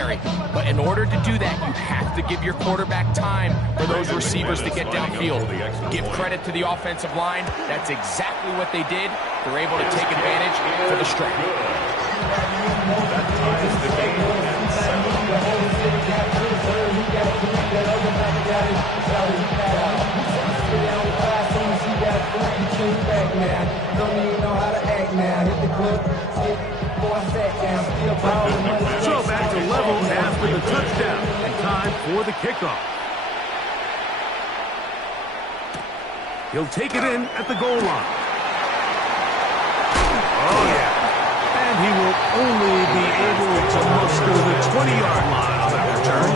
secondary. But in order to do that, you have to give your quarterback time for those receivers to get downfield. Give credit to the offensive line. That's exactly what they did. They're able to take advantage for the strike. That ties the game at 7. So back to level after the touchdown, and time for the kickoff. He'll take it in at the goal line. Oh, yeah. And he will only be able to muster the 20-yard line on that return.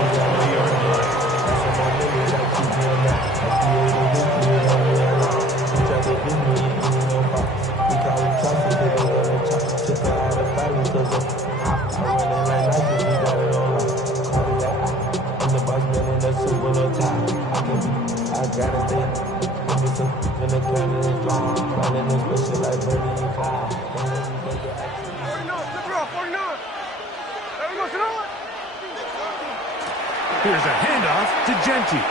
Here's a handoff to Genty.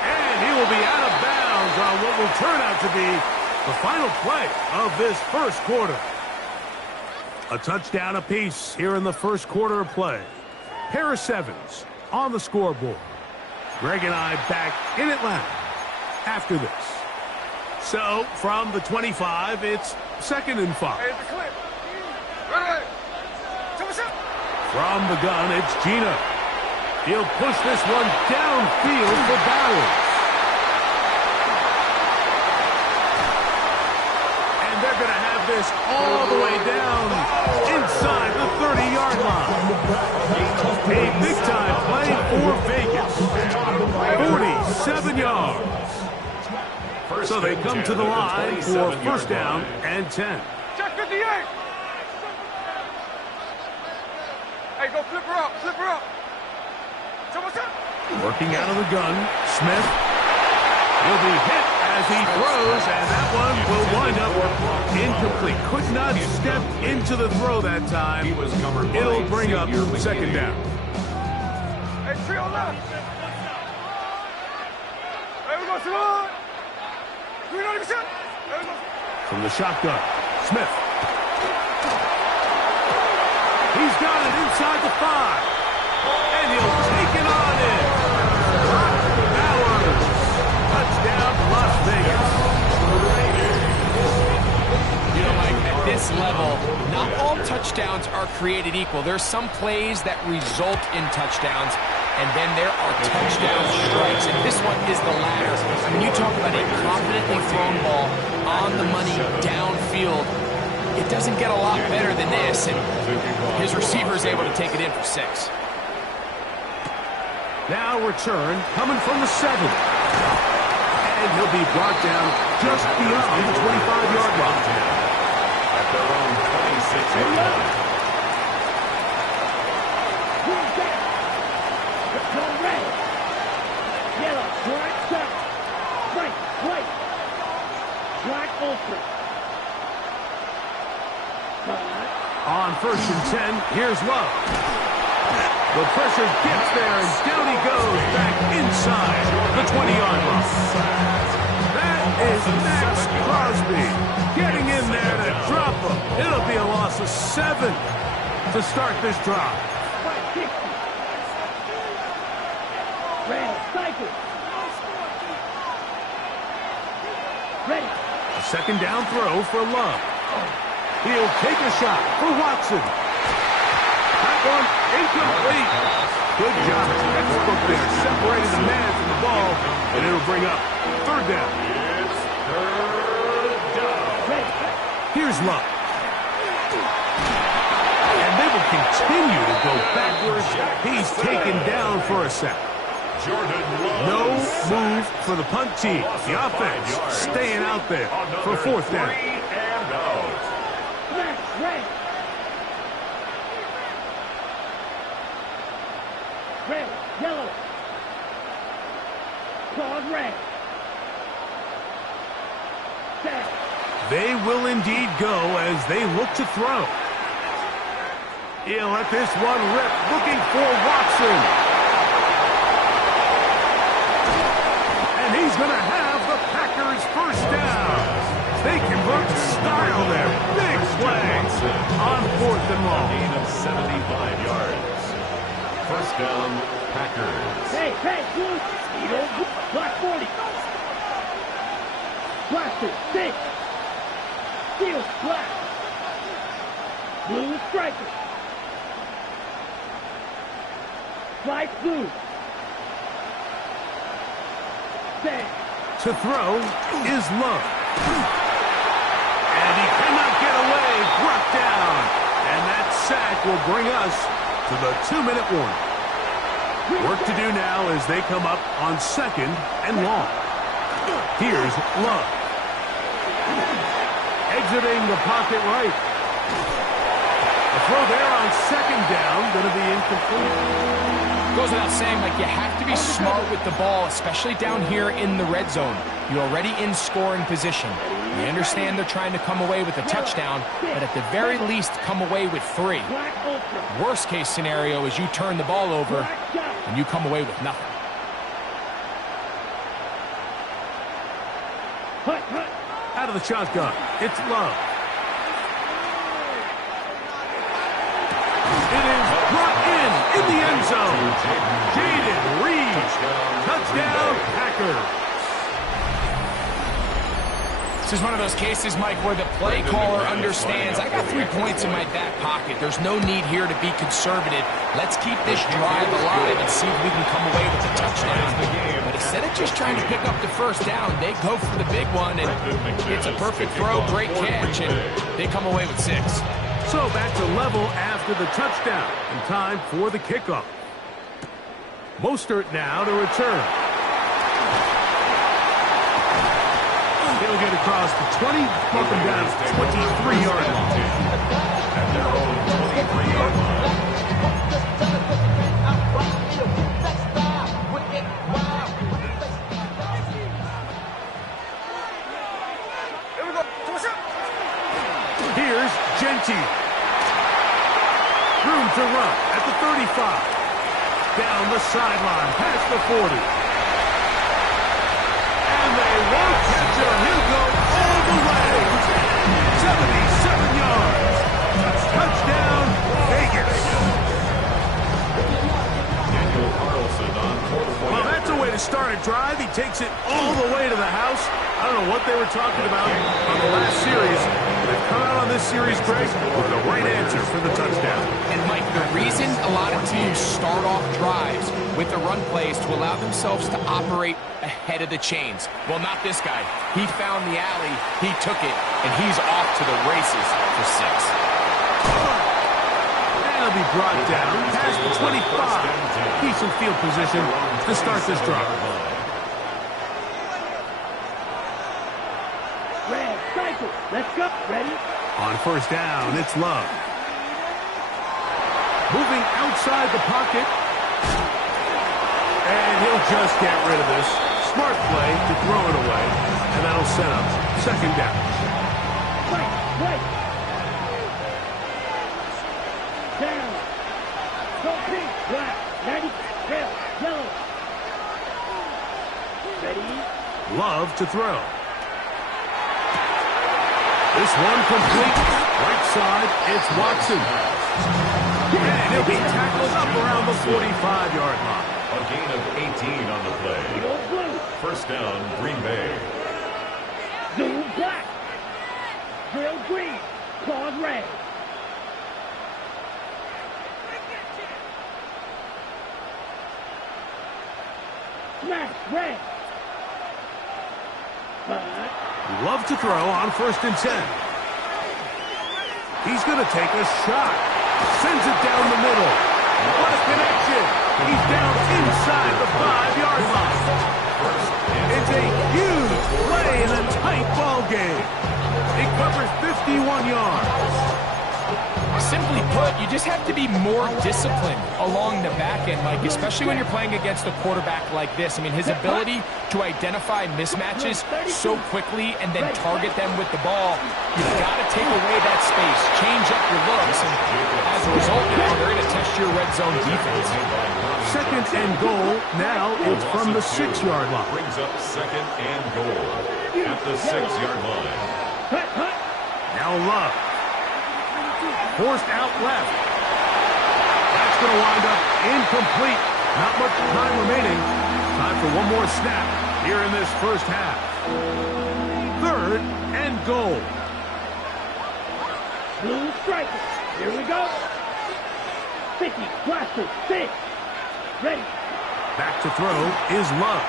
And he will be out of bounds on what will turn out to be the final play of this first quarter. A touchdown apiece here in the first quarter of play. Pair of sevens on the scoreboard. Greg and I back in Atlanta after this. So, from the 25, it's 2nd and 5. From the gun, it's Gino. He'll push this one downfield for Bowers. And they're going to have this all the way down inside the 30-yard line. A big-time play for Vegas. 47 yards. So they come to the line for first down and 10. Check 58. Hey, go flip her up, flip her up. Working out of the gun, Smith will be hit as he throws, and that one will wind up incomplete. Could not step into the throw that time. It'll bring up second down. Hey, trio left. Hey, we go slow. 390%. From the shotgun, Smith. He's got it inside the 5. And he'll take it on in. Bowers. Touchdown, Las Vegas. You know, Mike, at this level, not all touchdowns are created equal. There's some plays that result in touchdowns, and then there are touchdown strikes. And this one is the latter. When you talk about a confidently thrown ball on the money downfield, it doesn't get a lot better than this. And his receiver is able to take it in for 6. Now return coming from the 7. And he'll be brought down just beyond the 25-yard line. At their own 26-yard line. Who's that? Let's go red. Yellow, black, stop. Right, white. Black, open. On 1st and 10, here's Love. The pressure gets there, and down he goes back inside the 20-yard line. That is Max Crosby getting in there to drop him. It'll be a loss of 7 to start this drive. Ready. A second down throw for Love. He'll take a shot for Watson. That one incomplete. Good job. Textbook there, separating the man from the ball, and it'll bring up third down. It's third down. Here's Love. And they will continue to go backwards. He's taken down for a sack. No move for the punt team. The offense staying out there for fourth down. Red, yellow. Claude red. Set. They will indeed go as they look to throw. He'll let this one rip, looking for Watson. And he's going to have the Packers first down. They convert style there. Big play on 4th and long. Gain of 75 yards. First down, Packers. Hey, good. Black 40. Blaster, 6. Steel, black. Blue striker. Light blue. Stand. To throw is Love. And he cannot get away. Brought down. And that sack will bring us to the 2-minute warning. Work to do now as they come up on 2nd and long. Here's Love. Exiting the pocket right. A throw there on 2nd down, going to be incomplete. Goes without saying, Mike, you have to be smart with the ball, especially down here in the red zone. You're already in scoring position. You understand they're trying to come away with a touchdown, but at the very least, come away with 3. Worst case scenario is you turn the ball over and you come away with nothing. Out of the shotgun, it's Love. It is brought in the end zone. Jaden Reed. Touchdown, Packers. This is one of those cases, Mike, where the play caller understands, I got 3 points in my back pocket. There's no need here to be conservative. Let's keep this drive alive and see if we can come away with a touchdown. But instead of just trying to pick up the first down, they go for the big one, and it's a perfect throw, great catch, and they come away with 6. So back to level after the touchdown, and time for the kickoff. Mostert now to return. He'll get across the 20, mark him down to 23-yard line. At their own 23-yard line. Here's Genty. Room to run at the 35. Down the sideline, past the 40. And they won't catch him. He'll go all the way. 77 yards. Touchdown, Vegas. Daniel Carlson on 4th. Well, that's a way to start a drive. He takes it all the way to the house. I don't know what they were talking about on the last series. They've come out on this series, Greg, with the right answer for the touchdown. And, Mike, the reason a lot of teams start off drives with the run plays to allow themselves to operate ahead of the chains. Well, not this guy. He found the alley, he took it, and he's off to the races for 6. And he'll be brought down past the 25. Decent field position to start this drive. Red, cycle. Let's go. Ready? On first down, it's Love. Moving outside the pocket. And he'll just get rid of this. Smart play to throw it away. And that'll set up 2nd down. Right. Down. Go pink, black, 90, red, yellow. Ready? Love to throw. This one complete. Right side, it's Watson. And he'll be tackled up around the 45-yard line. A gain of 18 on the play. Go blue. First down, Green Bay. Zoom black. Drill green. Claws red. Smash red. But Love to throw on 1st and 10. He's going to take a shot. Sends it down the middle. What a connection. He's down inside the 5-yard line. It's a huge play in a tight ball game. It covers 51 yards. Simply put, you just have to be more disciplined along the back end, Mike, especially when you're playing against a quarterback like this. I mean, his ability to identify mismatches so quickly and then target them with the ball, you've got to take away that space, change up your looks, and as a result, now they're going to test your red zone defense. Second and goal. Now it's from the 6-yard line. Brings up second and goal at the 6-yard line. Now Love. Forced out left. That's going to wind up incomplete. Not much time remaining. Time for one more snap here in this first half. Third and goal. Blue striker. Here we go. 50, classic, 6. Ready. Back to throw is Love.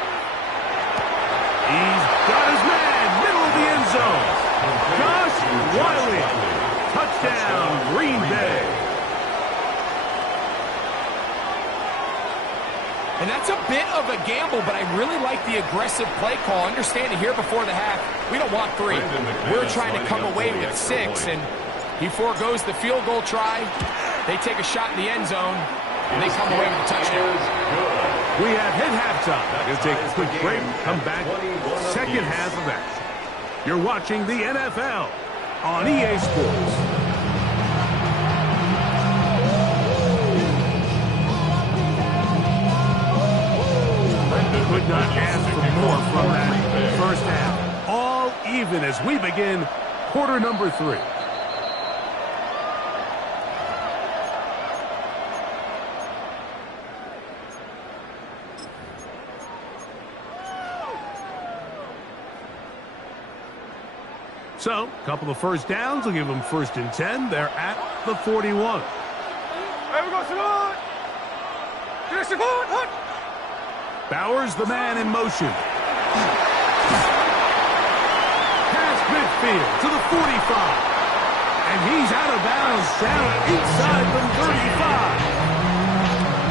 He's got his man. Middle of the end zone. Josh Wiley. Touchdown, Green Bay. And that's a bit of a gamble, but I really like the aggressive play call. Understand here before the half, we don't want 3. We're trying to come away with 6, and he foregoes the field goal try. They take a shot in the end zone, and they come away with a touchdown. We have hit halftime. We'll take a quick break, come back, second half of action. You're watching the NFL on EA Sports. Could not ask for more from that first half. All even as we begin quarter number 3. So, a couple of first downs will give them first and 10. They're at the 41. Bowers, the man in motion. Past midfield to the 45. And he's out of bounds down inside the 35.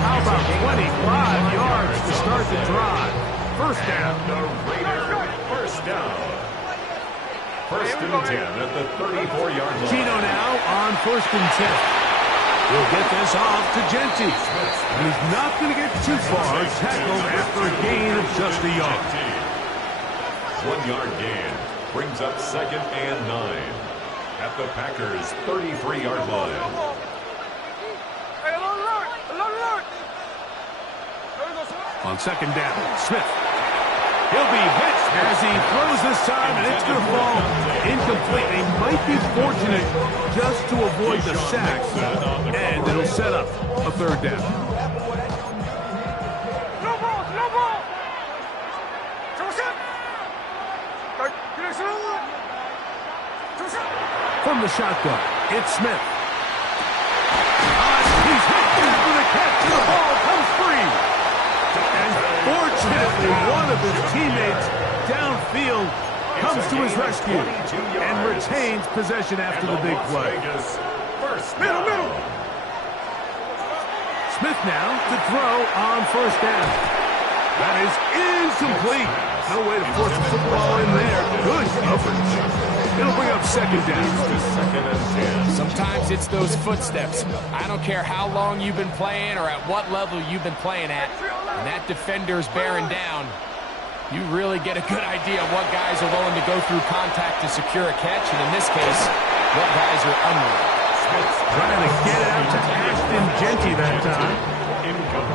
How about 25 yards to start the drive? First down. The Raiders first down. First and 10 at the 34-yard line. Gino now on first and 10. He'll get this off to Genty. He's not going to get too far. Tackled after a gain of just a yard. 1-yard gain brings up second and 9 at the Packers' 33-yard line. On second down, Smith. He'll be hit as he throws this time, and it's going to fall incomplete. He might be fortunate just to avoid the sack, and it'll set up a third down. From the shotgun, it's Smith. He's hit for the catch, and the ball comes free. And fortunately, one of his teammates downfield comes to his rescue and retains possession after the big play. Middle. Smith now to throw on first down. That is incomplete. No way to force the football in there. Good coverage. It'll bring up second down. Second and 10. Sometimes it's those footsteps. I don't care how long you've been playing or at what level you've been playing at. When that defender's bearing down, you really get a good idea of what guys are willing to go through contact to secure a catch, and in this case, what guys are unwilling. Trying to get it out to Ashton Genty that time.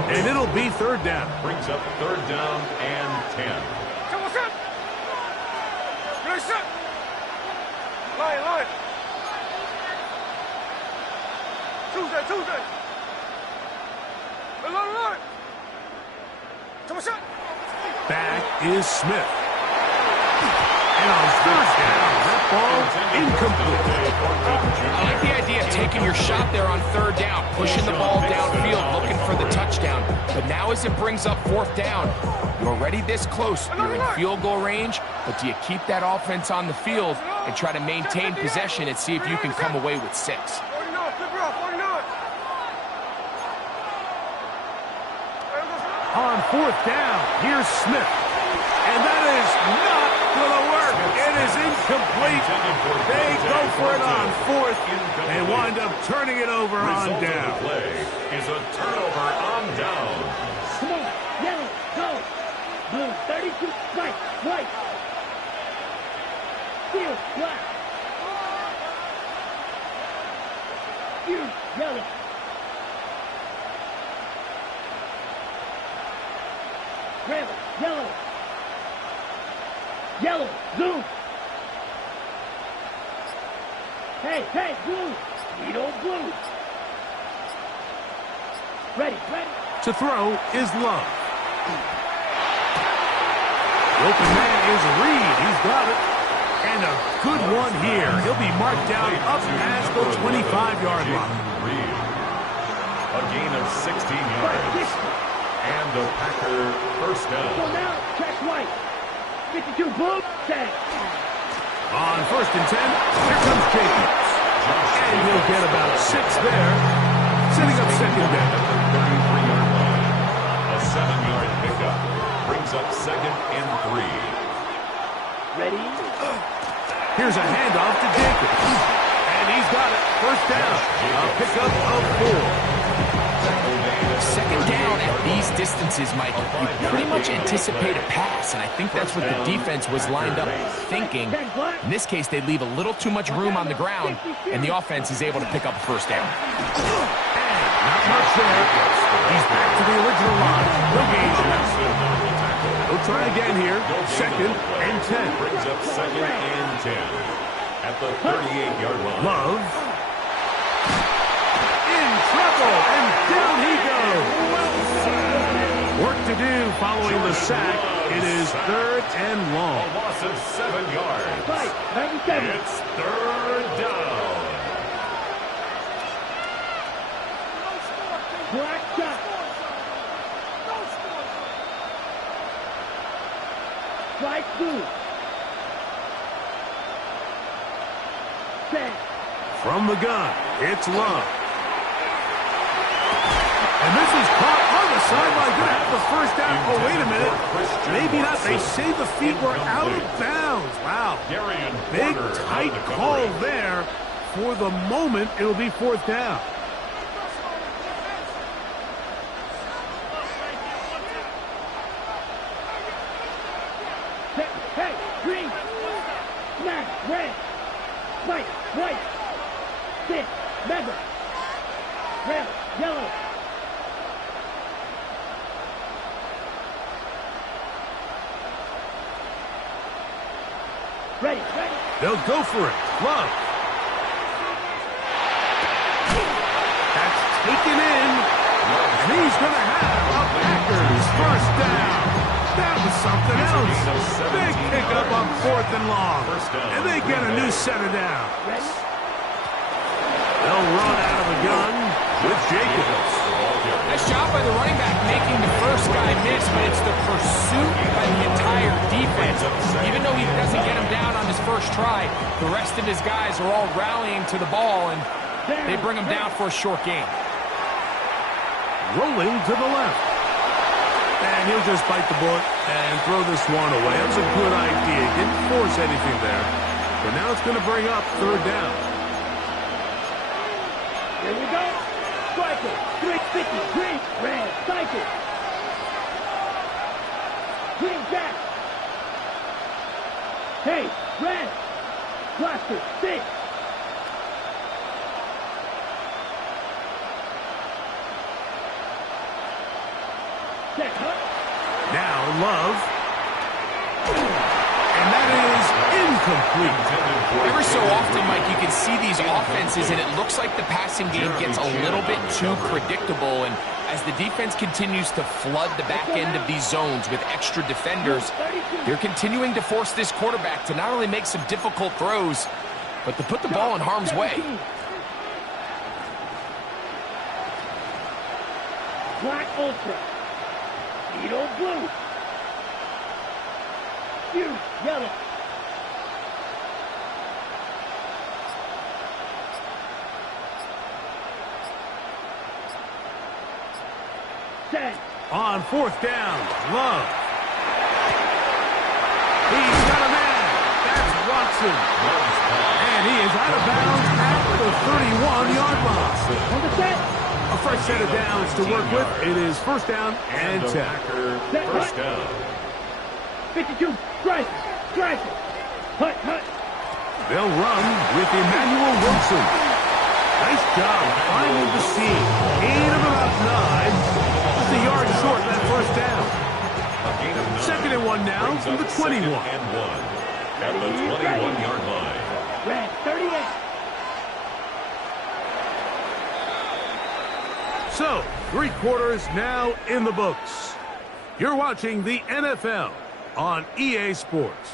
And it'll be third down. Brings up third down and 10. Line. Tuesday. Line. Back is Smith. And on third down, that ball incomplete. I like the idea of taking your shot there on third down, pushing the ball downfield, looking for the touchdown. But now as it brings up fourth down, you're already this close. You're in field goal range, but do you keep that offense on the field and try to maintain possession and see if you can come away with 6? On fourth down, here's Smith. And that is not gonna work. It is incomplete. They go for it on fourth. They wind up turning it over on down. Play is a turnover on down. Come on, yellow, go. Blue, 32, right, white. Field, black. You, yellow. Red, yellow. Yellow, zoom. Hey, hey, blue. Needle, blue. Ready, ready. To throw is Love. The open man is Reed. He's got it. And a good one here. He'll be marked down up past the 25-yard line. Reed. A gain of 16 yards. And the Packer first down. So now, check white. 52, blue, set. On 1st and 10, here comes Jacobs. And he'll get about 6 there, setting up second down. 33-yard line. A 7-yard pickup brings up 2nd and 3. Ready? Here's a handoff to Jacobs. And he's got it. First down. A pickup of 4. Second down at these distances, Mike, you pretty much anticipate a pass, and I think that's what the defense was lined up thinking. In this case, they leave a little too much room on the ground, and the offense is able to pick up a first down. Not much there. He's back to the original line. No gain there. He'll try again here. 2nd and 10. Brings up 2nd and 10 at the 38-yard line. Love. In trouble, and down he goes. Work to do following the sack. It is 3rd and long. A loss of 7 yards. Right, 97. It's 3rd down. Black shot. Strike blue. Set. From the gun, it's Love. And this is caught on the sideline. Going to have the first down. Oh, wait a minute. Maybe not. They say the feet were out of bounds. Wow. Big, tight call there. For the moment, it'll be 4th down. Hey, green. Black, red. White, white. 6, mega. Red, yellow. Ready, ready. They'll go for it. Love. That's taken in. And he's going to have a Packers first down. That was something else. Big pickup on 4th and long. And they get a new set of downs. They'll run out of the gun with Jacobs. Nice job by the running back making the first guy miss, but it's the pursuit by the entire defense. Even though he doesn't get him down on his first try, the rest of his guys are all rallying to the ball, and they bring him down for a short gain. Rolling to the left. And he'll just bite the bullet and throw this one away. That was a good idea. Didn't force anything there. But now it's going to bring up 3rd down. Here we go. Striker, 350, green, red, cycle. Green back. Hey, red. Blaster, 6. Check, huh? Now Love. And that is incomplete. Every so often, Mike, you can see these offenses, and it looks like the passing game gets a little bit too predictable. And as the defense continues to flood the back end of these zones with extra defenders, they're continuing to force this quarterback to not only make some difficult throws, but to put the ball in harm's way. Black Ultra. Needle blue. Fuse yellow. Set. On 4th down, Love. He's got a man Wilson. And he is out of bounds at the 31-yard line. On the set. A fresh set of downs to work with. It is first down and 10. First down. 52. Strike. Strike. Hut, hut. They'll run with Emmanuel Wilson. Nice job finding the seam. Gain of about 9. Just a yard short of that first down. Second and 1 now from the 21. And 1 at the 21-yard line. Red 38. So, 3 quarters now in the books. You're watching the NFL on EA Sports.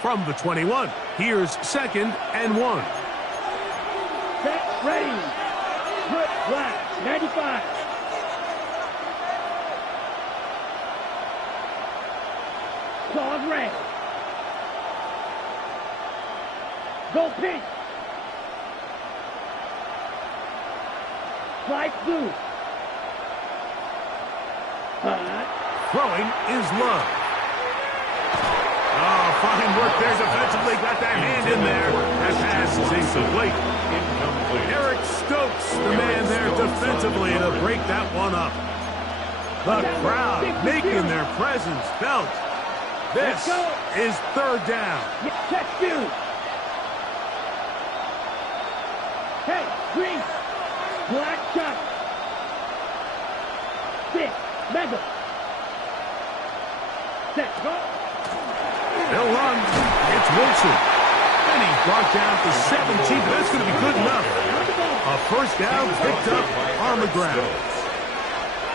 From the 21, here's second and 1. Set. Ready. Put flat. 95. Claws red. Go pink. Slide blue. Throwing is Love. Oh, fine work there defensively. Got that hand in there. That pass is incomplete. Eric Stokes, the man there defensively to break that one up. The crowd making their presence felt. This is third down. Check two. Hey, green. Black shot. 6. Mega. Set. Go. They'll run. It's Wilson. And he's brought down to 17. That's going to be good enough. A first down picked up on the ground.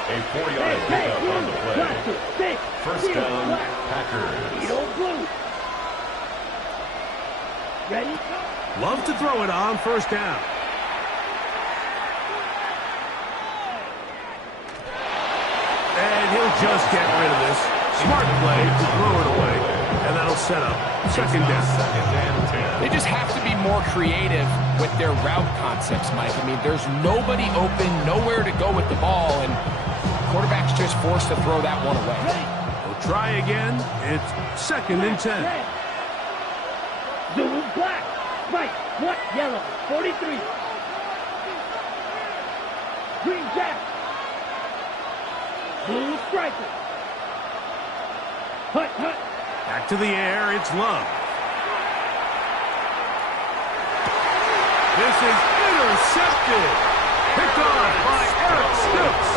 A 4-yard pickup on the play. First down, Packers. Blue. Ready? Love to throw it on first down. And he'll just get rid of this. Smart play to throw it away. And that'll set up second down. They just have to be more creative with their route concepts, Mike. I mean, there's nobody open, nowhere to go with the ball, and quarterback's just forced to throw that one away. We'll try again. It's second and 10. Blue, black, white, what, yellow, 43. Green jack. Blue striker. Hut, hut. Back to the air, it's Love. This is intercepted. Picked off by Eric Stokes.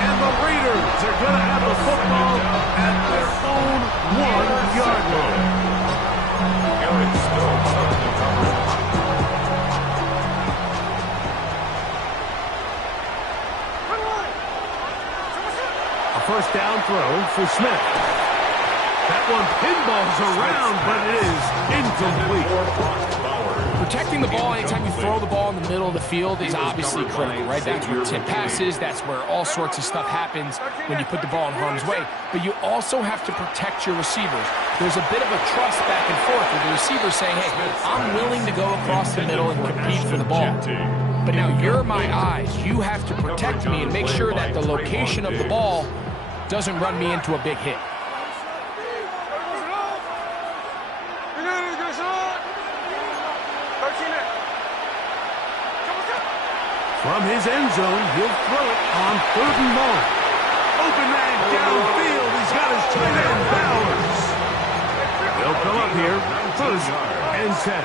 And the Raiders are going to have the football at their own 1-yard line. Eric Stokes on the cover. A first down throw for Smith. That one pinballs around, but it is incomplete. Protecting the ball anytime you throw the ball in the middle of the field is obviously critical, right? That's where tip passes, that's where all sorts of stuff happens when you put the ball in harm's way. But you also have to protect your receivers. There's a bit of a trust back and forth with the receiver saying, hey, I'm willing to go across the middle and compete for the ball. But now you're my eyes. You have to protect me and make sure that the location of the ball doesn't run me into a big hit. From his end zone, he'll throw it on 3rd and long. Open man downfield. He's got his tight end Bowers. They'll come up here, first and 10.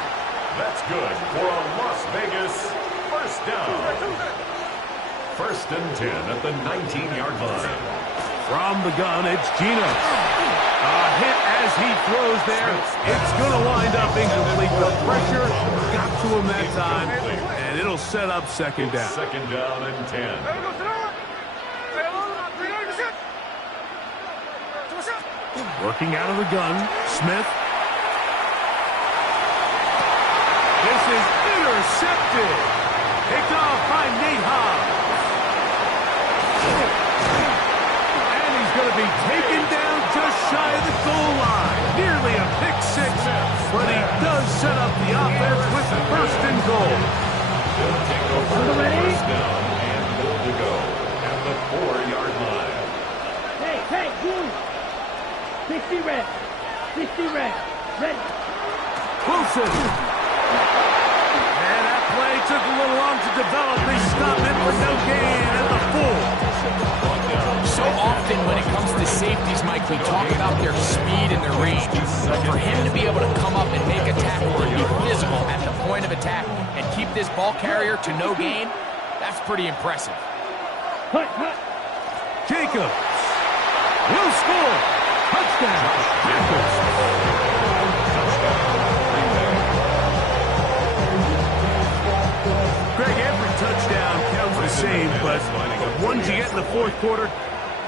That's good for a Las Vegas first down. First and 10 at the 19-yard line. From the gun, it's Geno. A hit as he throws there. It's going to wind up incomplete. The pressure got to him that time, and it'll set up second down. Second down and 10. Working out of the gun, Smith. This is intercepted. Picked off by Nate Hobbs. And he's going to be taken down just shy of the goal line. Nearly a pick six, but he does set up the offense with first and goal. He'll take over first down and goal to go at the 4-yard line. Hey, blue. 60 red. 60 red. Red. Wilson. And that play took a little long to develop. They stopped it for no gain at the 4. So often when it comes to safeties, Mike, we talk about their speed and their range. But for him to be able to come up and make a tackle and be physical at the point of attack and keep this ball carrier to no gain, that's pretty impressive. Hut. Jacobs will score. Touchdown. Packers. Greg, every touchdown counts the same, but the ones you get in the fourth quarter,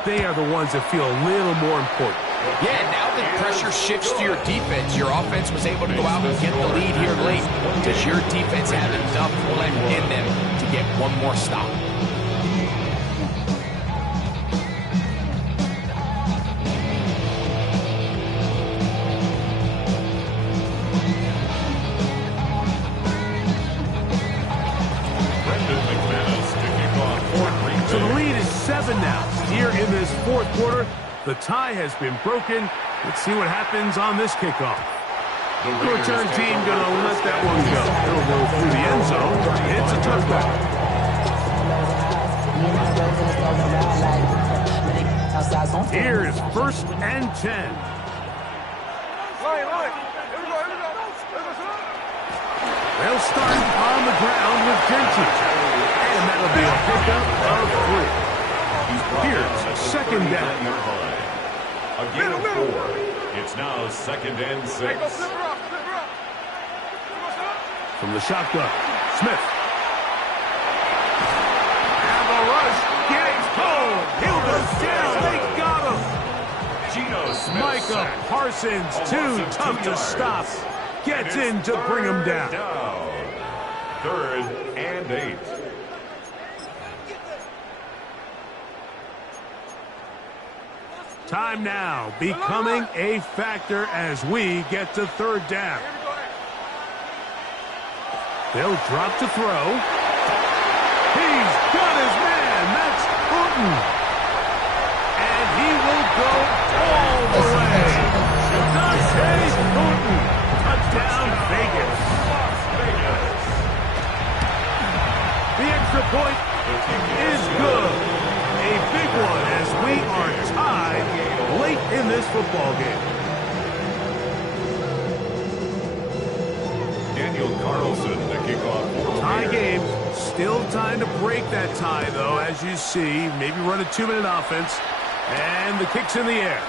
they are the ones that feel a little more important. Yeah, now that pressure shifts to your defense, your offense was able to go out and get the lead here late. Does your defense have enough left in them to get one more stop? So the lead is 7 now. Here in this fourth quarter, the tie has been broken. Let's see what happens on this kickoff. The return team going to let that one go. It'll go through the end zone. It's a touchback. Here is 1st and 10. They'll start on the ground with Jenkins. And that'll be a pickup of 3. Here's 2nd down. A gain of 4. It's now 2nd and 6. From the shotgun, Smith. And the rush gets home. Hill goes down. They got him. Geno Smith. Micah Parsons, too tough to stop. Gets in to bring him down. 3rd and 8. Time now becoming a factor as we get to 3rd down. They'll drop to throw. He's got his man. That's Hooten. And he will go all the way. Dante Hooten. Touchdown, Vegas. The extra point is good. A big one as we are tied late in this football game. Daniel Carlson to kick off. Tie game. Still time to break that tie, though, as you see. Maybe run a 2-minute offense. And the kick's in the air.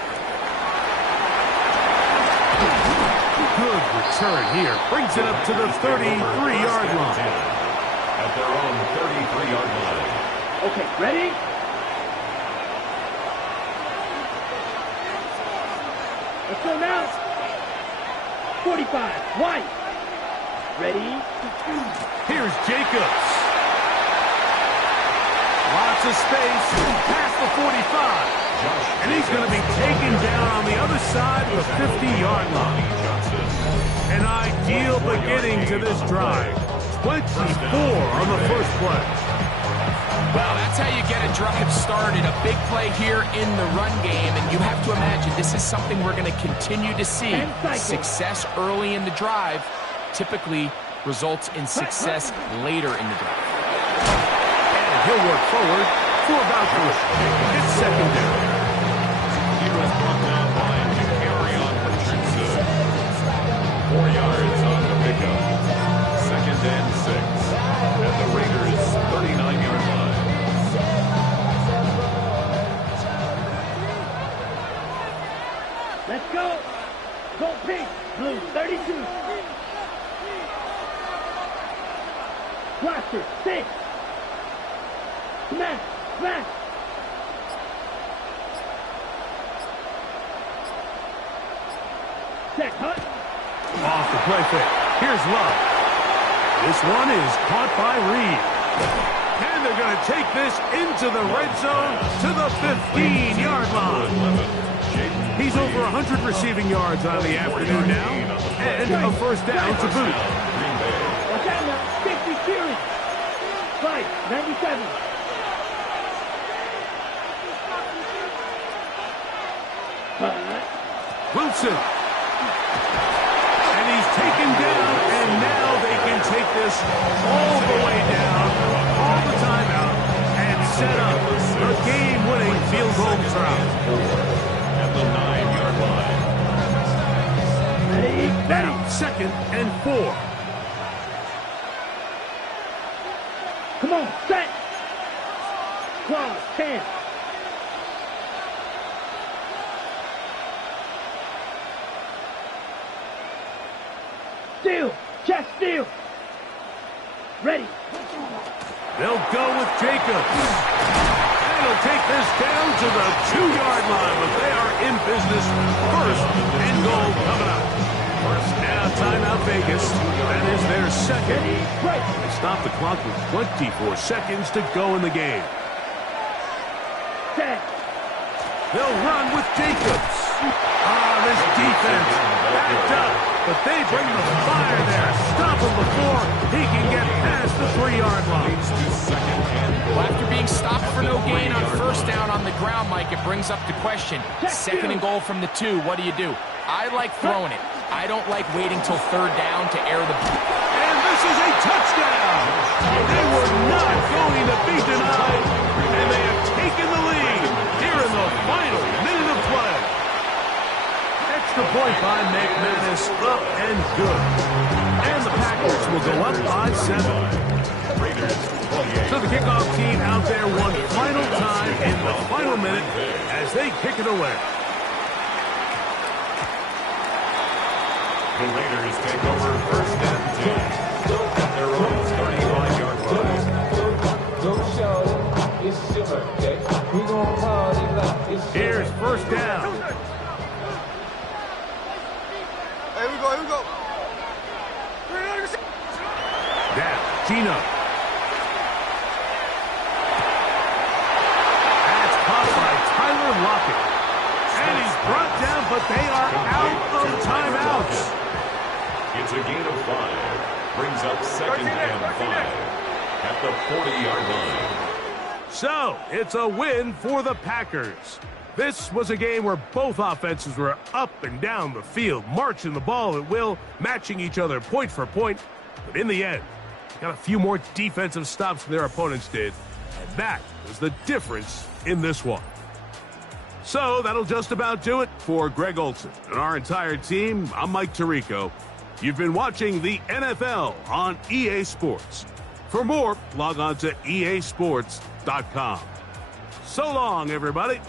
Good return here. Brings it up to the 33-yard line. At their own 33-yard line. Okay, ready? Let's go now. 45, White. Ready? Here's Jacobs. Lots of space past the 45. And he's going to be taken down on the other side of the 50-yard line. An ideal beginning to this drive. 24 on the first play. Well, that's how you get a drive started. A big play here in the run game, and you have to imagine this is something we're going to continue to see. Success early in the drive typically results in success later in the drive. And he'll work forward for about 3. It's 2nd down. He was brought down by Jakarion Richardson. 4 yards on the pickup. 2nd and 6. At the Raiders' 39-yard line. Let's go. Go pink. Blue, 32. Blaster, 6. Smash, smash. Check, Hut. Off the play fake. Here's Love. This one is caught by Reed. And they're going to take this into the red zone to the 15-yard line. He's over 100 receiving yards on the afternoon now. And a 1st down to boot. Watch out now. 50 series. 5, Right, 97. Wilson. And he's taken down, and now they can take this all the way down, all the time out, and set up a game-winning field goal try. At the 9-yard line. Now, 2nd and 4. Come on, set. Cross, 10. Steal, chest steal. Ready. They'll go with Jacobs. And he'll take this down to the 2-yard line, but they are in business. 1st and goal coming up. First down, timeout Vegas. That is their 2nd. They stop the clock with 24 seconds to go in the game. Set. They'll run with Jacobs. This defense backed up, but they bring the fire there. Stop him before he can get past the 3-yard line. Well, after being stopped for no gain on 1st down on the ground, Mike, it brings up the question. 2nd and goal from the 2, what do? I like throwing it. I don't like waiting till 3rd down to air the... And this is a touchdown. They were not going to be denied, and they have taken the lead here in the final minute of play. Extra point by McManus, up and good. And the Packers will go up by 7. So the kickoff team out there one final time in the final minute as they kick it away. The Raiders take over 1st and 10 at their own 35-yard line. Here's 1st down. Here we go. Now, Gino. That's caught by Tyler Lockett. And he's brought down, but they are out of timeouts. It's a gain of 5. Brings up 2nd and 5 at the 40-yard line. So, it's a win for the Packers. This was a game where both offenses were up and down the field, marching the ball at will, matching each other point for point. But in the end, got a few more defensive stops than their opponents did. And that was the difference in this one. So, that'll just about do it for Greg Olsen and our entire team. I'm Mike Tirico. You've been watching the NFL on EA Sports. For more, log on to easports.com. So long, everybody.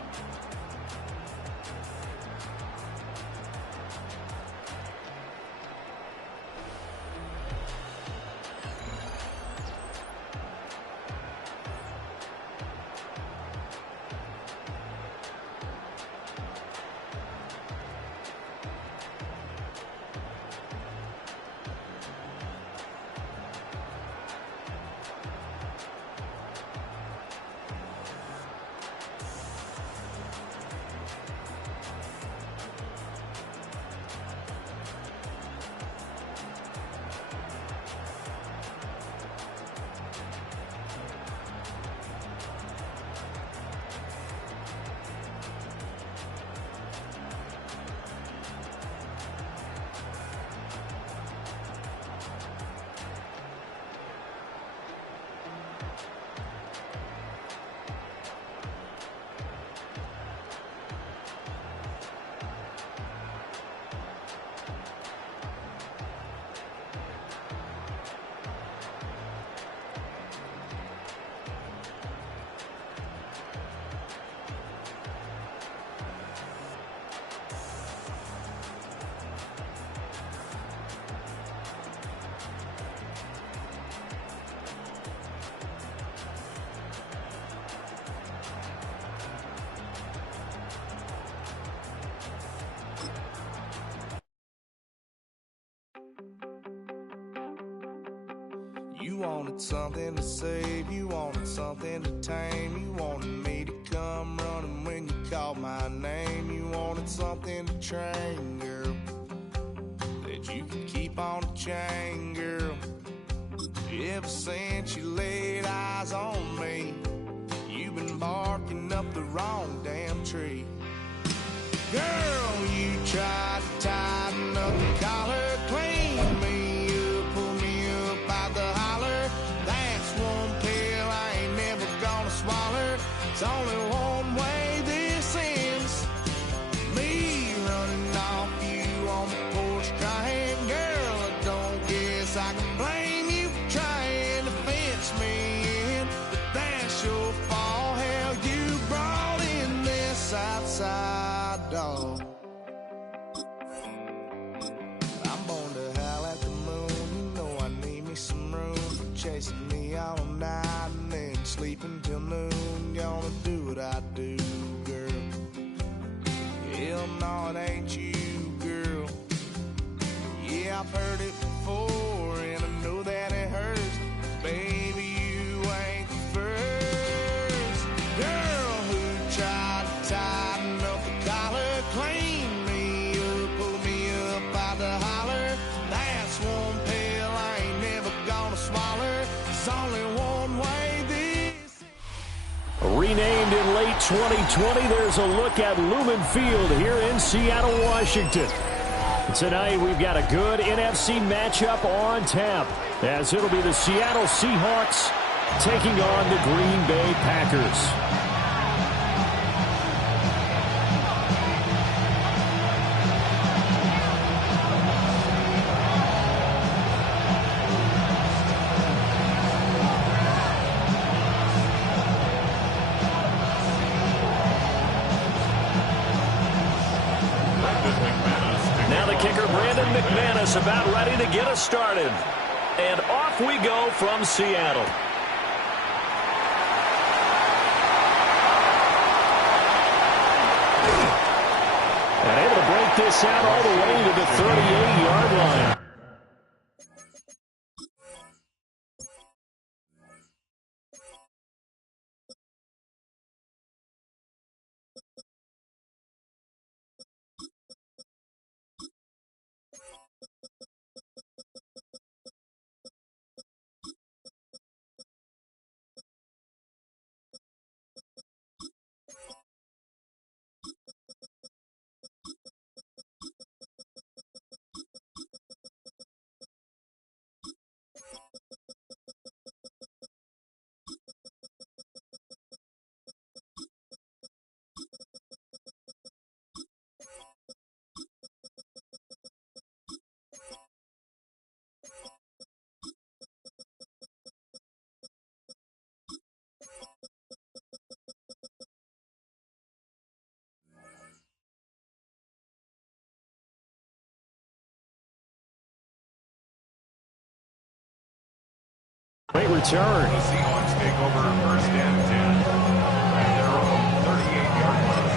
You wanted something to save, you wanted something to tame, you wanted me to come running when you called my name, you wanted something to train, girl, that you could keep on the chain, girl. Ever since you laid eyes wrong damn tree. Girl, you tried to tighten up the collar, clean me up, pull me up out the holler. That's one pill I ain't never gonna swallow. It's only one way this ends. Me running off you on the porch crying. Girl, I don't guess I can blame you for trying to fence me in. But that's your fault, hell, you brought in this outside dog. I'm born to howl at the moon. You know I need me some room for chasing me all night and then sleeping till noon. Gonna do what I do, girl. Hell no, it ain't you, girl. Yeah, I've heard it before, and I know that it hurts. Baby, you ain't the first girl who tried to tighten up the collar, clean me up, pull me up out the holler. That's one pill I ain't never gonna swallow. It's only one way this. Renamed in late 2020, there's a look at Lumen Field here in Seattle, Washington. Tonight, we've got a good NFC matchup on tap, as it'll be the Seattle Seahawks taking on the Green Bay Packers. About ready to get us started. And off we go from Seattle. And able to break this out all the way to the 38-yard line. Great return. The Seahawks take over first and 10 at their own 38-yard line.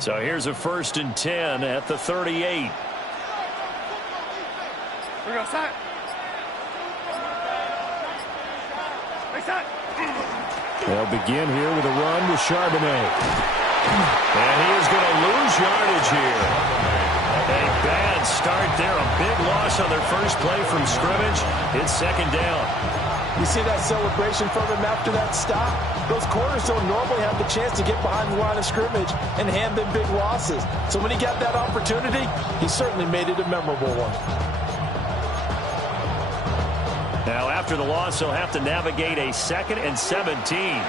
So here's a 1st and 10 at the 38. We go side. They'll begin here with a run with Charbonnet. And he is going to lose yardage here. A bad start there. A big loss on their first play from scrimmage. It's 2nd down. You see that celebration from him after that stop? Those corners don't normally have the chance to get behind the line of scrimmage and hand them big losses. So when he got that opportunity, he certainly made it a memorable one. Now after the loss, he'll have to navigate a 2nd and 17.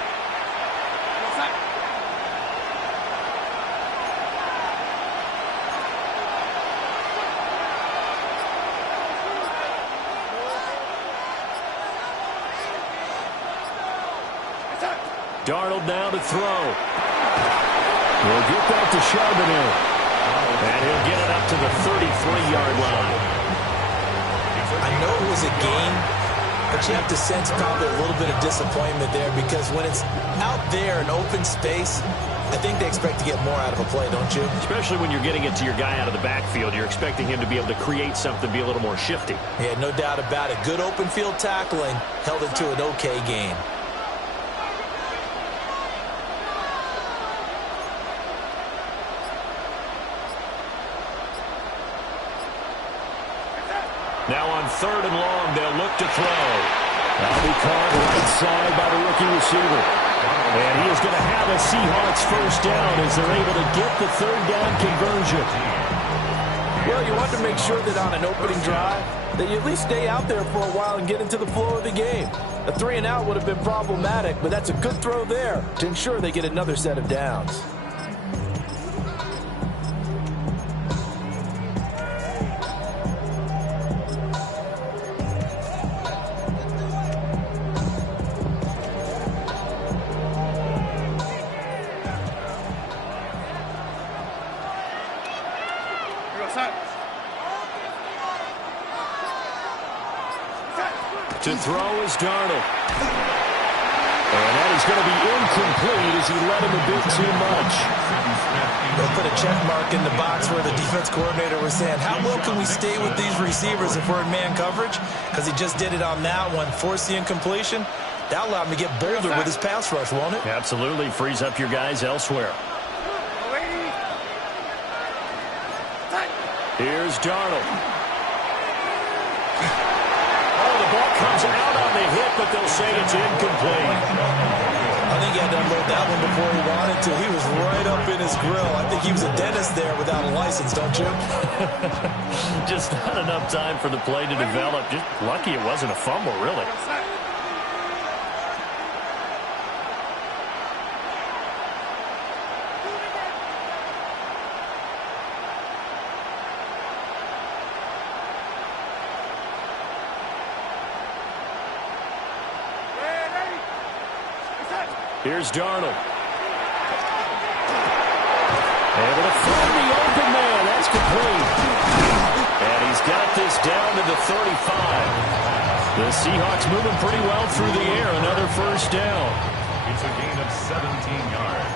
Darnold now to throw. We'll get that to Charbonnet. And he'll get it up to the 33-yard line. I know it was a game but you have to sense probably a little bit of disappointment there because when it's out there in open space, I think they expect to get more out of a play, don't you? Especially when you're getting it to your guy out of the backfield. You're expecting him to be able to create something, be a little more shifty. Yeah, no doubt about it. Good open field tackling held it to an okay gain. Now on 3rd and long, they'll look to throw. That'll be caught right side by the rookie receiver. And he is going to have a Seahawks first down as they're able to get the 3rd down conversion. Well, you want to make sure that on an opening drive that you at least stay out there for a while and get into the flow of the game. A 3-and-out would have been problematic, but that's a good throw there to ensure they get another set of downs. To throw is Darnold. And that is going to be incomplete as he led him a bit too much. They'll put a check mark in the box where the defense coordinator was saying, how well can we stay with these receivers if we're in man coverage? Because he just did it on that one, forced the incompletion. That allowed him to get bolder with his pass rush, won't it? Absolutely. Frees up your guys elsewhere. Here's Darnold. Ball comes out on the hit, but they'll say it's incomplete. I think he had to unload that one before he wanted to. He was right up in his grill. I think he was a dentist there without a license, don't you? Just not enough time for the play to develop. Just lucky it wasn't a fumble, really. Here's Darnold. Able to find the open man. That's complete. And he's got this down to the 35. The Seahawks moving pretty well through the air. Another first down. It's a gain of 17 yards.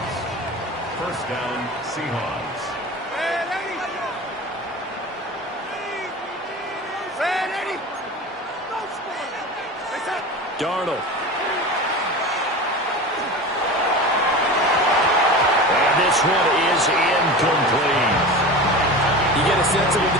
First down, Seahawks. Darnold. This one is incomplete. You get a sense of it.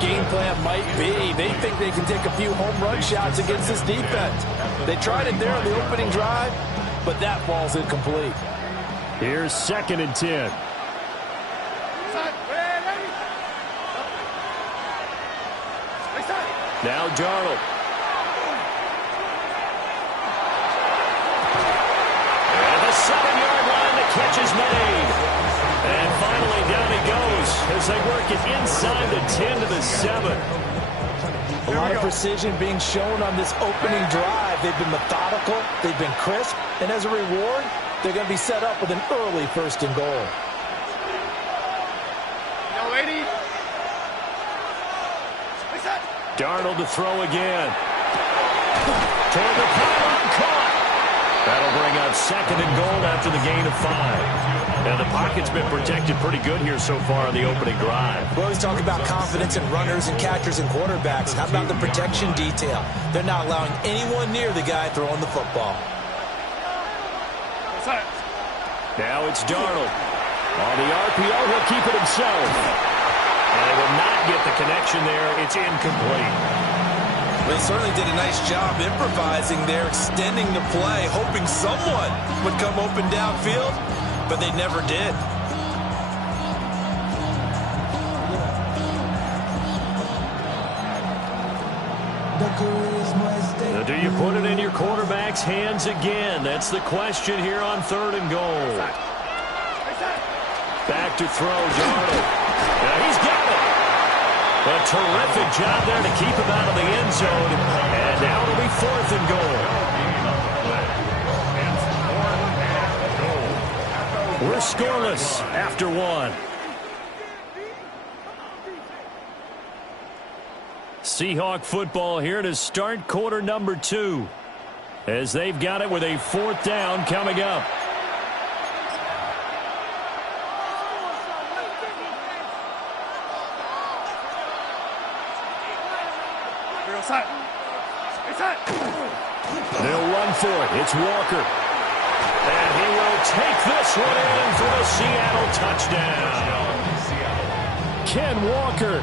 Game plan might be they think they can take a few home run shots against this defense. They tried it there on the opening drive, but that ball's incomplete. Here's 2nd and 10. Now Darnold. And the 7-yard line, the catch is made. And finally down he goes as they work it inside the 10 to the 7. A lot of precision being shown on this opening drive. They've been methodical, they've been crisp, and as a reward, they're going to be set up with an early 1st and goal. Darnold to throw again. Toward the pylon, caught. That'll bring up 2nd and goal after the gain of 5. And the pocket's been protected pretty good here so far on the opening drive. We always talk about confidence in runners and catchers and quarterbacks. How about the protection detail? They're not allowing anyone near the guy throwing the football. Now it's Darnold. On the RPO, he'll keep it himself. And they will not get the connection there. It's incomplete. They certainly did a nice job improvising there, extending the play, hoping someone would come open downfield, but they never did. Now, do you put it in your quarterback's hands again? That's the question here on 3rd and goal. Back to throw, Darnold. Yeah, he's got it. A terrific job there to keep him out of the end zone. And now it'll be 4th and goal. We're scoreless after 1. Seahawk football here to start quarter number 2. As they've got it with a 4th down coming up. They'll run for it. It's Walker. And he will take this one in for the Seattle touchdown. Ken Walker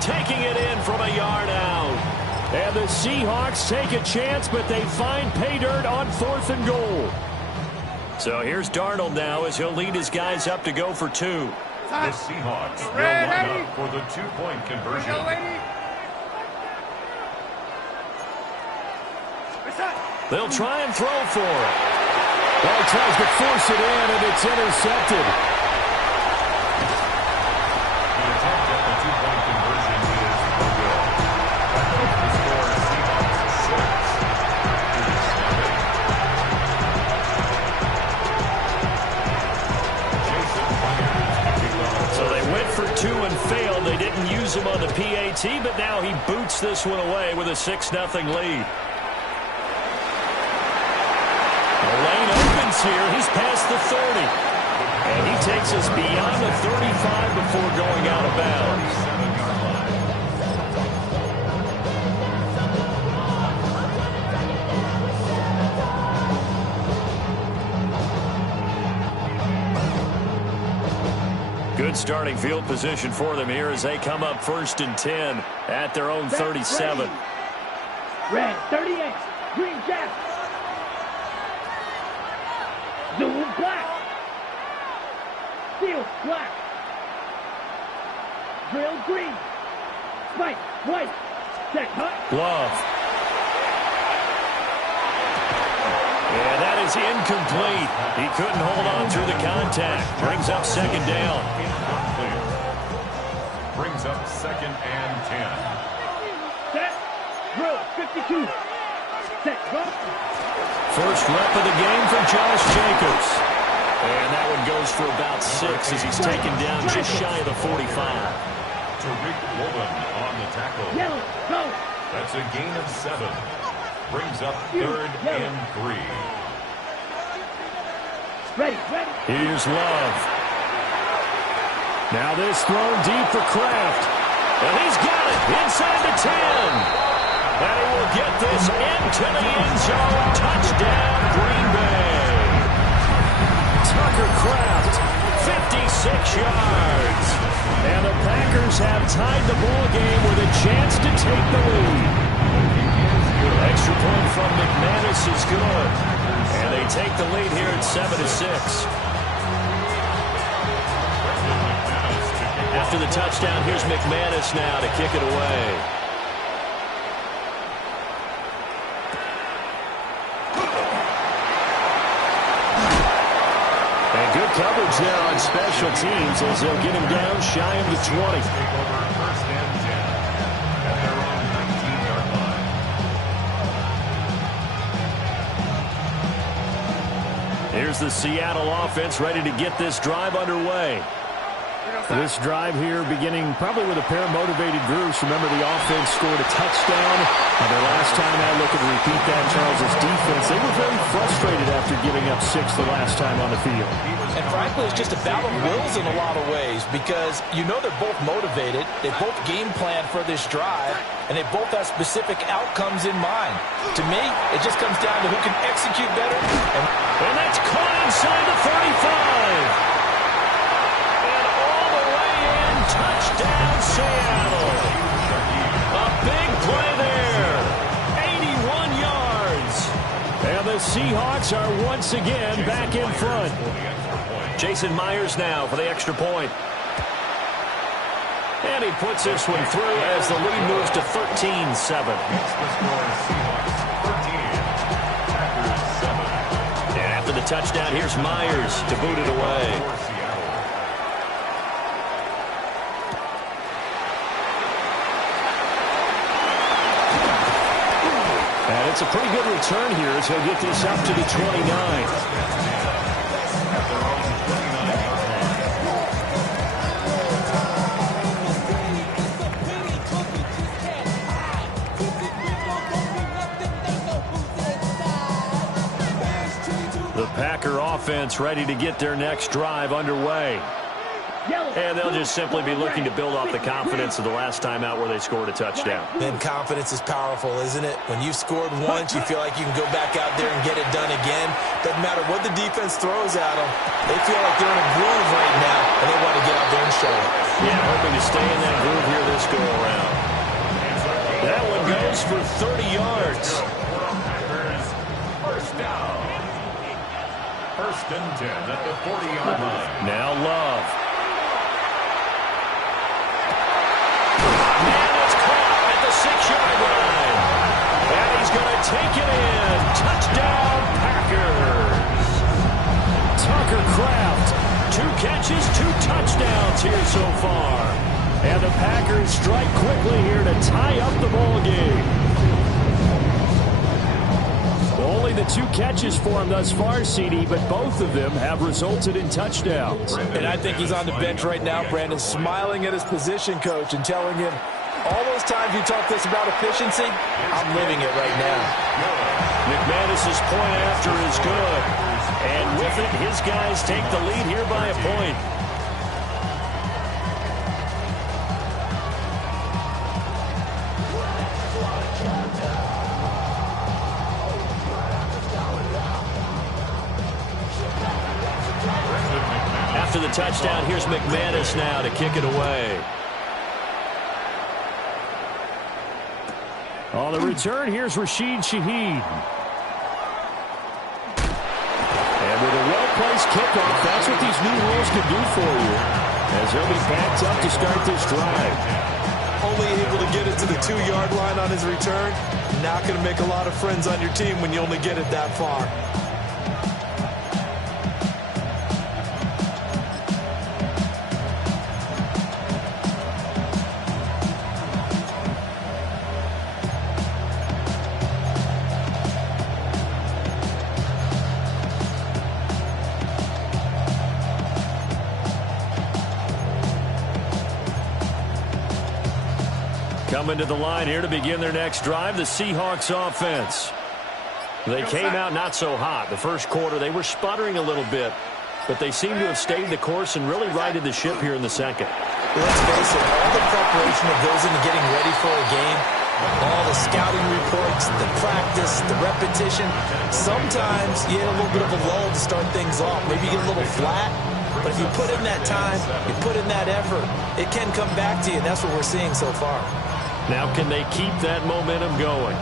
taking it in from a yard out. And the Seahawks take a chance, but they find pay dirt on 4th and goal. So here's Darnold now as he'll lead his guys up to go for 2. The Seahawks will line up for the 2-point conversion. They'll try and throw for it. Well, he tries to force it in, and it's intercepted. The attempt at the 2-point conversion is no good. The score is Seahawks 6. So they went for 2 and failed. They didn't use him on the PAT, but now he boots this one away with a 6-0 lead. Here, he's past the 30. And he takes us beyond the 35 before going out of bounds. Good starting field position for them here as they come up 1st and 10 at their own 37. Red 38, green jack. Blue black. Steel black. Drill green. Spike white. Check hut. Love. And that is incomplete. He couldn't hold on through the contact. Brings up 2nd down. Incomplete. Brings up 2nd and 10. Set. Drill 52. Set. Drop. First rep of the game for Josh Jacobs. And that one goes for about 6 as he's taken down just shy of the 45. Tariq Woolen on the tackle. Yellow. Go. That's a gain of 7. Brings up 3rd and 3. Ready. Here's Love. Now this thrown deep for Kraft. And he's got it inside the 10. And he will get this into the end zone. Touchdown, Green Bay. Tucker Kraft, 56 yards. And the Packers have tied the ball game with a chance to take the lead. Extra point from McManus is good. And they take the lead here at 7-6. After the touchdown, here's McManus now to kick it away. Good coverage there on special teams as they'll get him down shy of the 20. Take over 1st and 10 at their own 19-yard line. Here's the Seattle offense ready to get this drive underway. This drive here beginning probably with a pair of motivated groups. Remember, the offense scored a touchdown. And the last time I look at repeat that, Charles' defense, they were very frustrated after giving up 6 the last time on the field. And frankly, it's just a battle of wills in a lot of ways because you know they're both motivated. They both game plan for this drive, and they both have specific outcomes in mind. To me, it just comes down to who can execute better. And that's caught inside the 35. Touchdown, Seattle. A big play there. 81 yards. And the Seahawks are once again back in front. Jason Myers now for the extra point. And he puts this one through as the lead moves to 13-7. And after the touchdown, here's Myers to boot it away. That's a pretty good return here as he'll get this up to the 29. The Packer offense ready to get their next drive underway. And they'll just simply be looking to build off the confidence of the last time out where they scored a touchdown. And confidence is powerful, isn't it? When you've scored once, you feel like you can go back out there and get it done again. Doesn't matter what the defense throws at them. They feel like they're in a groove right now, and they want to get out there and show it. Yeah, hoping to stay in that groove here this go-around. That one goes for 30 yards. First down. First and 10 at the 40-yard line. Now Love. And it's caught at the 6-yard line. And he's going to take it in. Touchdown, Packers. Tucker Kraft, 2 catches, 2 touchdowns here so far. And the Packers strike quickly here to tie up the ball game. Only the 2 catches for him thus far, CD, but both of them have resulted in touchdowns. And I think he's on the bench right now, Brandon, smiling at his position coach and telling him, all those times you talk this about efficiency, I'm living it right now. McManus's point after is good. And with it, his guys take the lead here by a point. After the touchdown, here's McManus now to kick it away. On the return, here's Rashid Shaheed. And with a well-placed kickoff, that's what these new rules can do for you, as they'll be backed up to start this drive. Only able to get it to the 2-yard line on his return. Not going to make a lot of friends on your team when you only get it that far. Coming to the line here to begin their next drive, the Seahawks offense. They came out not so hot. The first quarter, they were sputtering a little bit, but they seem to have stayed the course and really righted the ship here in the second. Let's face it, all the preparation that goes into getting ready for a game, all the scouting reports, the practice, the repetition, sometimes you get a little bit of a lull to start things off. Maybe you get a little flat, but if you put in that time, you put in that effort, it can come back to you, and that's what we're seeing so far. Now can they keep that momentum going?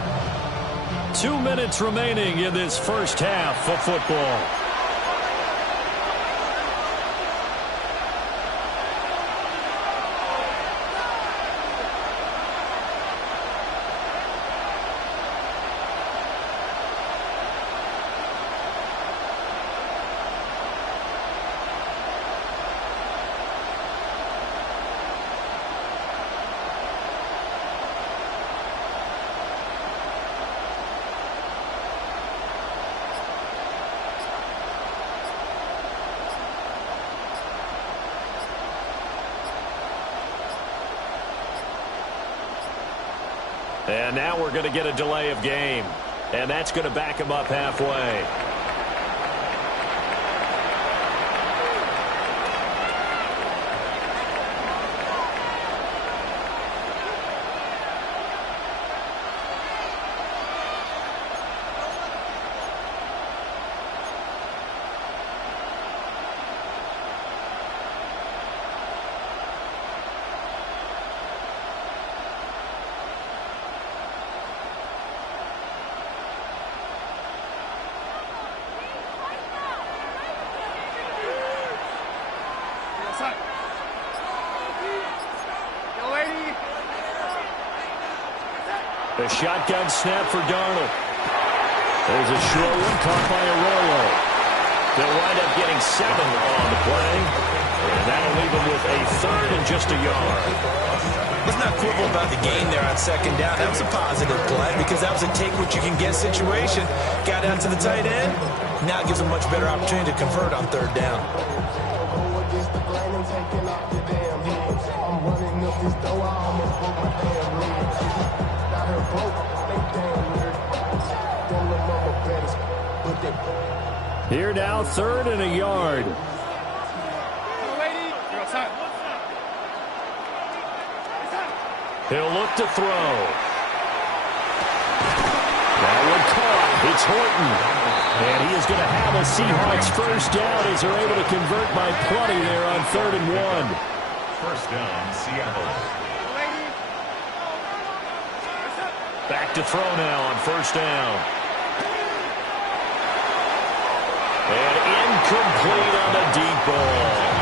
2 minutes remaining in this first half of football. And now we're going to get a delay of game. And that's going to back him up halfway. A shotgun snap for Darnold. There's a short one caught by Arroyo. They'll wind up getting 7 on the play. And that'll leave him with a third and just a yard. Let's not quibble about the gain there on second down. That was a positive play because that was a take-what-you-can-get situation. Got out to the tight end. Now it gives him a much better opportunity to convert on third down. Here now, third and a yard. He'll look to throw. That one caught. It's Horton. And he is going to have a Seahawks first down as they're able to convert by plenty there on 3rd and 1. First down, Seattle. Back to throw now on first down. And incomplete on the deep ball.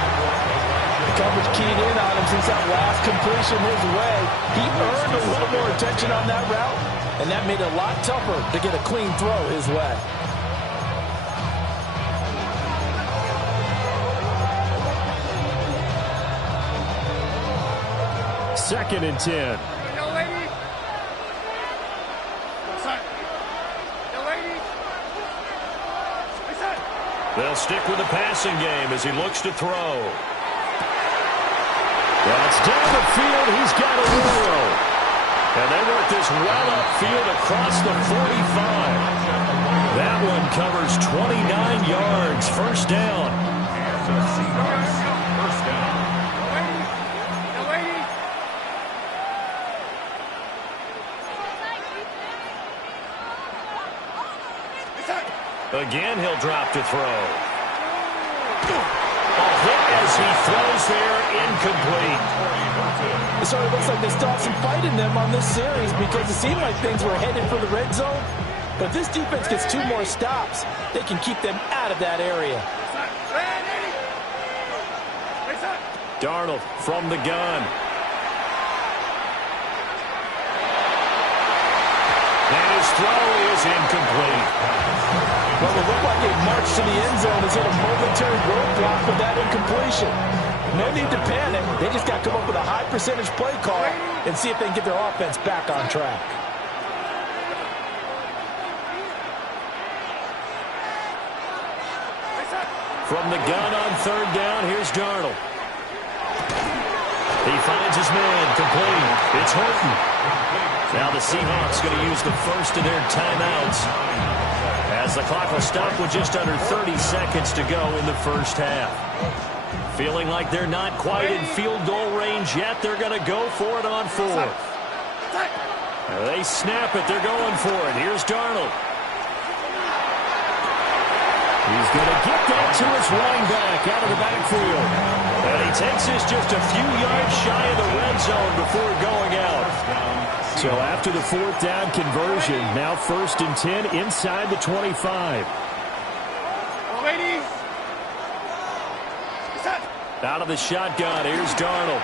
Coverage keyed in on him since that last completion his way. He earned a little more attention on that route, and that made it a lot tougher to get a clean throw his way. Second and 10. They'll stick with the passing game as he looks to throw. That's down the field. He's got a Arroyo. And they work this well upfield across the 45. That one covers 29 yards. First down. First down. Again, he'll drop to throw. A hit as he throws there, incomplete. So it looks like they still have some fight in them on this series because it seemed like things were headed for the red zone. But if this defense gets 2 more stops, they can keep them out of that area. Darnold from the gun. And his throw is incomplete. Well, it looked like a march to the end zone is hit a momentary roadblock with that incompletion. No need to panic. They just got to come up with a high percentage play call and see if they can get their offense back on track. From the gun on third down, here's Darnold. He finds his man, complete. It's Horton. Now the Seahawks going to use the first of their timeouts as the clock will stop with just under 30 seconds to go in the first half. Feeling like they're not quite in field goal range yet, they're going to go for it on 4th. They snap it. They're going for it. Here's Darnold. He's going to get that to his running back out of the backfield. And he takes this just a few yards shy of the red zone before going out. So after the 4th down conversion, now 1st and 10 inside the 25. Out of the shotgun, here's Darnold.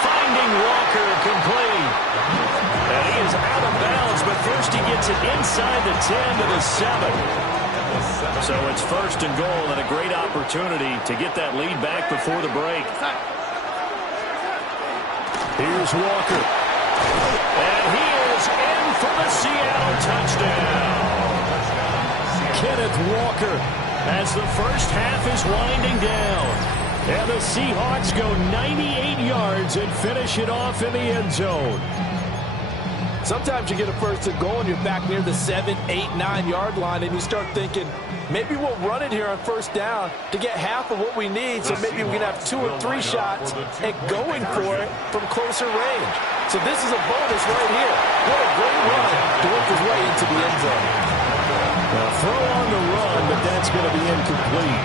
Finding Walker, complete. And he is out of bounds, but first he gets it inside the 10 to the 7. So it's 1st and goal and a great opportunity to get that lead back before the break. Here's Walker. And he is in for the Seattle touchdown. Kenneth Walker as the first half is winding down. And the Seahawks go 98 yards and finish it off in the end zone. Sometimes you get a 1st and goal and you're back near the 7, 8, 9-yard line and you start thinking, maybe we'll run it here on 1st down to get half of what we need, so maybe we can have 2 or 3 shots at going for it from closer range. So this is a bonus right here. What a great run to work his way into the end zone. Now throw on the run, but that's going to be incomplete.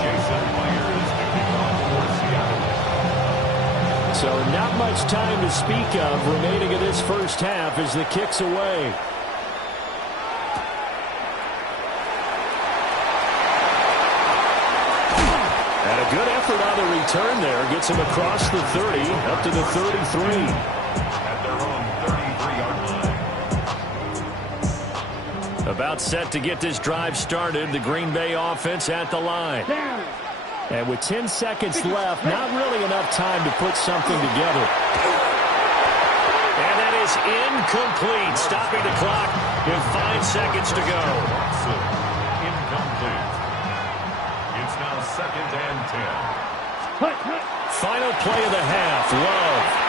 Jason Myers moving on for Seattle. So not much time to speak of remaining in this first half as the kick's away. And a good effort on the return there. Gets him across the 30, up to the 33. At their own 33-yard line. A About set to get this drive started. The Green Bay offense at the line. And with 10 seconds left, not really enough time to put something together. And that is incomplete. Stopping the clock with 5 seconds to go. Incomplete. It's now 2nd and 10. Final play of the half. Love.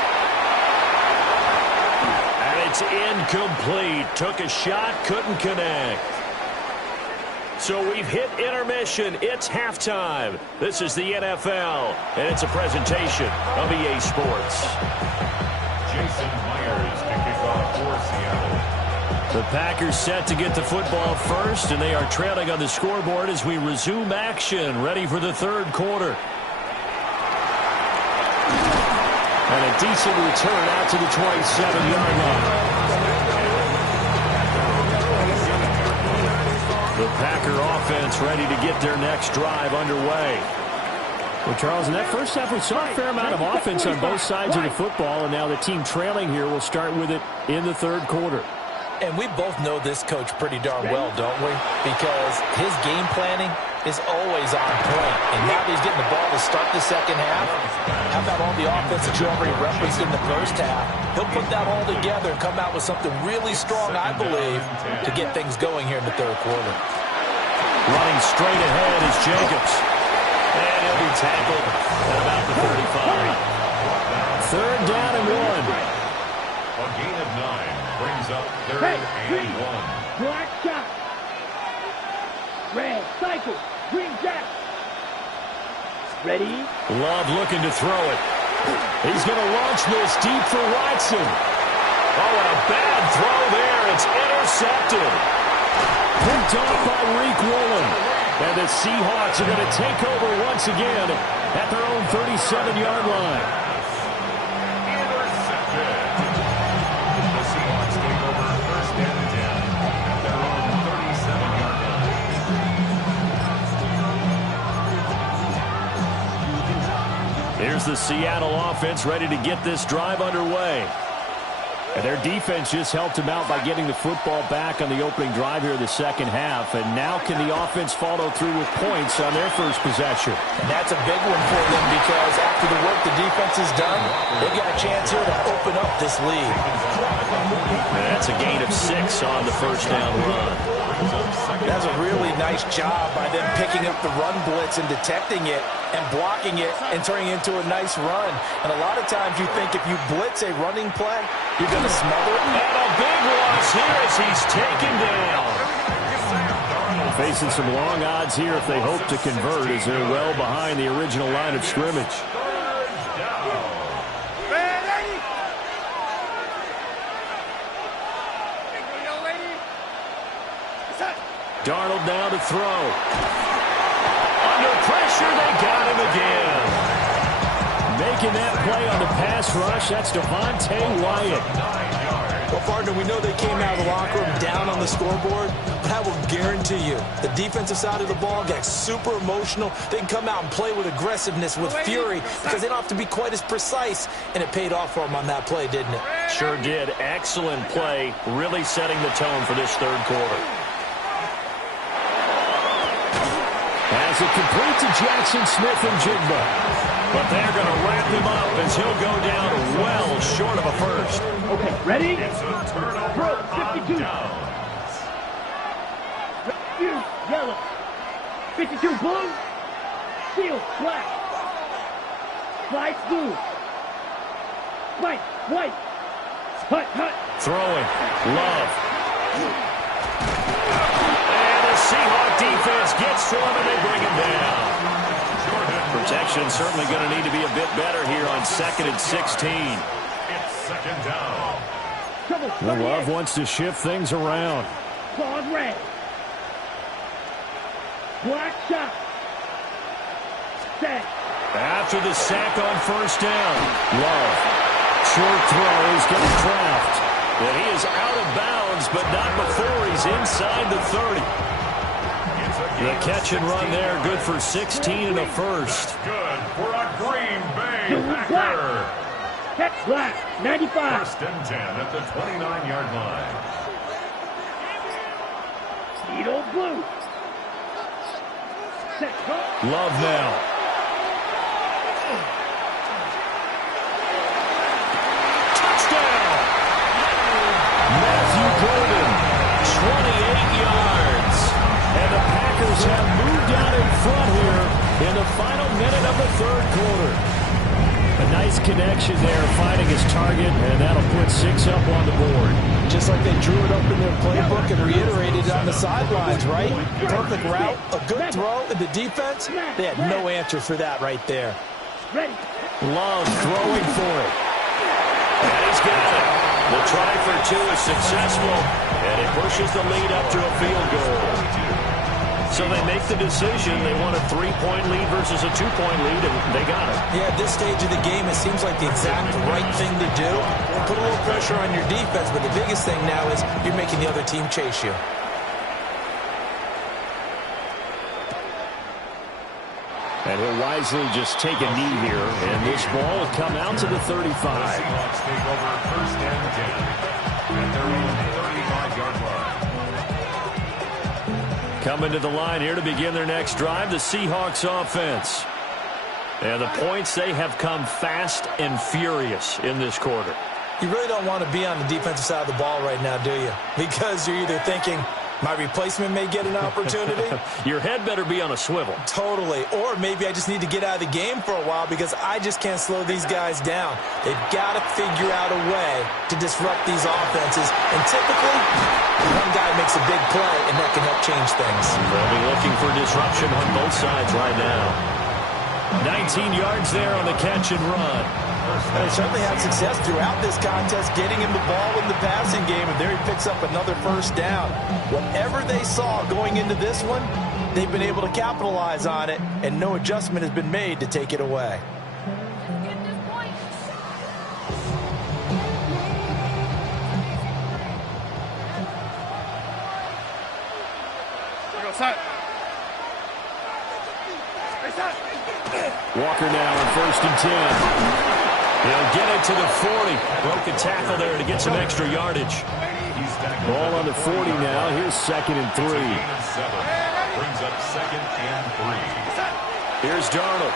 And it's incomplete. Took a shot, couldn't connect. So we've hit intermission. It's halftime. This is the NFL, and it's a presentation of EA Sports. Jason Myers to kick off for Seattle. The Packers set to get the football first, and they are trailing on the scoreboard as we resume action, ready for the third quarter. And a decent return out to the 27-yard line. The Packer offense ready to get their next drive underway. Well, Charles, in that first half, we saw a fair amount of offense on both sides of the football, and now the team trailing here will start with it in the third quarter. And we both know this coach pretty darn well, don't we? Because his game planning is always on point. And now that he's getting the ball to start the second half, how about all the offense that you already referenced in the first half? He'll put that all together and come out with something really strong, I believe, to get things going here in the third quarter. Running straight ahead is Jacobs. And he'll be tackled at about the 35. Third down and 1. A gain of 9 brings up 3rd and 1. Black shot. Red cycle. Green jack. Ready? Love looking to throw it. He's going to launch this deep for Watson. Oh, and a bad throw there. It's intercepted. Picked off by Reek Woolen. And the Seahawks are going to take over once again at their own 37-yard line. Intercepted. The Seahawks take over 1st and 10 at their own 37-yard line. Here's the Seattle offense ready to get this drive underway. And their defense just helped them out by getting the football back on the opening drive here in the second half. And now can the offense follow through with points on their first possession? And that's a big one for them because after the work the defense has done, they've got a chance here to open up this lead. And that's a gain of 6 on the first down run. That's a really nice job by them picking up the run blitz and detecting it and blocking it and turning it into a nice run. And a lot of times you think if you blitz a running play, you're going to smother it. And a big loss here as he's taken down. Facing some long odds here if they hope to convert as they're well behind the original line of scrimmage. Darnold now to throw. Under pressure, they got him again. Making that play on the pass rush, that's Devontae Wyatt. Well, partner, we know they came out of the locker room down on the scoreboard, but I will guarantee you the defensive side of the ball got super emotional. They can come out and play with aggressiveness, with fury, because they don't have to be quite as precise, and it paid off for them on that play, didn't it? Sure did. Excellent play, really setting the tone for this third quarter. As it complete to Jackson Smith and Jigba. But they're going to wrap him up as he'll go down well short of a first. Okay, ready? It's a turnover on 52. downs. Yellow. 52 blue. Field black. Slice blue. White, white. Hut. Throwing. Love. Seahawk defense gets to him and they bring him down. Protection certainly going to need to be a bit better here on 2nd and 16. It's 2nd down. Well, Love wants to shift things around. Claws red. Black shot. Set. After the sack on first down, Love. Short throw is going to Kraft. And he is out of bounds, but not before he's inside the 30. The catch and run there, good for 16 and a first. Good for a Green Bay Packer. Catch black, 95. 1st and 10 at the 29-yard line. Edo blue. Set, go. Love now. Touchdown! Matthew Golden, 28 yards. And the Packers have moved out in front here in the final minute of the third quarter. A nice connection there, finding his target, and that'll put 6 up on the board. Just like they drew it up in their playbook and reiterated it on the sidelines, right? Perfect route, a good throw, and the defense, they had no answer for that right there. Ready. Love throwing for it. And he's got it. The try for 2 is successful, and it pushes the lead up to a field goal. So they make the decision. They want a 3-point lead versus a 2-point lead, and they got it. Yeah, at this stage of the game, it seems like the exact right thing to do. Put a little pressure on your defense, but the biggest thing now is you're making the other team chase you. And he'll wisely just take a knee here, and this ball will come out to the 35. Seahawks take over 1st and 10 at their own 35-yard line. Coming to the line here to begin their next drive, the Seahawks offense. And the points, they have come fast and furious in this quarter. You really don't want to be on the defensive side of the ball right now, do you? Because you're either thinking, my replacement may get an opportunity. Your head better be on a swivel. Totally. Or maybe I just need to get out of the game for a while because I just can't slow these guys down. They've got to figure out a way to disrupt these offenses. And typically, one guy makes a big play, and that can help change things. They'll be looking for disruption on both sides right now. 19 yards there on the catch and run. They certainly had success throughout this contest getting him the ball in the passing game, and there he picks up another first down. Whatever they saw going into this one, they've been able to capitalize on it, and no adjustment has been made to take it away. Walker now on 1st and 10. He'll get it to the 40. Broke a tackle there to get some extra yardage. Ball on the 40 now. Here's 2nd and 3. Brings up 2nd and 3. Here's Darnold.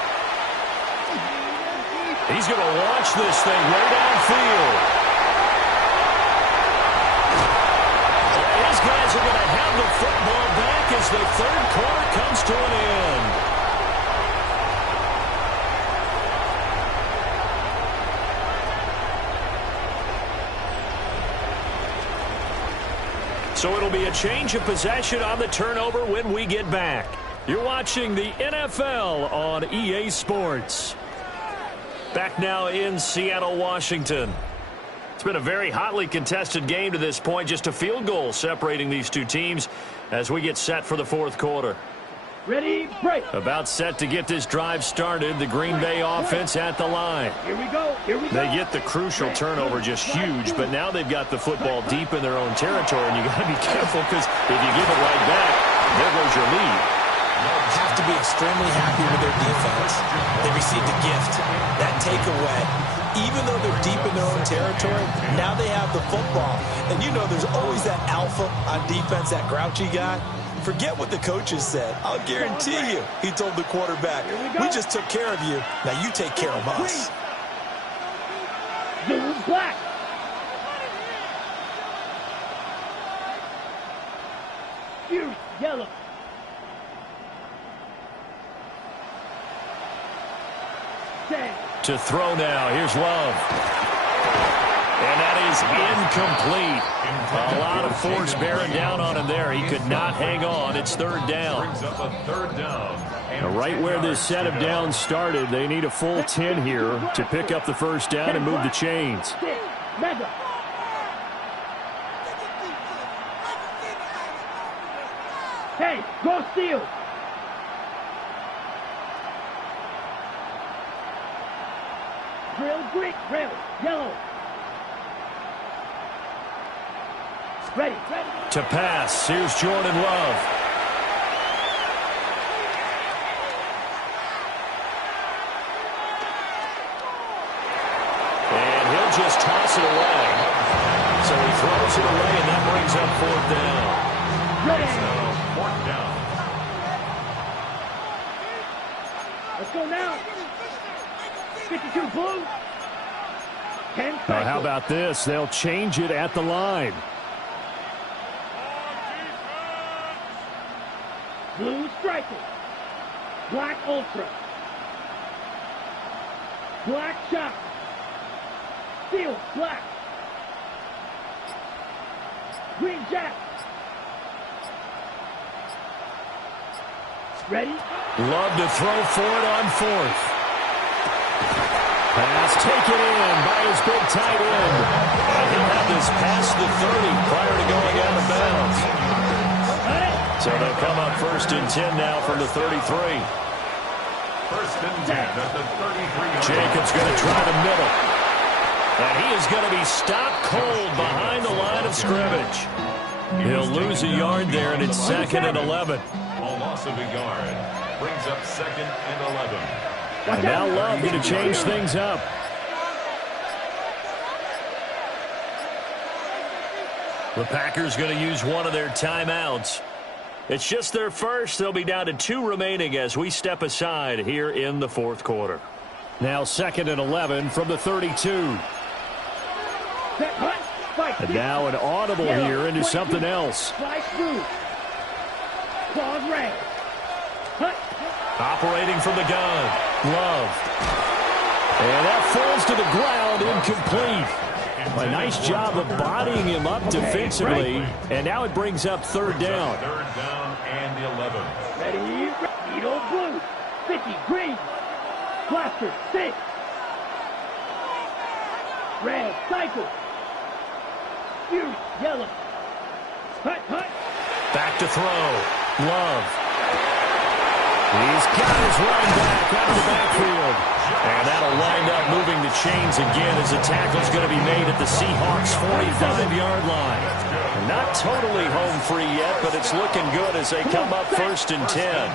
He's going to launch this thing way downfield. These guys are going to have the football back as the third quarter comes to an end. So it'll be a change of possession on the turnover when we get back. You're watching the NFL on EA Sports. Back now in Seattle, Washington. It's been a very hotly contested game to this point. Just a field goal separating these two teams as we get set for the fourth quarter. Ready, break. About set to get this drive started. The Green Bay offense at the line. Here we go. Here we go. They get the crucial turnover, just huge, but now they've got the football deep in their own territory, and you got to be careful because if you give it right back, there goes your lead. Have to be extremely happy with their defense. They received a gift, that takeaway. Even though they're deep in their own territory, now they have the football. And you know there's always that alpha on defense, that grouchy guy. Forget what the coaches said. I'll guarantee you, he told the quarterback, we just took care of you. Now you take care of us. Blue, black. Fuse, yellow. To throw now. Here's Love. And that is incomplete. A lot of force bearing down on him there. He could not hang on. It's 3rd down. Brings up a 3rd down. Now, right where this set of downs started, they need a full 10 here to pick up the first down and move the chains. Hey, go steal. Drill, green, rail, yellow. Ready, ready. To pass, here's Jordan Love. And he'll just toss it away. So he throws it away, and that brings up 4th down. It's now fourth down. Let's go now. 52 blue. 10 seconds. Now, how about this? They'll change it at the line. Blue striker. Black ultra. Black shot. Steel black. Green jack. Ready? Love to throw for it on fourth. Pass taken in by his big tight end. And he'll have this past the 30 prior to going out of bounds. So they'll come up 1st and 10 now from the 33. 1st and 10 at the 33. Jacobs going to try the middle. And he is going to be stopped cold behind the line of scrimmage. He'll lose a yard there, and it's 2nd and 11. A loss of a yard brings up 2nd and 11. And now Love going to change things up. The Packers going to use one of their timeouts. It's just their first. They'll be down to 2 remaining as we step aside here in the 4th quarter. Now 2nd and 11 from the 32. And now an audible here into something else. Operating from the gun. Love. And that falls to the ground, incomplete. A nice job of bodying him up defensively. And now it brings up 3rd down. 3rd down and 11. Ready? Edo blue. 50 green. Blaster 6. Red cycle. Fuse yellow. Hut, hut. Back to throw. Love. He's got his run back out of the backfield. And that'll wind up moving the chains again as the tackle's going to be made at the Seahawks' 45-yard line. Not totally home free yet, but it's looking good as they come up 1st and 10.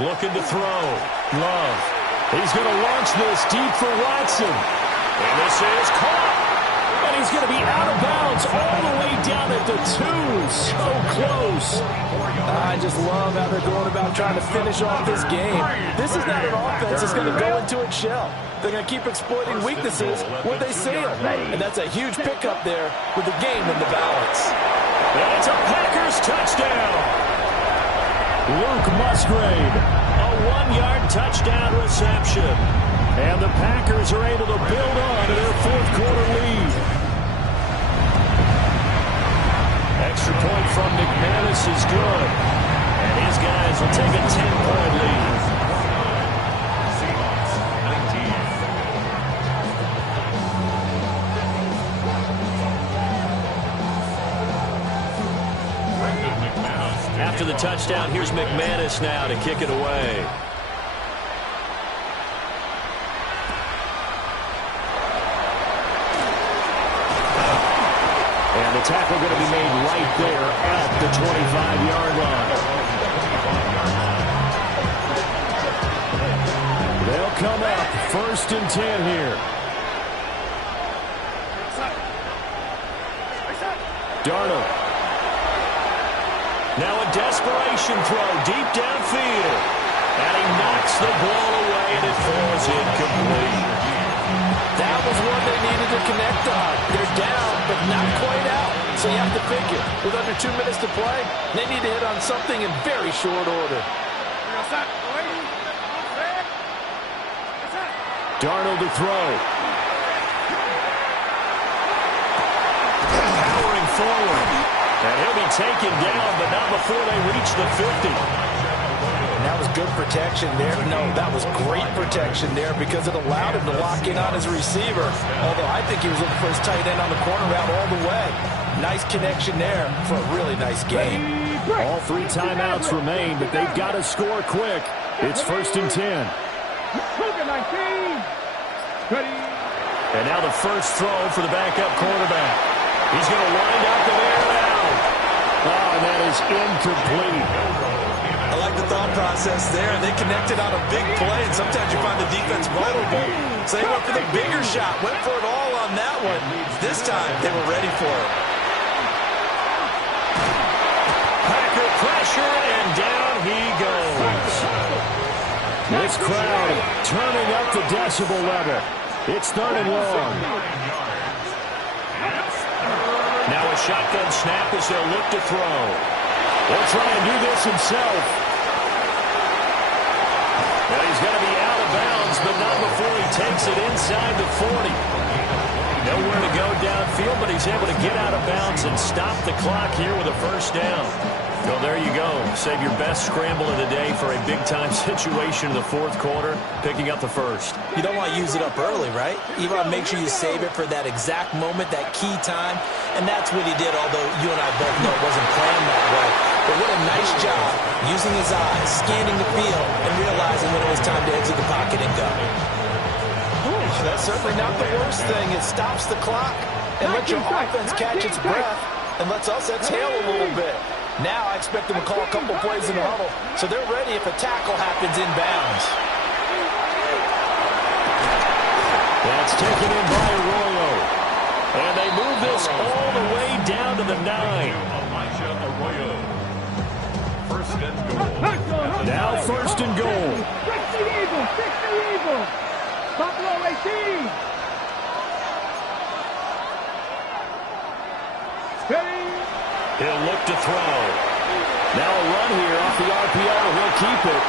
Looking to throw. Love. He's going to launch this deep for Watson. And this is caught. And he's going to be out of bounds all the way down at the 2. So close. I just love how they're going about trying to finish off this game. This is not an offense that's going to go into its shell. They're going to keep exploiting weaknesses where they see them. And that's a huge pickup there with the game in the balance. And it's a Packers touchdown. Luke Musgrave, a 1-yard touchdown reception. And the Packers are able to build on to their 4th quarter lead. Extra point from McManus is good. And his guys will take a 10-point lead. Seahawks 19. After the touchdown, here's McManus now to kick it away. And the tackle going to be made right there at the 25-yard line. They'll come up 1st and 10 here. Darnold. Now a desperation throw deep downfield. And he knocks the ball away, and it falls incomplete. That was one they needed to connect on. They're down, but not quite out. So you have to figure, with under 2 minutes to play, they need to hit on something in very short order. Darnold to throw. Powering forward. And he'll be taken down, but not before they reach the 50. And that was good protection there. No, that was great protection there because it allowed him to lock in on his receiver. Although I think he was looking for his tight end on the corner route all the way. Nice connection there for a really nice game. All 3 timeouts remain, but they've got to score quick. It's 1st and 10. And now the first throw for the backup quarterback. He's going to wind up and air it out. Oh, and that is incomplete. I like the thought process there. They connected on a big play, and sometimes you find the defense vulnerable. So they went for the bigger shot, went for it all on that one. This time, they were ready for it. Packer pressure, and down he goes. This crowd turning up the decibel level. It's 3rd and long. Now a shotgun snap as they'll look to throw. He'll try and do this himself. Well, he's going to be out of bounds, but not before he takes it inside the 40. Nowhere to go downfield, but he's able to get out of bounds and stop the clock here with a first down. Well, there you go. Save your best scramble of the day for a big-time situation in the 4th quarter, picking up the first. You don't want to use it up early, right? You want to make sure you save it for that exact moment, that key time, and that's what he did, although you and I both know it wasn't planned that way. But what a nice job using his eyes, scanning the field, and realizing when it was time to exit the pocket and go. That's certainly not the worst thing. It stops the clock and lets your offense catch its breath and lets us exhale a little bit. Now I expect them to call a couple plays in the huddle, so they're ready if a tackle happens inbounds. That's taken in by Arroyo. And they move this all the way down to the 9. Elijah Arroyo. 1st and goal. Now 1st and goal. 60 Eagles, 60 Eagles. Buffalo 18. Ready? He'll look to throw. Now a run here off the RPO. He'll keep it.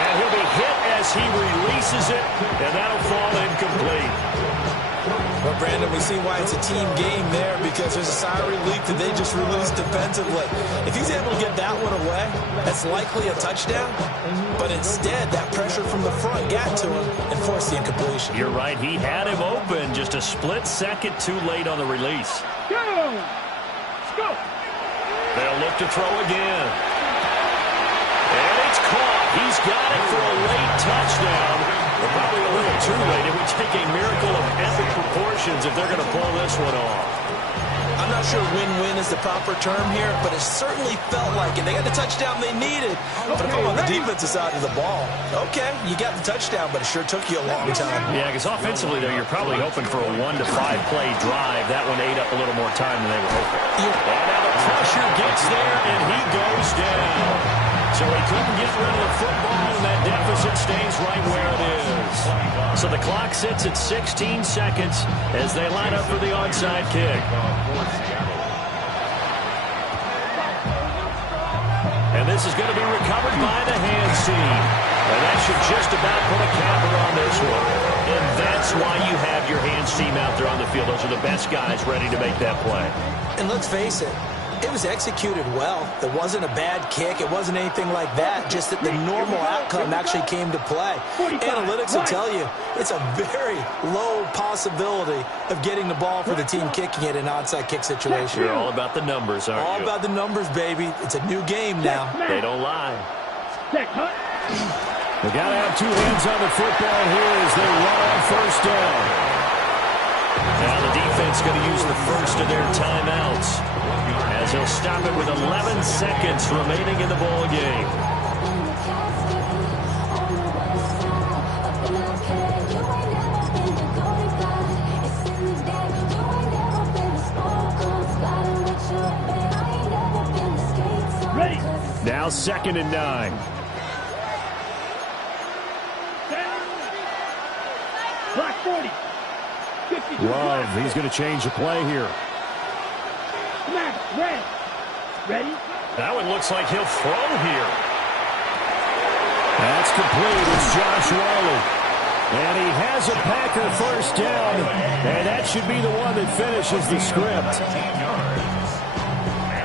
And he'll be hit as he releases it. And that'll fall incomplete. Well, Brandon, we see why it's a team game there, because there's a sigh of relief that they just released defensively. If he's able to get that one away, that's likely a touchdown. But instead, that pressure from the front got to him and forced the incompletion. You're right. He had him open. Just a split second too late on the release. Go! Let's go! They'll look to throw again. And it's caught. He's got it for a late touchdown. But probably a little too late. It would take a miracle of epic proportions if they're going to pull this one off. I'm not sure win-win is the proper term here, but it certainly felt like it. They got the touchdown they needed. But if I'm on the defensive side of the ball, okay, you got the touchdown, but it sure took you a long time. Yeah, because offensively, though, you're probably hoping for a 1 to 5 play drive. That one ate up a little more time than they were hoping. And now the pressure gets there, and he goes down. So he couldn't get rid of the football, and that deficit stays right where it is. So the clock sits at 16 seconds as they line up for the onside kick. And this is going to be recovered by the hands team. And that should just about put a capper on this one. And that's why you have your hands team out there on the field. Those are the best guys ready to make that play. And let's face it, it was executed well. It wasn't a bad kick. It wasn't anything like that. Just that the normal outcome actually came to play. Analytics will tell you it's a very low possibility of getting the ball for the team kicking it in an onside kick situation. You're all about the numbers, aren't you? All about the numbers, baby. It's a new game now. They don't lie. They got to have two hands on the football here as they run on first down. Now the defense going to use the first of their timeouts as he'll stop it with 11 seconds remaining in the ball game. Ready. Now 2nd and 9. Clock 40. 52. Love, he's going to change the play here. Smack. Red. Ready. That one looks like he'll throw here. That's complete. It's Josh Whyle. And he has a Packer first down. And that should be the one that finishes the script.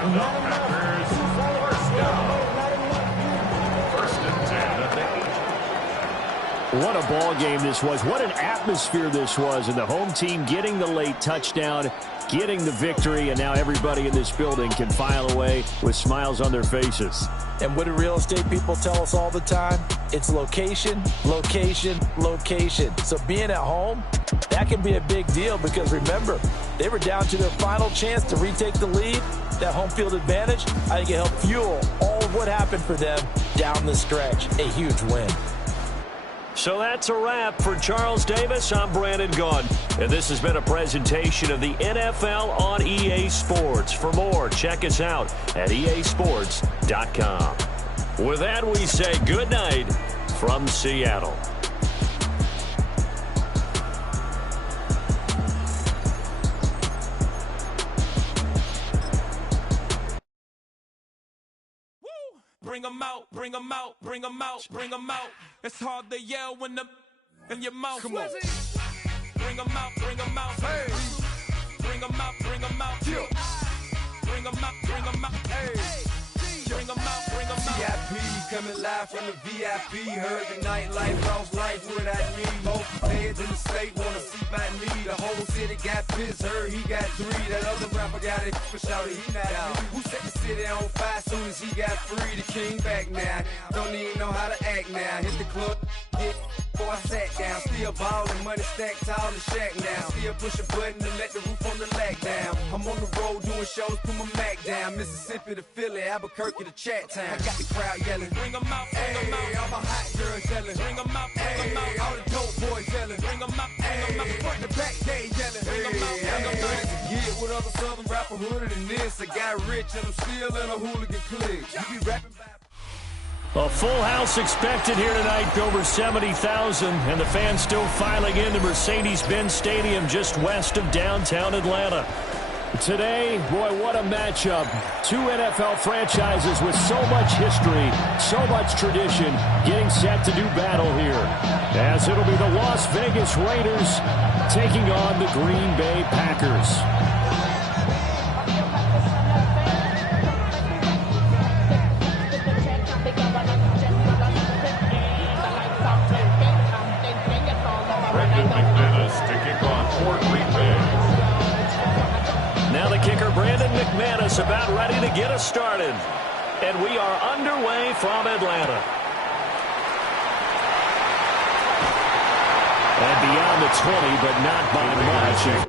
And the Packers first down. 1st and 10 at the 8. What a ball game this was. What an atmosphere this was. And the home team getting the late touchdown, getting the victory, and now everybody in this building can file away with smiles on their faces. And what do real estate people tell us all the time? It's location, location, location. So being at home, that can be a big deal because remember, they were down to their final chance to retake the lead. That home field advantage, I think it helped fuel all of what happened for them down the stretch. A huge win. So that's a wrap. For Charles Davis, I'm Brandon Gaudin. And this has been a presentation of the NFL on EA Sports. For more, check us out at easports.com. With that, we say good night from Seattle. Bring 'em out, bring 'em out, bring 'em out, bring 'em out. It's hard to yell when the in your mouth. Come on. Bring 'em out, bring 'em out. Hey. Bring 'em out, bring 'em out. Yeah. Bring 'em out, bring 'em out. Hey. Bring 'em out, bring 'em out. VIP coming live from the VIP. Heard the nightlife, lost life without me. Most feds in the state wanna see by me. The whole city got pissed, heard he got 3. That other rapper got it for shouty, he not out. Who set the city on fire soon as he got free? The king back now, don't even know how to act now. Hit the club, get before I sat down. Still ballin', money stacked tall in the shack now. Still push a button to let the roof on the lag down. I'm on the road doing shows, put my Mac down. Mississippi to Philly, Albuquerque to Chat Town. I got the crowd yelling, bring 'em out, bring 'em out. All my hot girls yelling, bring 'em out, bring 'em out. All the dope boys yelling, bring 'em out, bring 'em out. Front to back, they yelling, bring 'em out, bring 'em out. To get with other southern rapper hooded than this. I got rich and I'm still in a hooligan clique. You be rapping by... A full house expected here tonight, over 70,000, and the fans still filing into Mercedes-Benz Stadium just west of downtown Atlanta. Today, boy, what a matchup. 2 NFL franchises with so much history, so much tradition, getting set to do battle here. As it'll be the Las Vegas Raiders taking on the Green Bay Packers. Brandon McManus to kick off for Green Bay. Now the kicker, Brandon McManus, about ready to get us started. And we are underway from Atlanta. And beyond the 20, but not by much.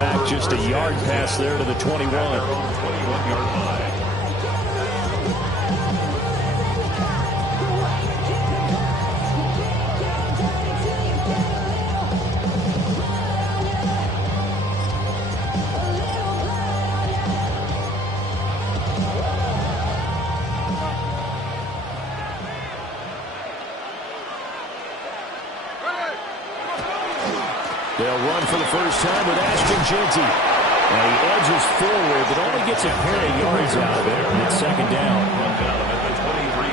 Back just a yard pass there to the 21. 21-yard line. They'll run for the first time with Ashton Jeanty. And he edges forward, but only gets a pair of yards out of it. And it's second down.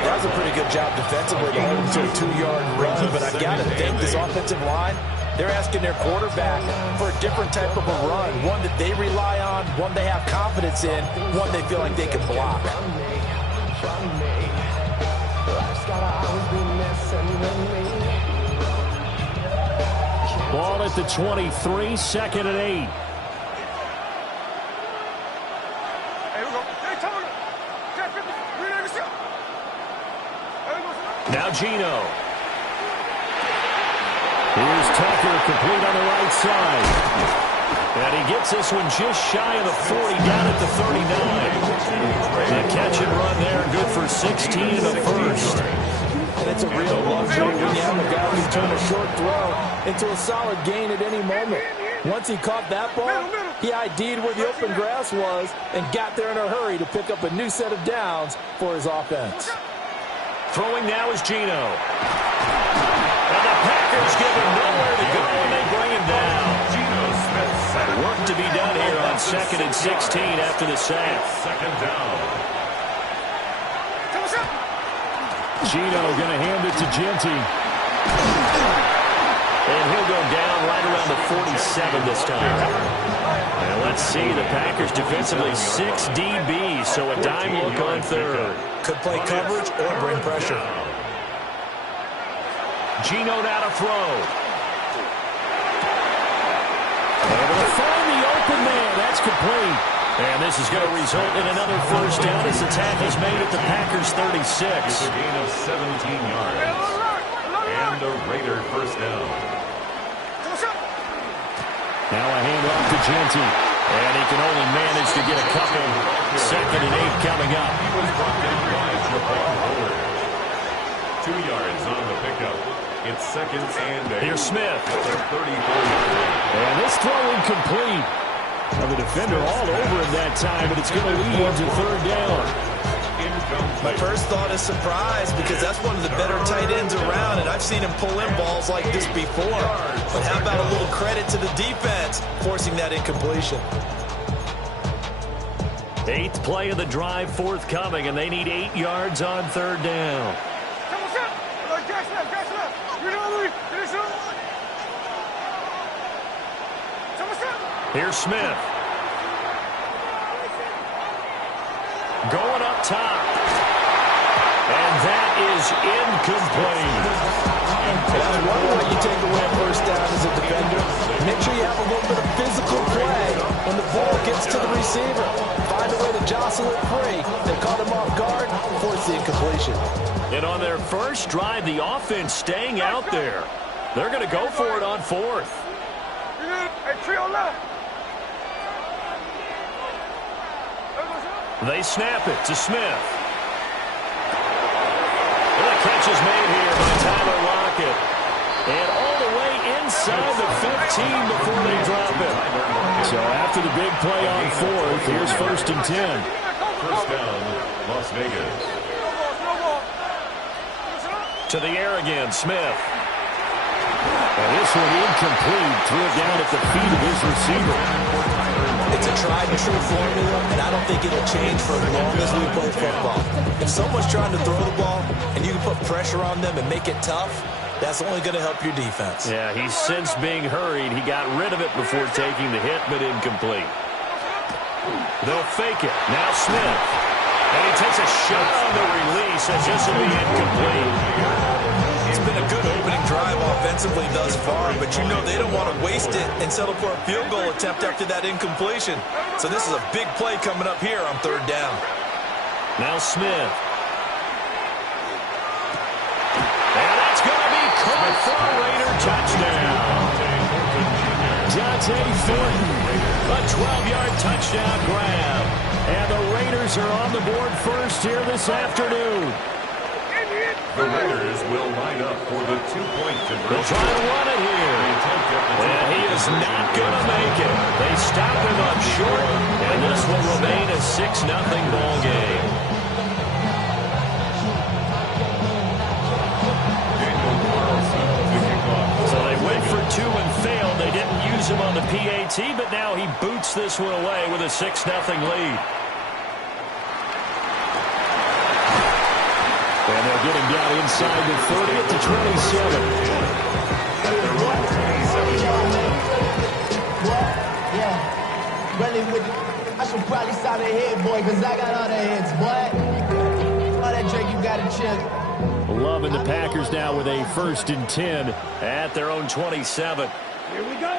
That was a pretty good job defensively to hold him to a 2-yard run. But I got to think this offensive line, they're asking their quarterback for a different type of a run. One that they rely on, one they have confidence in, one they feel like they can block. Ball at the 23, second and 8. Now Geno. Here's Tucker, complete on the right side. And he gets this one just shy of the 40, down at the 39. The catch and run there, good for 16 in the first. And it's a real luxury when you have a guy who can turn a short throw into a solid gain at any moment. Once he caught that ball, he ID'd where the open grass was and got there in a hurry to pick up a new set of downs for his offense. Throwing now is Geno. And the Packers give him nowhere to go, and they bring him down. Work to be done here on 2nd and 16 after the sack. Second down. Geno going to hand it to Genty. And he'll go down right around the 47 this time. And let's see, the Packers defensively 6 DBs, so a dime look on third. Could play coverage or bring pressure. Geno now to throw. Able to find the open man. That's complete. And this is going to result in another first down as the tackle's made at the Packers 36. It's a gain of 17 yards. And a Raider first down. Now a handoff to Genty. And he can only manage to get a couple. 2nd and 8 coming up. He was brought down by Jabbar Howard. 2 yards on the pickup. It's 2nd and 8. Here's Smith. It's a 34-yard. And this throw incomplete. Well, the defender all over him that time, but it's going to lead to 3rd down. My first thought is surprise because that's one of the better tight ends around, and I've seen him pull in balls like this before. But how about a little credit to the defense forcing that incompletion? 8th play of the drive forthcoming, and they need 8 yards on 3rd down. Here's Smith. Going up top. And that is incomplete. That's one way you take away a first down as a defender. Make sure you have a little bit of physical play when the ball gets to the receiver. Find a way to jostle it free. They caught him off guard, force the incompletion. And on their first drive, the offense staying out there. They're going to go for it on 4th. They snap it to Smith. And the catch is made here by Tyler Lockett. And all the way inside the 15 before they drop it. So after the big play on 4th, here's 1st and 10. First down, Las Vegas. To the air again, Smith. And this one incomplete. Threw it down at the feet of his receiver. It's a tried-and-true formula, and I don't think it'll change for as long as we play football. If someone's trying to throw the ball and you can put pressure on them and make it tough, that's only going to help your defense. Yeah, he's since being hurried. He got rid of it before taking the hit, but incomplete. They'll fake it. Now Smith. And he takes a shot on the release, and this will be incomplete. It's been a good opening drive offensively thus far, but you know they don't want to waste it and settle for a field goal attempt after that incompletion. So this is a big play coming up here on 3rd down. Now Smith. And that's going to be caught for a Raider touchdown. Dante Thornton, a 12-yard touchdown grab. And the Raiders are on the board first here this afternoon. The Raiders will line up for the 2-point conversion. They'll try to run it here. And he is not going to make it. They stop him up short, and this will remain a 6-0 ball game. So they went for 2 and failed. They didn't use him on the PAT, but now he boots this one away with a 6-0 lead. And they'll get him down inside the 30 at the 27. Yeah, really with it. I should probably stop the head, boy, because I got all the heads, boy. All that drink you got to chill. Loving the Packers now with a 1st and 10 at their own 27. Here we go.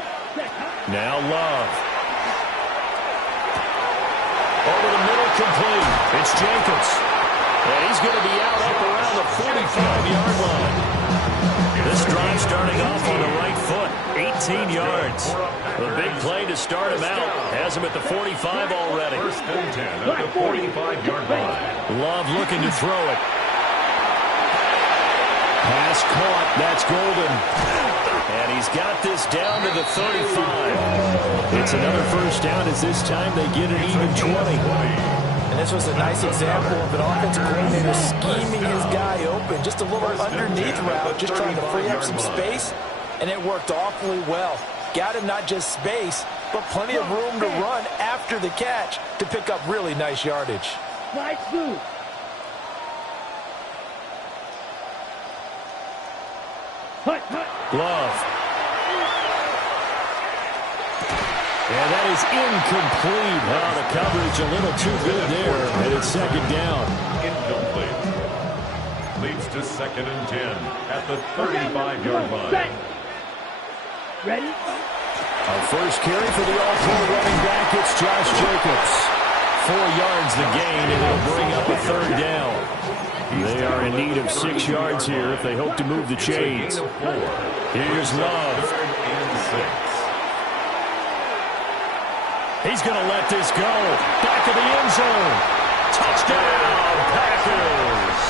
Now Love. Over the middle, complete. It's Jenkins. And he's going to be out up around the 45-yard yards. The big play to start him out. Has him at the 45 already. First and 10 at the 45-yard line. Love looking to throw it. Pass caught. That's Golden. And he's got this down to the 35. It's another first down as this time they get an even 20. And this was a nice example of an offensive coordinator scheming his guy open. Just a little underneath route, just trying to free up some space, and it worked awfully well. Got him not just space, but plenty of room to run after the catch to pick up really nice yardage. Love. And that is incomplete. Oh, the coverage a little too good there. And it's second down. Incomplete. Leads to second and 10 at the 35-yard line. Ready? Our first carry for the all-pro running back, it's Josh Jacobs. 4 yards the gain, and it'll bring up a third down. They are in need of 6 yards here if they hope to move the chains. Here's Love. Third and 6. He's going to let this go. Back of the end zone. Touchdown, Packers.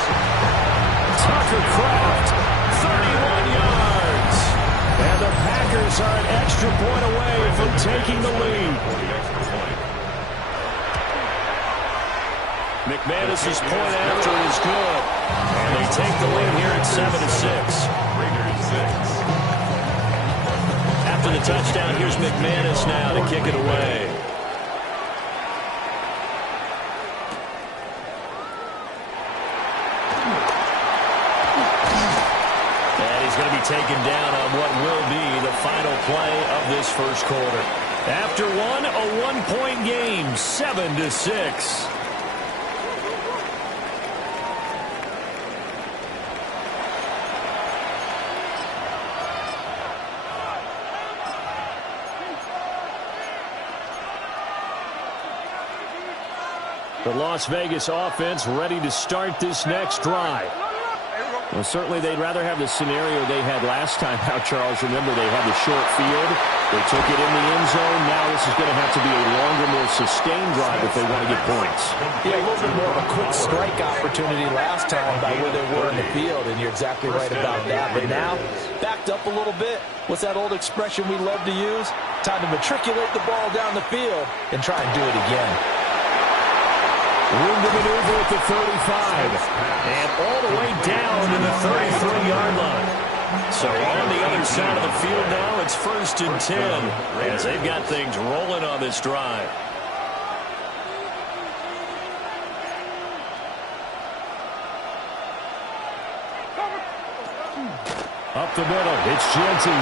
Tucker Kraft, 31 yards. And the Packers are an extra point away from taking the lead. McManus's point after is good. And they take the lead here at 7-6. Raiders 6. After the touchdown, here's McManus now to kick it away. And he's going to be taken down on what will be the final play of this first quarter. After one, a one-point game, 7-6. The Las Vegas offense ready to start this next drive. Well, certainly they'd rather have the scenario they had last time out, Charles. Remember, they had the short field. They took it in the end zone. Now this is going to have to be a longer, more sustained drive if they want to get points. Yeah, a little bit more of a quick strike opportunity last time by where they were in the field, and you're exactly right about that. But now, backed up a little bit. What's that old expression we love to use? Time to matriculate the ball down the field and try and do it again. Room to maneuver at the 35. And all the way down to the 33-yard line. So on the other side of the field now, it's 1st and 10 as they've got things rolling on this drive. Up the middle, it's Genty.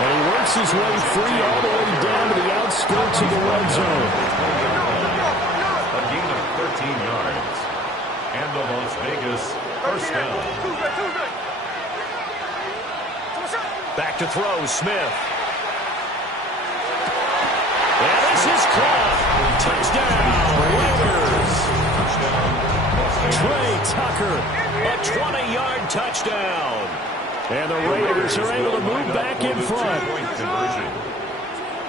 And he works his way free all the way down to the outskirts of the red zone. A gain of 13 yards. And the Las Vegas first down. Back to throw, Smith. And this is caught. Touchdown, Raiders. Trey Tucker, a 20-yard touchdown. And the Raiders are able to move back in front.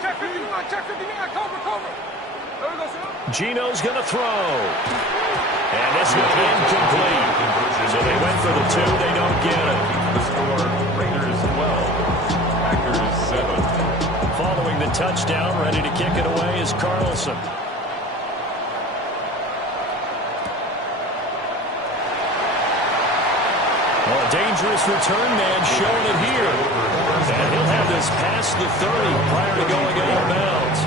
Check 59, check 59, cover. There we go, sir. Gino's going to throw. And this one incomplete. So they went for the 2. They don't get it. The score, Raiders 12, Packers 7. Following the touchdown, ready to kick it away is Carlson. Well, a dangerous return man showing it here. And he'll have this past the 30 prior to going out of bounds.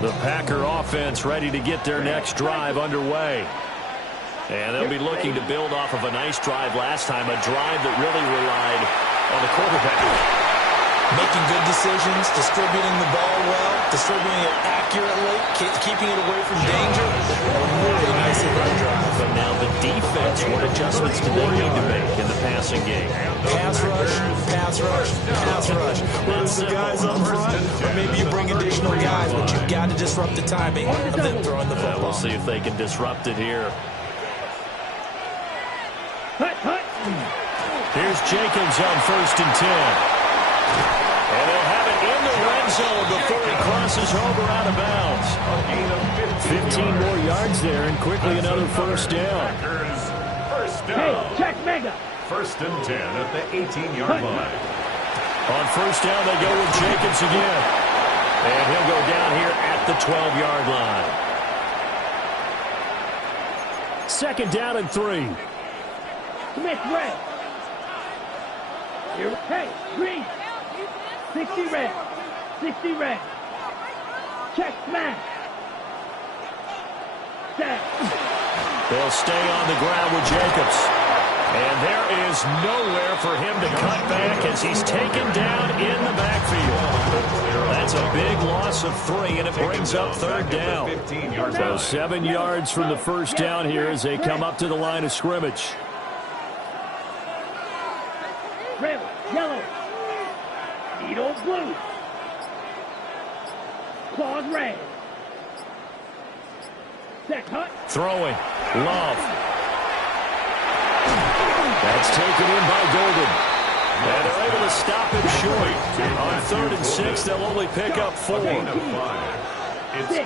The Packer offense ready to get their next drive underway. And they'll be looking to build off of a nice drive last time, a drive that really relied on the quarterback. Making good decisions, distributing the ball well, distributing it accurately, keeping it away from danger. A really nicely run drive. But now the defense, what adjustments do they need to make in the passing game? Pass rush, pass rush, pass rush. Lots of guys up front, or maybe you bring additional guys, but you've got to disrupt the timing of them throwing the football. We'll see if they can disrupt it here. Here's Jacobs on 1st and 10. And they'll have it in the red zone before he crosses over out of bounds. 15 more yards there, and quickly another first down. Hey, check mega. 1st and 10 at the 18-yard line. On 1st down, they go with Jacobs again. And he'll go down here at the 12-yard line. 2nd down and 3. Smith red. Here, hey, green. 60 red. 60 red. Check smash. Set. They'll stay on the ground with Jacobs. And there is nowhere for him to cut back as he's taken down in the backfield. That's a big loss of 3, and it brings up 3rd down. So 7 yards from the first down here as they come up to the line of scrimmage. Red, yellow. Needle blue. Claws red. Set, hut. Throwing. Love. That's taken in by Golden. And they're able to stop him short. On 3rd and 6, they'll only pick up 4. It's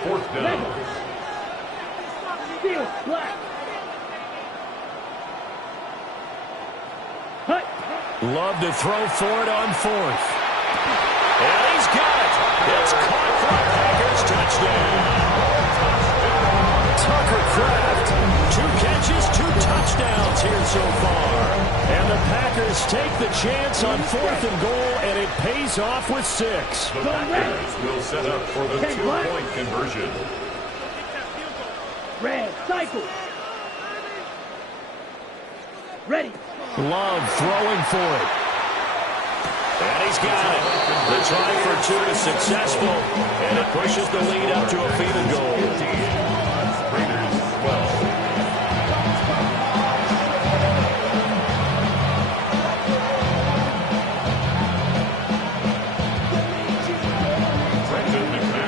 4th down. Steel, black. Hut. Love to throw for it on 4th. And he's got it. It's caught for a Packers touchdown. Tucker Kraft, 2 catches, 2 touchdowns here so far. And the Packers take the chance on 4th and goal, and it pays off with 6. The Packers will set up for the 2-point conversion. Red, cycle. Ready. Love throwing for it. And he's got it. The try for 2 is successful, and it pushes the lead up to a field goal. Raiders 12.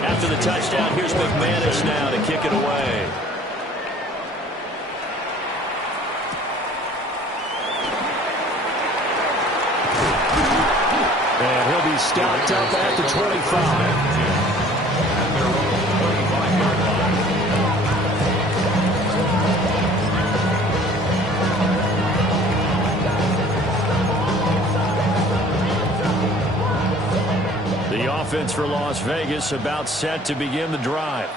After the touchdown, here's McManus now to kick it away. And he'll be stopped up at the 25. The offense for Las Vegas about set to begin the drive.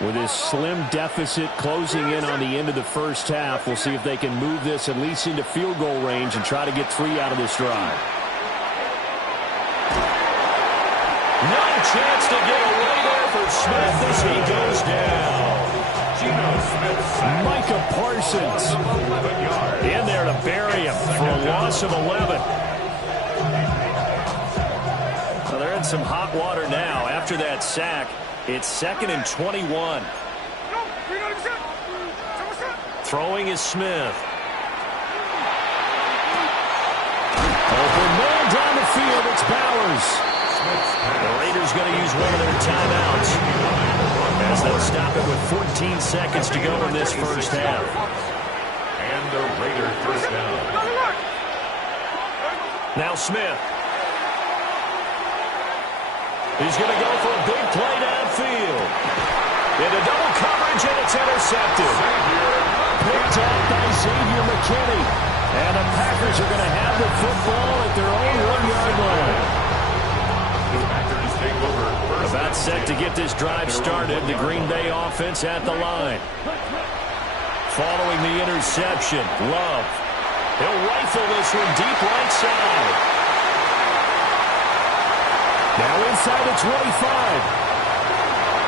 With this slim deficit closing in on the end of the first half, we'll see if they can move this at least into field goal range and try to get 3 out of this drive. No chance to get away there for Smith as he goes down. Micah Parsons in there to bury him for a loss of 11. Well, they're in some hot water now. After that sack, it's 2nd and 21. Throwing is Smith. Open man down the field. It's Bowers. The Raiders going to use one of their timeouts as they'll stop it with 14 seconds to go in this first half. And the Raider first down. Now Smith. He's going to go for a big play downfield. Into double coverage, and it's intercepted. Picked off by Xavier McKinney. And the Packers are going to have the football at their own 1-yard line. The Packers take over. About set to get this drive started. The Green Bay offense at the line. Following the interception, Love. He'll rifle this one deep right side. Now inside the 25.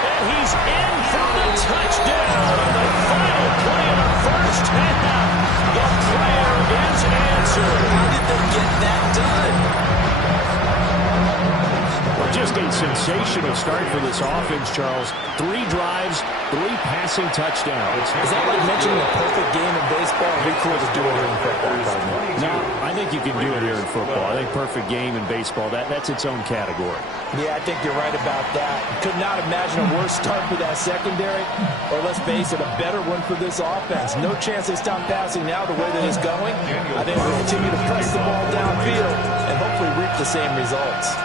And he's in for the touchdown on the final play of the first half. The prayer is answered. How did they get that done? Just a sensational start for this offense, Charles. 3 drives, 3 passing touchdowns. Is that like mentioning a perfect game in baseball? It'd be cool to do it here in football. No, I think you can do it here in football. I think perfect game in baseball, that's its own category. Yeah, I think you're right about that. Could not imagine a worse start for that secondary, or let's face it, a better one for this offense. No chance they stop passing now the way that it's going. I think we'll continue to press the ball downfield and hopefully reap the same results.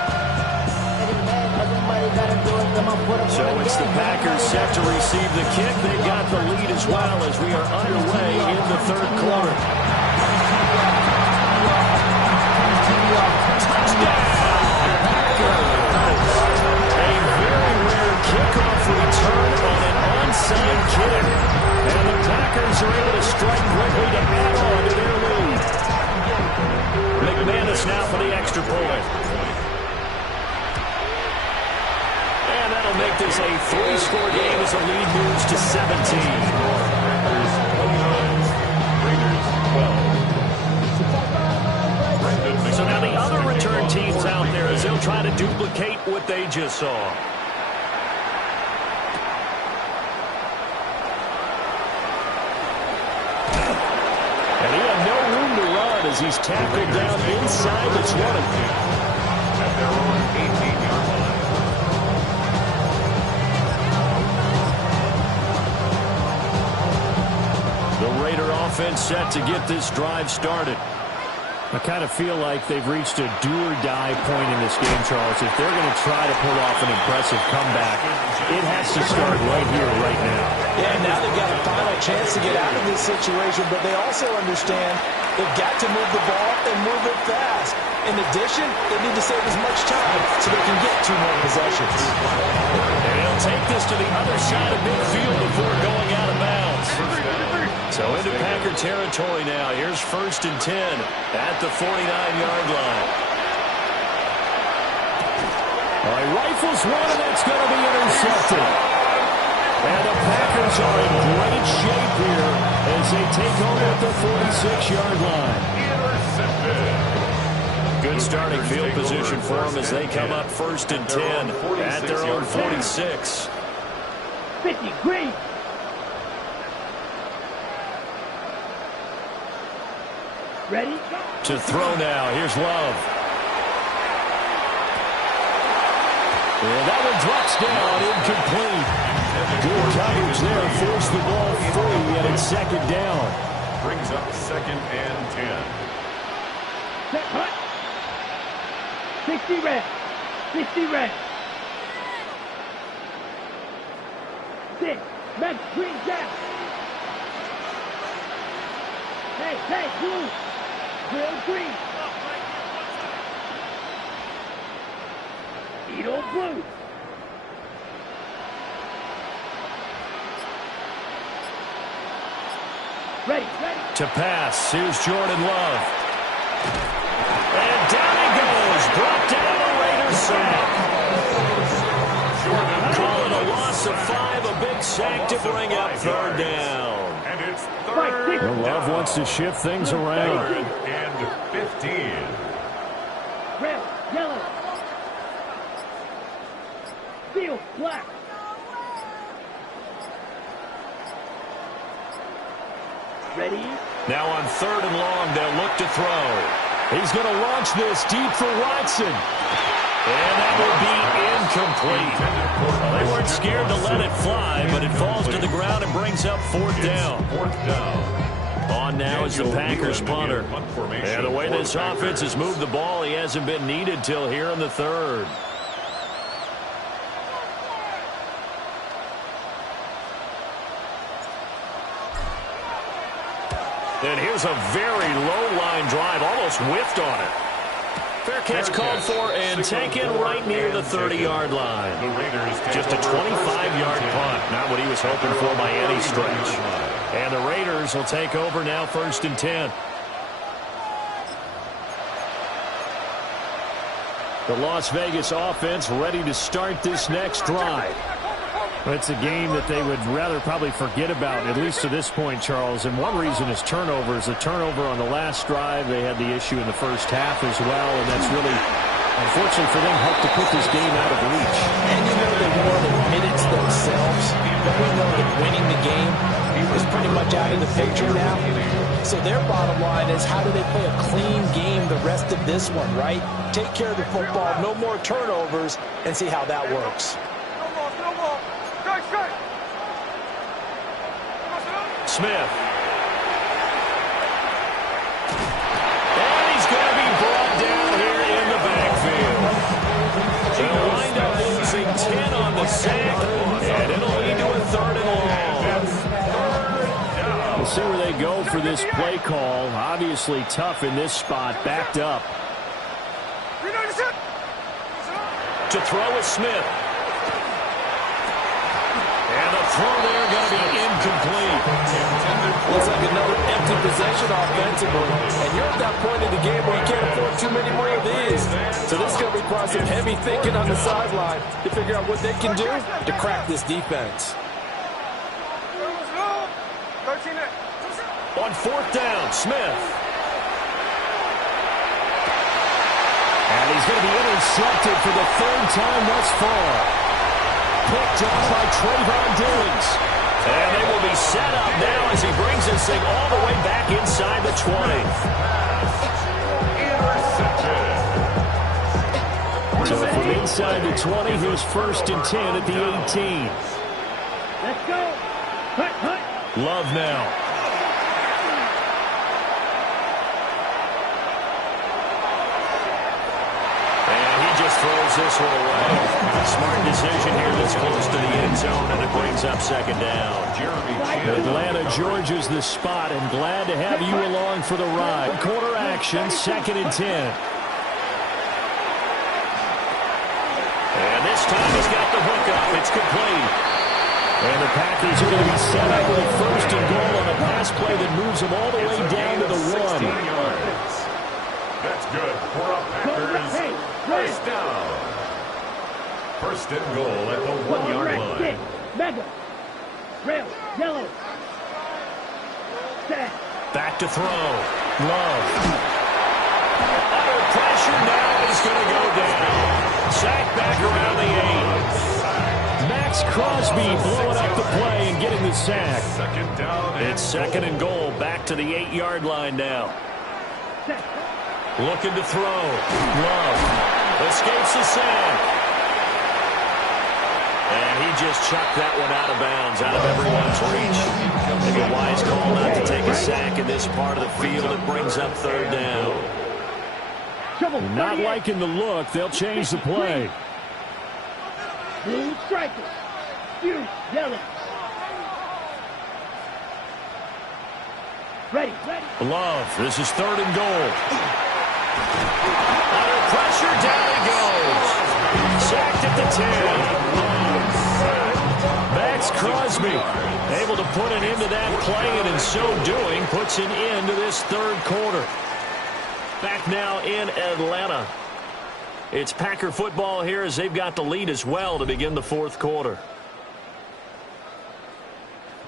So it's the Packers set to receive the kick. They got the lead as well as we are underway in the third quarter. Touchdown! A very rare kickoff return on an onside kick. And the Packers are able to strike quickly to add on to their lead. McManus now for the extra point. And that'll make this a 3-score game as the lead moves to 17. So now the other return teams out there as they'll try to duplicate what they just saw. And he had no room to run as he's tackled down inside the 20. At their own 18-yard line. The Raider offense set to get this drive started. I kind of feel like they've reached a do-or-die point in this game, Charles. If they're going to try to pull off an impressive comeback, it has to start right here, right now. Yeah, now they've got a final chance to get out of this situation, but they also understand they've got to move the ball and move it fast. In addition, they need to save as much time so they can get 2 more possessions. And he'll take this to the other side of midfield before going out of bounds. So into Packer territory now. Here's 1st and 10 at the 49-yard line. All right, rifles one, and that's going to be intercepted. And the Packers are in great shape here as they take over at the 46-yard line. Good starting field position for them as they come up 1st and 10 at their own 46. 50, green. Ready? To throw now. Here's Love. And that one drops down, incomplete. Good coverage there, forced the ball free, and it's 2nd down. Brings up 2nd and 10. Set, hut. 60 red. 60 red. 6. Red, green, down. Hey, blue. Real green. Edo blue. Ready. To pass. Here's Jordan Love. And down he goes. Brought down the Raiders sack. Calling a loss of 5, a big sack to bring up 3rd down. And it's 3rd Well, Love wants to shift things around. 3rd and 15. Red, yellow. Field, black. Ready? Now on 3rd and long, they'll look to throw. He's going to launch this deep for Watson. And that will be incomplete. Well, they weren't scared to let it fly, but it falls to the ground and brings up 4th down. 4th down. On now is the Packers punter. And the way this offense has moved the ball, he hasn't been needed till here in the 3rd. And here's a very low line drive, almost whiffed on it. Fair catch called for and taken right near the 30-yard line. Just a 25-yard punt, not what he was hoping for by any stretch. And the Raiders will take over now 1st and 10. The Las Vegas offense ready to start this next drive. It's a game that they would rather probably forget about, at least to this point, Charles. And one reason is turnovers. A turnover on the last drive. They had the issue in the first half as well, and that's really Unfortunately for them, helped to put this game out of reach. And you know they more than admitted to themselves. But we know that winning the game is pretty much out of the picture now. So their bottom line is, how do they play a clean game the rest of this one, right? Take care of the football, no more turnovers, and see how that works. Smith. And he's going to be brought down here in the backfield. They'll wind up losing 10 on the sack, and it'll lead to a 3rd and long. We'll see where they go for this play call. Obviously tough in this spot, backed up. To throw is Smith. And the throw there going to be incomplete. Looks like another empty possession offensively. And you're at that point in the game where you can't afford too many more of these. So this is going to require some heavy thinking on the sideline to figure out what they can do to crack this defense. On 4th down, Smith. And he's going to be intercepted for the 3rd time thus far. Picked off by Trayvon Diggs. And they will be set up now as he brings this thing all the way back inside the 20. So from inside the 20, here's 1st and 10 at the 18. Let's go. Hut, hut. Love now. Throws this one away. Smart decision here that's close to the end zone, and it brings up 2nd down. Atlanta, Georgia's the spot, and glad to have you along for the ride. Quarter action, 2nd and 10. And this time he's got the hook up. It's complete. And the Packers are going to be set up with a 1st and goal on a pass play that moves them all the way down to the 1. That's good for a Packers. 1st down. 1st and goal at the 1-yard line. Mega. Rail. Yellow. Set. Back to throw. Love. Under pressure now. He's going to go down. Sack back around the 8. Max Crosby blowing up the play and getting the sack. 2nd down. It's 2nd and goal. Back to the 8-yard line now. Looking to throw. Love. Escapes the sack. And he just chucked that one out of bounds, out of everyone's reach. Maybe a wise call not to take a sack in this part of the field. It brings up 3rd down. Not liking the look. They'll change the play. Blue striker. You, yellow. Ready. Love. This is 3rd and goal. Under pressure, down he goes. Sacked at the 10. Max Crosby able to put an end to that play, and in so doing, puts an end to this 3rd quarter. Back now in Atlanta. It's Packer football here as they've got the lead as well to begin the 4th quarter.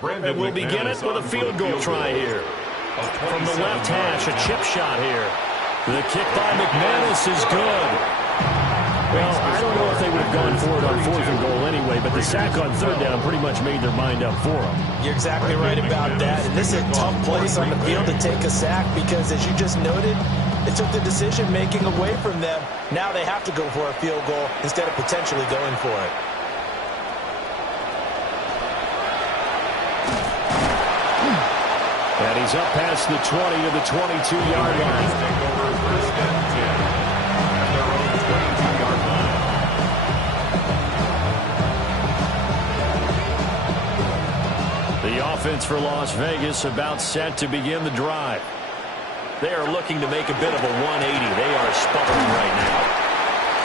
And we'll begin it with a field goal try here. From the left hash, a chip shot here. The kick by McManus is good. Well, I don't know if they would have gone for it on 4th and goal anyway, but the sack on 3rd down pretty much made their mind up for them. You're exactly right about that. And this is a tough place on the field to take a sack because, as you just noted, it took the decision-making away from them. Now they have to go for a field goal instead of potentially going for it. And he's up past the 20 to the 22-yard line. Take over 1st and 10 at their own 22-yard line. The offense for Las Vegas about set to begin the drive. They are looking to make a bit of a 180. They are sputtering right now.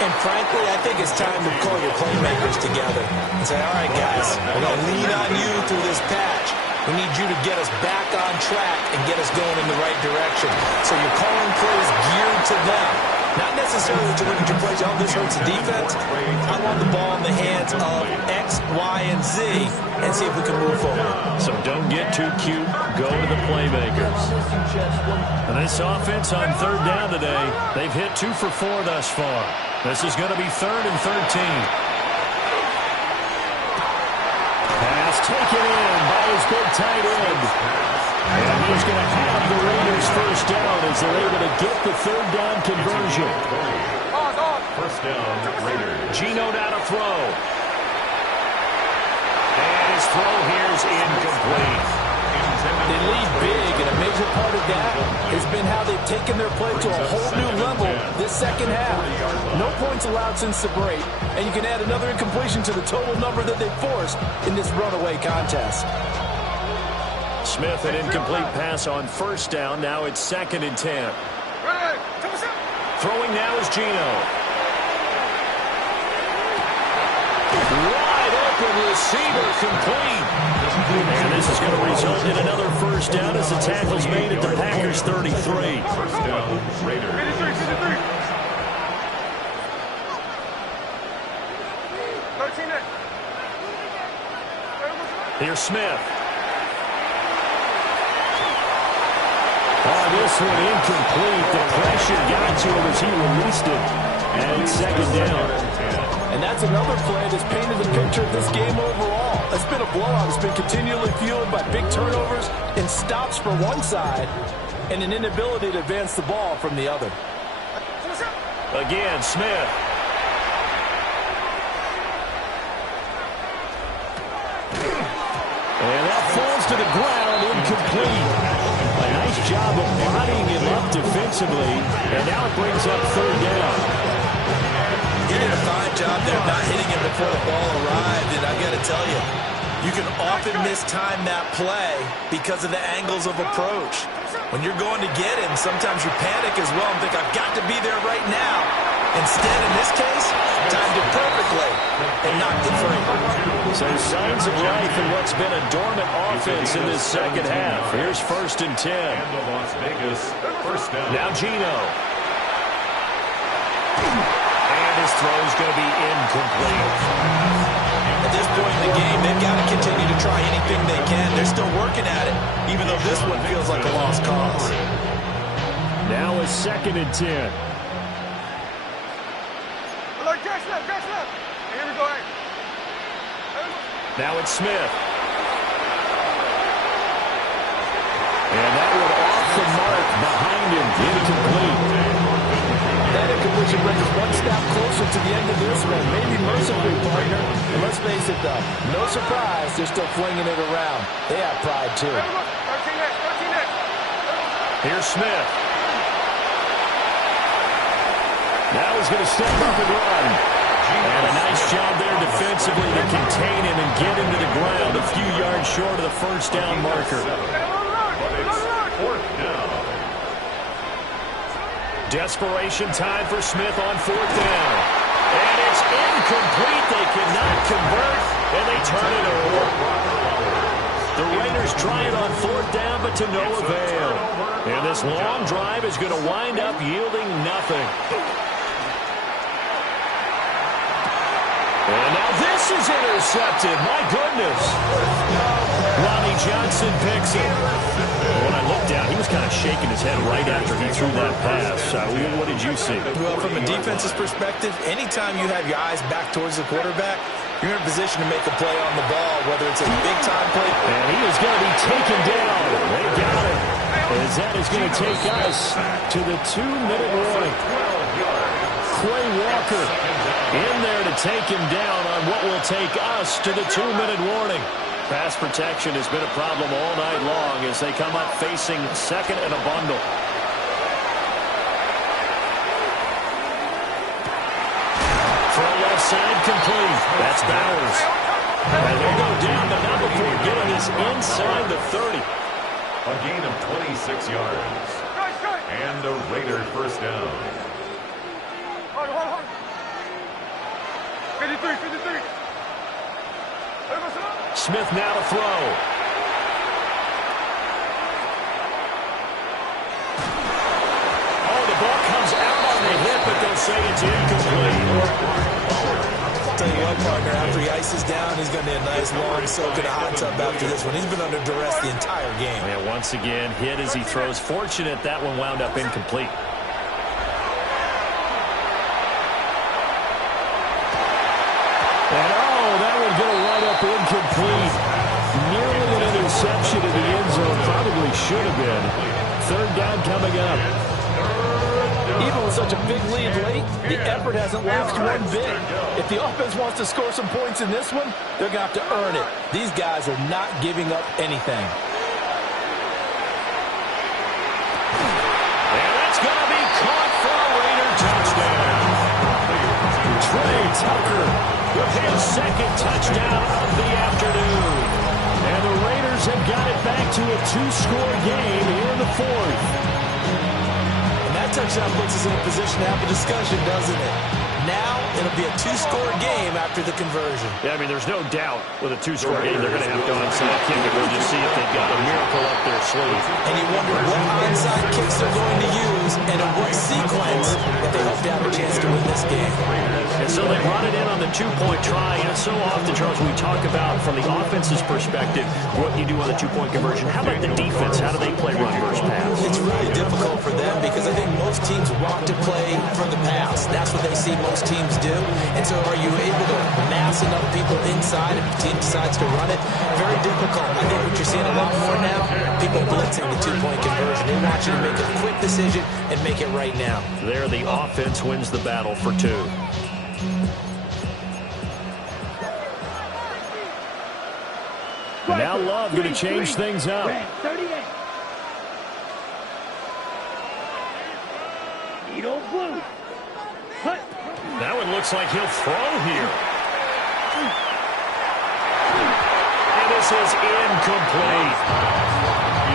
And frankly, I think it's time to call your playmakers together and say, all right, guys, we're going to lean on you through this patch. We need you to get us back on track and get us going in the right direction. So you're calling plays geared to them. Not necessarily to look at your plays. This hurts the defense. I want the ball in the hands of X, Y, and Z and see if we can move forward. So don't get too cute. Go to the playmakers. And this offense on third down today, they've hit 2 for 4 thus far. This is going to be 3rd and 13. Pass taken in by his big tight end. And he's going to have the Raiders first down as they're able to get the third down conversion. First down, Raiders. Geno now to throw. And his throw here is incomplete. They lead big, and a major part of that has been how they've taken their play to a whole new level this second half. No points allowed since the break, and you can add another incompletion to the total number that they forced in this runaway contest. Smith, an incomplete pass on first down. Now it's 2nd and 10. Throwing now is Geno. Wide open receiver complete. And this is going to result in another first down as the tackle's made at the Packers 33. First down, Raiders. 13. Here's Smith. This one incomplete. The pressure got to him as he released it. And it's 2nd down. And that's another play that's painted the picture of this game overall. It's been a blowout. It's been continually fueled by big turnovers and stops for one side and an inability to advance the ball from the other. Again, Smith. And that falls to the ground, incomplete. A nice job of bodying him up defensively, and now it brings up 3rd down. He did a fine job there not hitting him before the ball arrived, and I've got to tell you, you can often mistime that play because of the angles of approach. When you're going to get him, sometimes you panic as well and think, I've got to be there right now. Instead, in this case, timed it perfectly and knocked it free. So signs of life in what's been a dormant offense in this second half. Here's 1st and 10. And the Las Vegas first down. Now Geno. And his throw is going to be incomplete. At this point in the game, they've got to continue to try anything they can. They're still working at it, even though this one feels like a lost cause. Now a 2nd and 10. Now it's Smith. And that one off the mark behind him. Incomplete. That incompletion brings us one step closer to the end of this one. Maybe mercifully, partner. And let's face it, though, no surprise, they're still flinging it around. They have pride, too. 13. Here's Smith. Now he's going to step up and run. And a nice job there defensively to contain him and get him to the ground a few yards short of the first down marker. But it's 4th down. Desperation time for Smith on 4th down. And it's incomplete. They cannot convert, and they turn it over. The Raiders try it on 4th down, but to no avail. And this long drive is going to wind up yielding nothing. And now this is intercepted. My goodness. Ronnie Johnson picks it. When I looked down, he was kind of shaking his head right after he threw that pass. What did you see? Well, from a defense's perspective, anytime you have your eyes back towards the quarterback, you're in a position to make a play on the ball, whether it's a big-time play. And he is going to be taken down. They got it. As that is going to take us to the 2-minute warning. Quay Walker in there to take him down on what will take us to the 2-minute warning. Pass protection has been a problem all night long as they come up facing 2nd and a bundle. Throw left side complete. That's Bowers. And they go down the number 4, getting us inside the 30. A gain of 26 yards. And a Raider first down. Hold on. 53. Smith now to throw. Oh, the ball comes out on the hip, but say it's incomplete. Tell you what, partner, after he ices down, he's going to need a nice long soak in a hot tub after this one. He's been under duress the entire game. Yeah, once again, hit as he throws. Fortunate that one wound up incomplete. And that one going to wind up incomplete. Nearly an interception in the end zone. Probably should have been. Third down coming up. Even with such a big lead late, the effort hasn't lapsed one bit. If the offense wants to score some points in this one, they're going to have to earn it. These guys are not giving up anything. And that's going to be caught for a Raider touchdown. Trey Tucker with his second touchdown of the afternoon. And the Raiders have got it back to a two-score game here in the fourth. That touchdown puts us in a position to have a discussion, doesn't it? Now, it'll be a two-score game after the conversion. Yeah, I mean, there's no doubt with a two-score game, they're going to have to onside kick it. We'll just see if they've got a miracle up their sleeve. And you wonder what onside kicks they're going to use and in what sequence if they hope to have a chance to win this game. And so they brought it in on the two-point try. And so often, Charles, we talk about, from the offense's perspective, what you do on the two-point conversion. How about the defense? How do they play run versus pass? It's really difficult for them because I think most teams want to play for the pass. That's what they see most teams do. And so are you able to mass enough people inside if the team decides to run it? Very difficult. I think what you're seeing a lot more now, people blitzing the two-point conversion. They want you to make a quick decision and make it right now. There, the offense wins the battle for two. And now Love going to change things up. 38. Needle blue. Cut. That one looks like he'll throw here. And this is incomplete.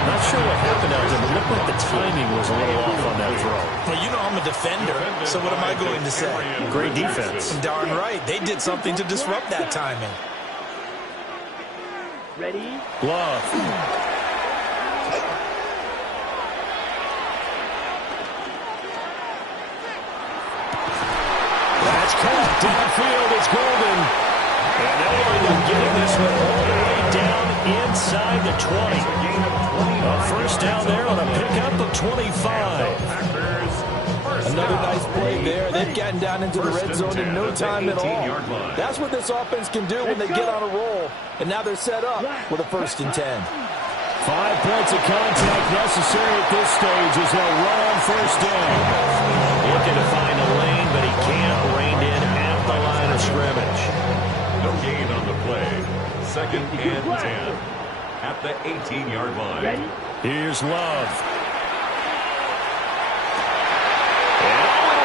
Not sure what happened out there, but it looked like the timing was a little off on that throw. Well, you know I'm a defender, so what am I going to say? Great defense. Darn right. They did something to disrupt that timing. Ready? Love. That's caught downfield. It's Golden. And they end up getting this one all the way down inside the 20. A first down there on a pickup of 25. Another nice play there. They've gotten down into the red zone in no time at all. That's what this offense can do when they get on a roll. And now they're set up with a 1st and 10. 5 points of contact necessary at this stage as they'll run on first down. Looking to find a lane, but he can't. Reined in at the line of scrimmage. No gain on the play. 2nd and 10 at the 18-yard line. Here's Love.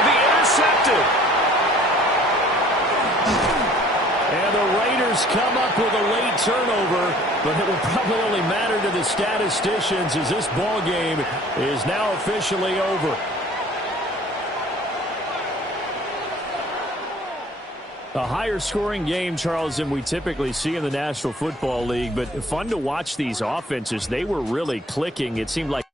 Intercepted. And the Raiders come up with a late turnover, but it will probably only matter to the statisticians as this ball game is now officially over. A higher scoring game, Charles, than we typically see in the National Football League, but fun to watch these offenses. They were really clicking. It seemed like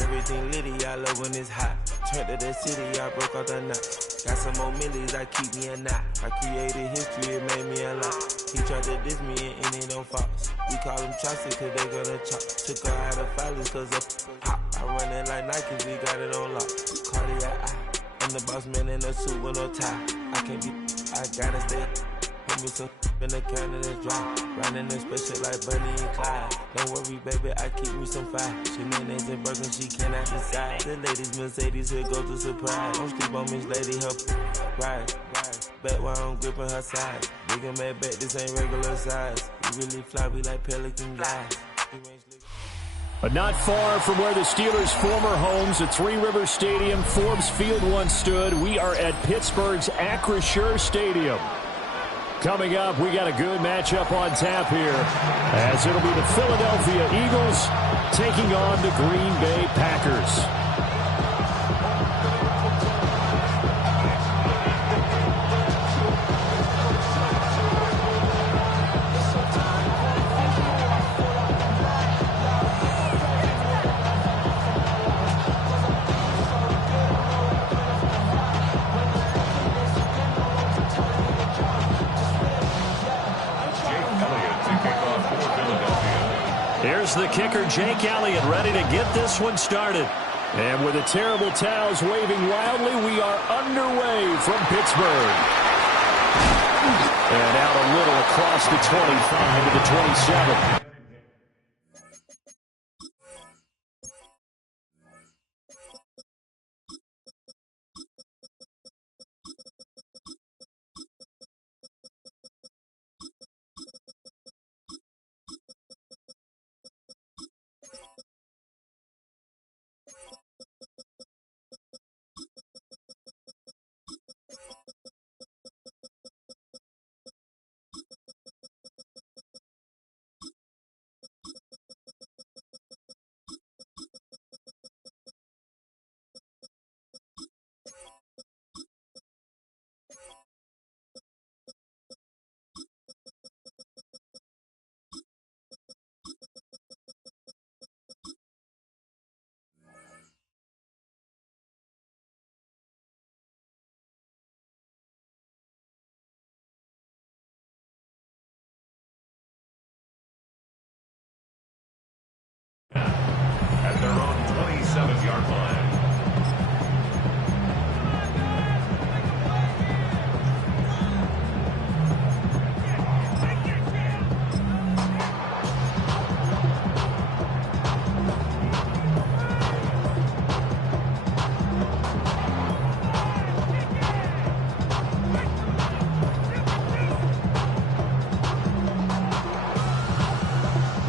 everything litty, I love when it's hot. Turned to the city, I broke out the knot. Got some more millies, I keep me a knot. I created history, it made me a lot. He tried to diss me and it don't fox. We call them chopsy cause they gonna chop. Took her out of filers cause of pop. I run it like Nike, we got it on lock. Cardiac eye. I'm the boss man in a suit with no tie. I can't be, I gotta stay. Put me some in the can of the dry. Riding this special like Bunny and Clyde. Don't worry, baby, I keep me some fire. She mayonnaise and burger, she cannot decide. The ladies Mercedes, here go to surprise. Don't sleep on Miss Lady, help ride. Bet while I'm gripping her side. Big and mad bet, this ain't regular size. We really fly, we like Pelican guys. But not far from where the Steelers' former homes at Three Rivers Stadium, Forbes Field once stood. We are at Pittsburgh's Acrisure Stadium. Coming up, we got a good matchup on tap here, as it'll be the Philadelphia Eagles taking on the Green Bay Packers. Here's the kicker, Jake Elliott, ready to get this one started. And with the terrible towels waving wildly, we are underway from Pittsburgh. And out a little across the 25 to the 27. At their own 27-yard line.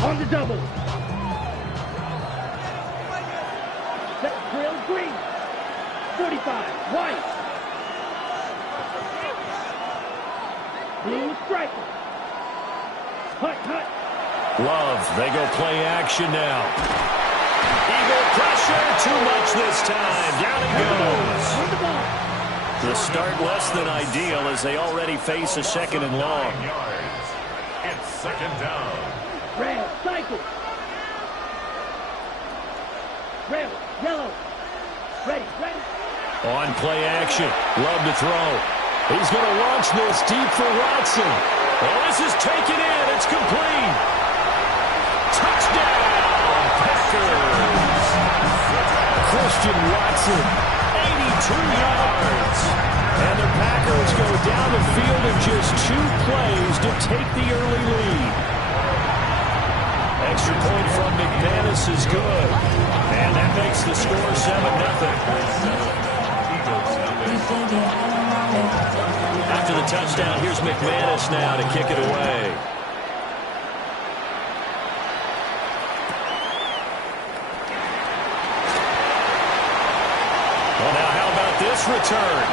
On the double. Drill green. 45. White. Blue striker. Hut, hut. Love, they go play action now. Eagle pressure, too much this time. Down he goes. The start less than ideal as they already face a second and long. 9 yards. It's second down. Red, cycle. Red, yellow. Ready, ready. On play action. Love to throw. He's going to launch this deep for Watson. Oh, this is taken in. It's complete. Touchdown, Packers. Christian Watson, 82 yards. And the Packers go down the field in just 2 plays to take the early lead. Extra point from McManus is good. And that makes the score 7-0. After the touchdown, here's McManus now to kick it away. Well, now how about this return?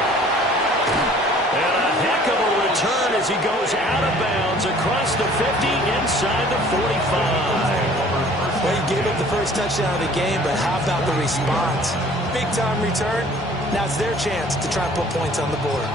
And a heck of a return as he goes out of bounds across the 50 inside the 45. Well, he gave up the first touchdown of the game, but how about the response? Big-time return. Now it's their chance to try and put points on the board.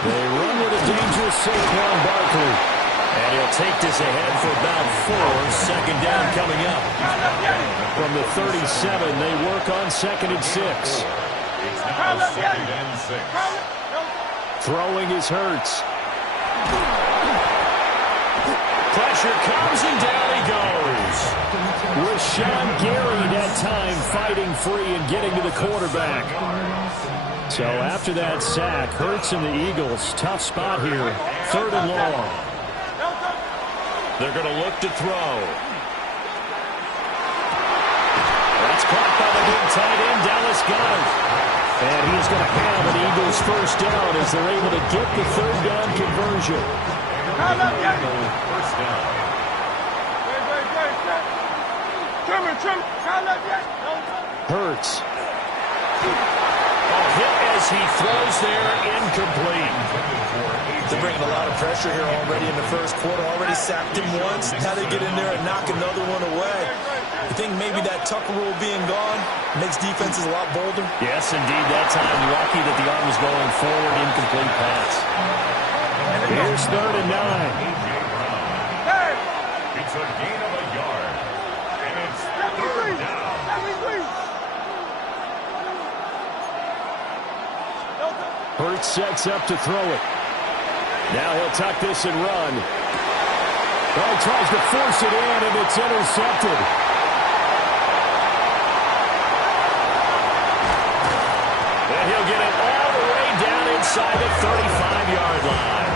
They run with a dangerous Saquon Barkley. And he'll take this ahead for about 4. Second down coming up. From the 37, they work on 2nd and 6. It's now 2nd and 6. Throwing is Hurts. Pressure comes and down he goes. Rashawn Gary that time fighting free and getting to the quarterback. So after that sack, Hurts and the Eagles, tough spot here. 3rd and long. They're going to look to throw. That's caught by the big tight end, Dallas Goedert. And he is going to have an Eagles first down as they're able to get the third down conversion. First down. Hurts. Hit as he throws there, incomplete. They're bringing a lot of pressure here already in the first quarter. Already sacked him once. Now they get in there and knock another one away. I think maybe that Tucker rule being gone makes defenses a lot bolder. Yes, indeed. That time, lucky that the arm was going forward. Incomplete pass. Here's 3rd and 9. It's a gain of a yard. And it's 3rd down. Hurts sets up to throw it. Now he'll tuck this and run. Well, he tries to force it in, and it's intercepted. And he'll get it all the way down inside the 35-yard line.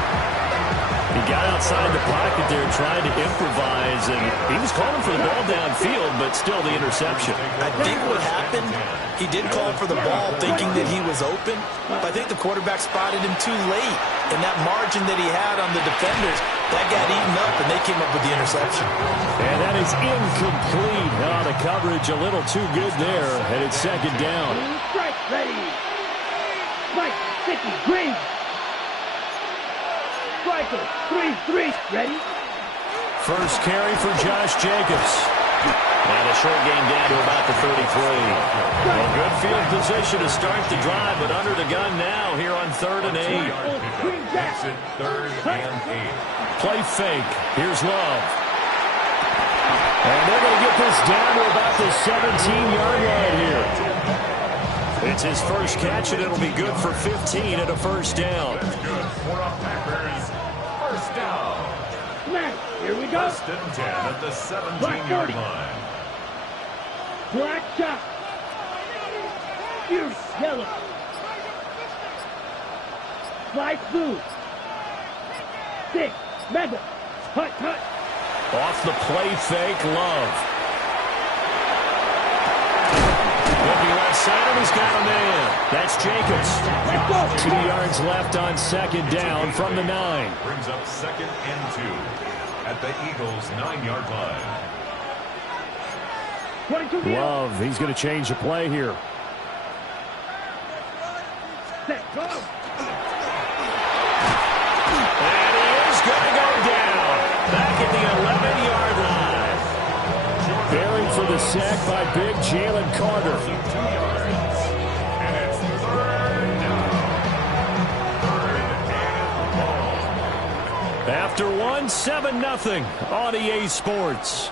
He got outside the pocket there trying to improvise, and he was calling for the ball downfield, but still the interception. I think what happened, he did call for the ball thinking that he was open, but I think the quarterback spotted him too late. And that margin that he had on the defenders, that got eaten up, and they came up with the interception. And that is incomplete. Oh, the coverage a little too good there, and it's 2nd down. Strike, ready. Strike, 50, green. Striker, 3-3, ready. First carry for Josh Jacobs. And a short gain down to about the 33. Well, good field position to start the drive, but under the gun now here on 3rd and 8. Makes it 3rd and 8. Play fake. Here's Love. And they're going to get this down to about the 17-yard line here. It's his first catch, and it'll be good for 15 at a first down. That's good for a Packers first down. Here we go. 1st and 10 at the 17-yard line. Black shot. Fierce yellow. Light blue. 6. Mega. Hut, hut. Off the play fake, Love. Looking left side, and he's got a man. That's Jacobs. 2 yards left on 2nd down from the 9. Brings up 2nd and 2 at the Eagles' 9-yard line. Love, he's going to change the play here. Set, go. And he is going to go down. Back at the 11-yard line. Buried for the sack by big Jalen Carter. 2 yards. And it's 3rd down. 3rd and long. After 1, 7-0 on EA Sports.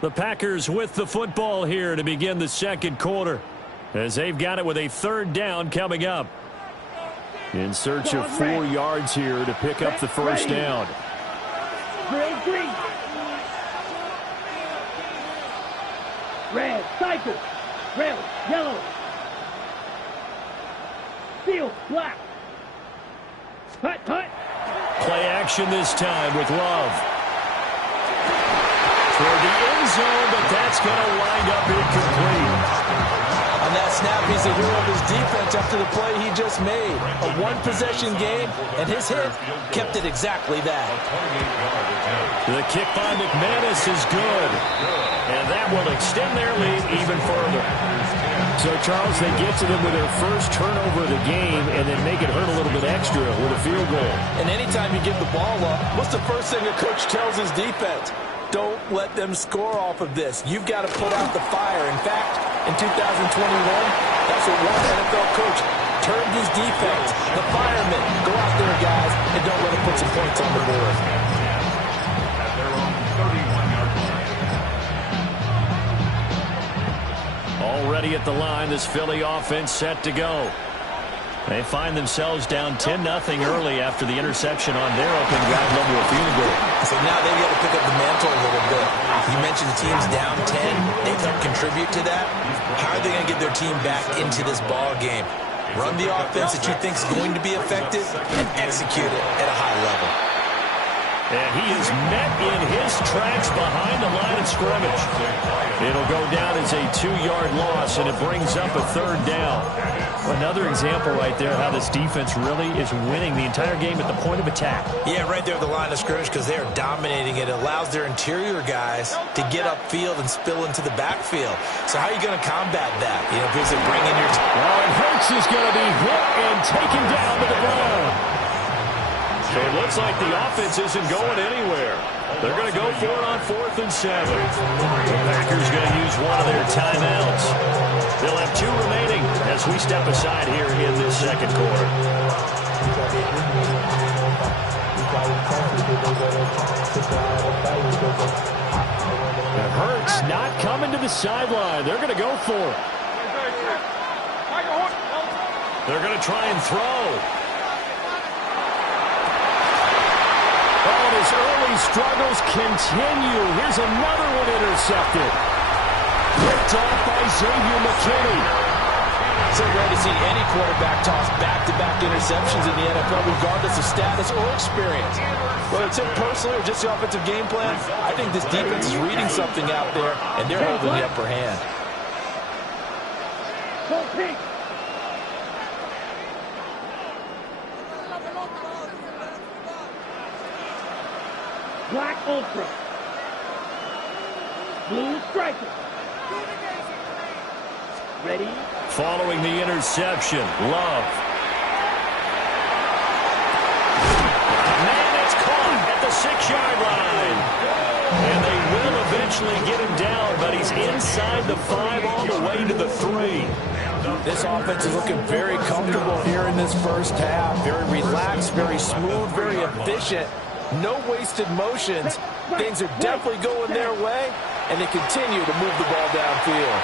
The Packers with the football here to begin the 2nd quarter, as they've got it with a 3rd down coming up. In search of 4 yards here to pick up the first down. Green, green. Red, cycle. Red, yellow. Steel, black. Hut, hut. Play action this time with Love. Toward the end zone, but that's going to wind up incomplete. On that snap, he's the hero of his defense after the play he just made. A one-possession game, and his hit kept it exactly that. The kick by McManus is good, and that will extend their lead even further. So, Charles, they get to them with their first turnover of the game and then make it hurt a little bit extra with a field goal. And anytime you give the ball up, what's the first thing a coach tells his defense? Don't let them score off of this. You've got to put out the fire. In fact, in 2021, that's what one NFL coach turned his defense. The firemen. Go out there, guys, and don't let them put some points on the board. At their own 31-yard line. Already at the line, this Philly offense set to go. They find themselves down 10-0 early after the interception on their opening drive led to a field goal. So now they've got to pick up the mantle a little bit. You mentioned the team's down 10. They've helped contribute to that. How are they going to get their team back into this ball game? Run the offense that you think is going to be effective and execute it at a high level. And he is met in his tracks behind the line of scrimmage. It'll go down as a 2-yard loss, and it brings up a 3rd down. Another example right there how this defense really is winning the entire game at the point of attack. Yeah, right there at the line of scrimmage because they are dominating it. It allows their interior guys to get upfield and spill into the backfield. So how are you going to combat that? You know, because they're bringing your... Well, and Hurts is going to be hit and taken down to the ground. So it looks like the offense isn't going anywhere. They're going to go for it on 4th and 7. The Packers going to use one of their timeouts. They'll have 2 remaining as we step aside here in this 2nd quarter. And Hurts not coming to the sideline. They're going to go for it. They're going to try and throw. His early struggles continue. Here's another one intercepted. Picked off by Xavier McKinney. So rare to see any quarterback toss back-to-back interceptions in the NFL, regardless of status or experience. Whether it's him personally or just the offensive game plan, I think this defense is reading something out there, and they're holding the upper hand. Black Ultra. Blue Striker. Ready? Following the interception, Love. Man, it's caught at the 6-yard line. And they will eventually get him down, but he's inside the 5 all the way to the 3. This offense is looking very comfortable here in this first half. Very relaxed, very smooth, very efficient. No wasted motions. Things are definitely going their way, and they continue to move the ball downfield.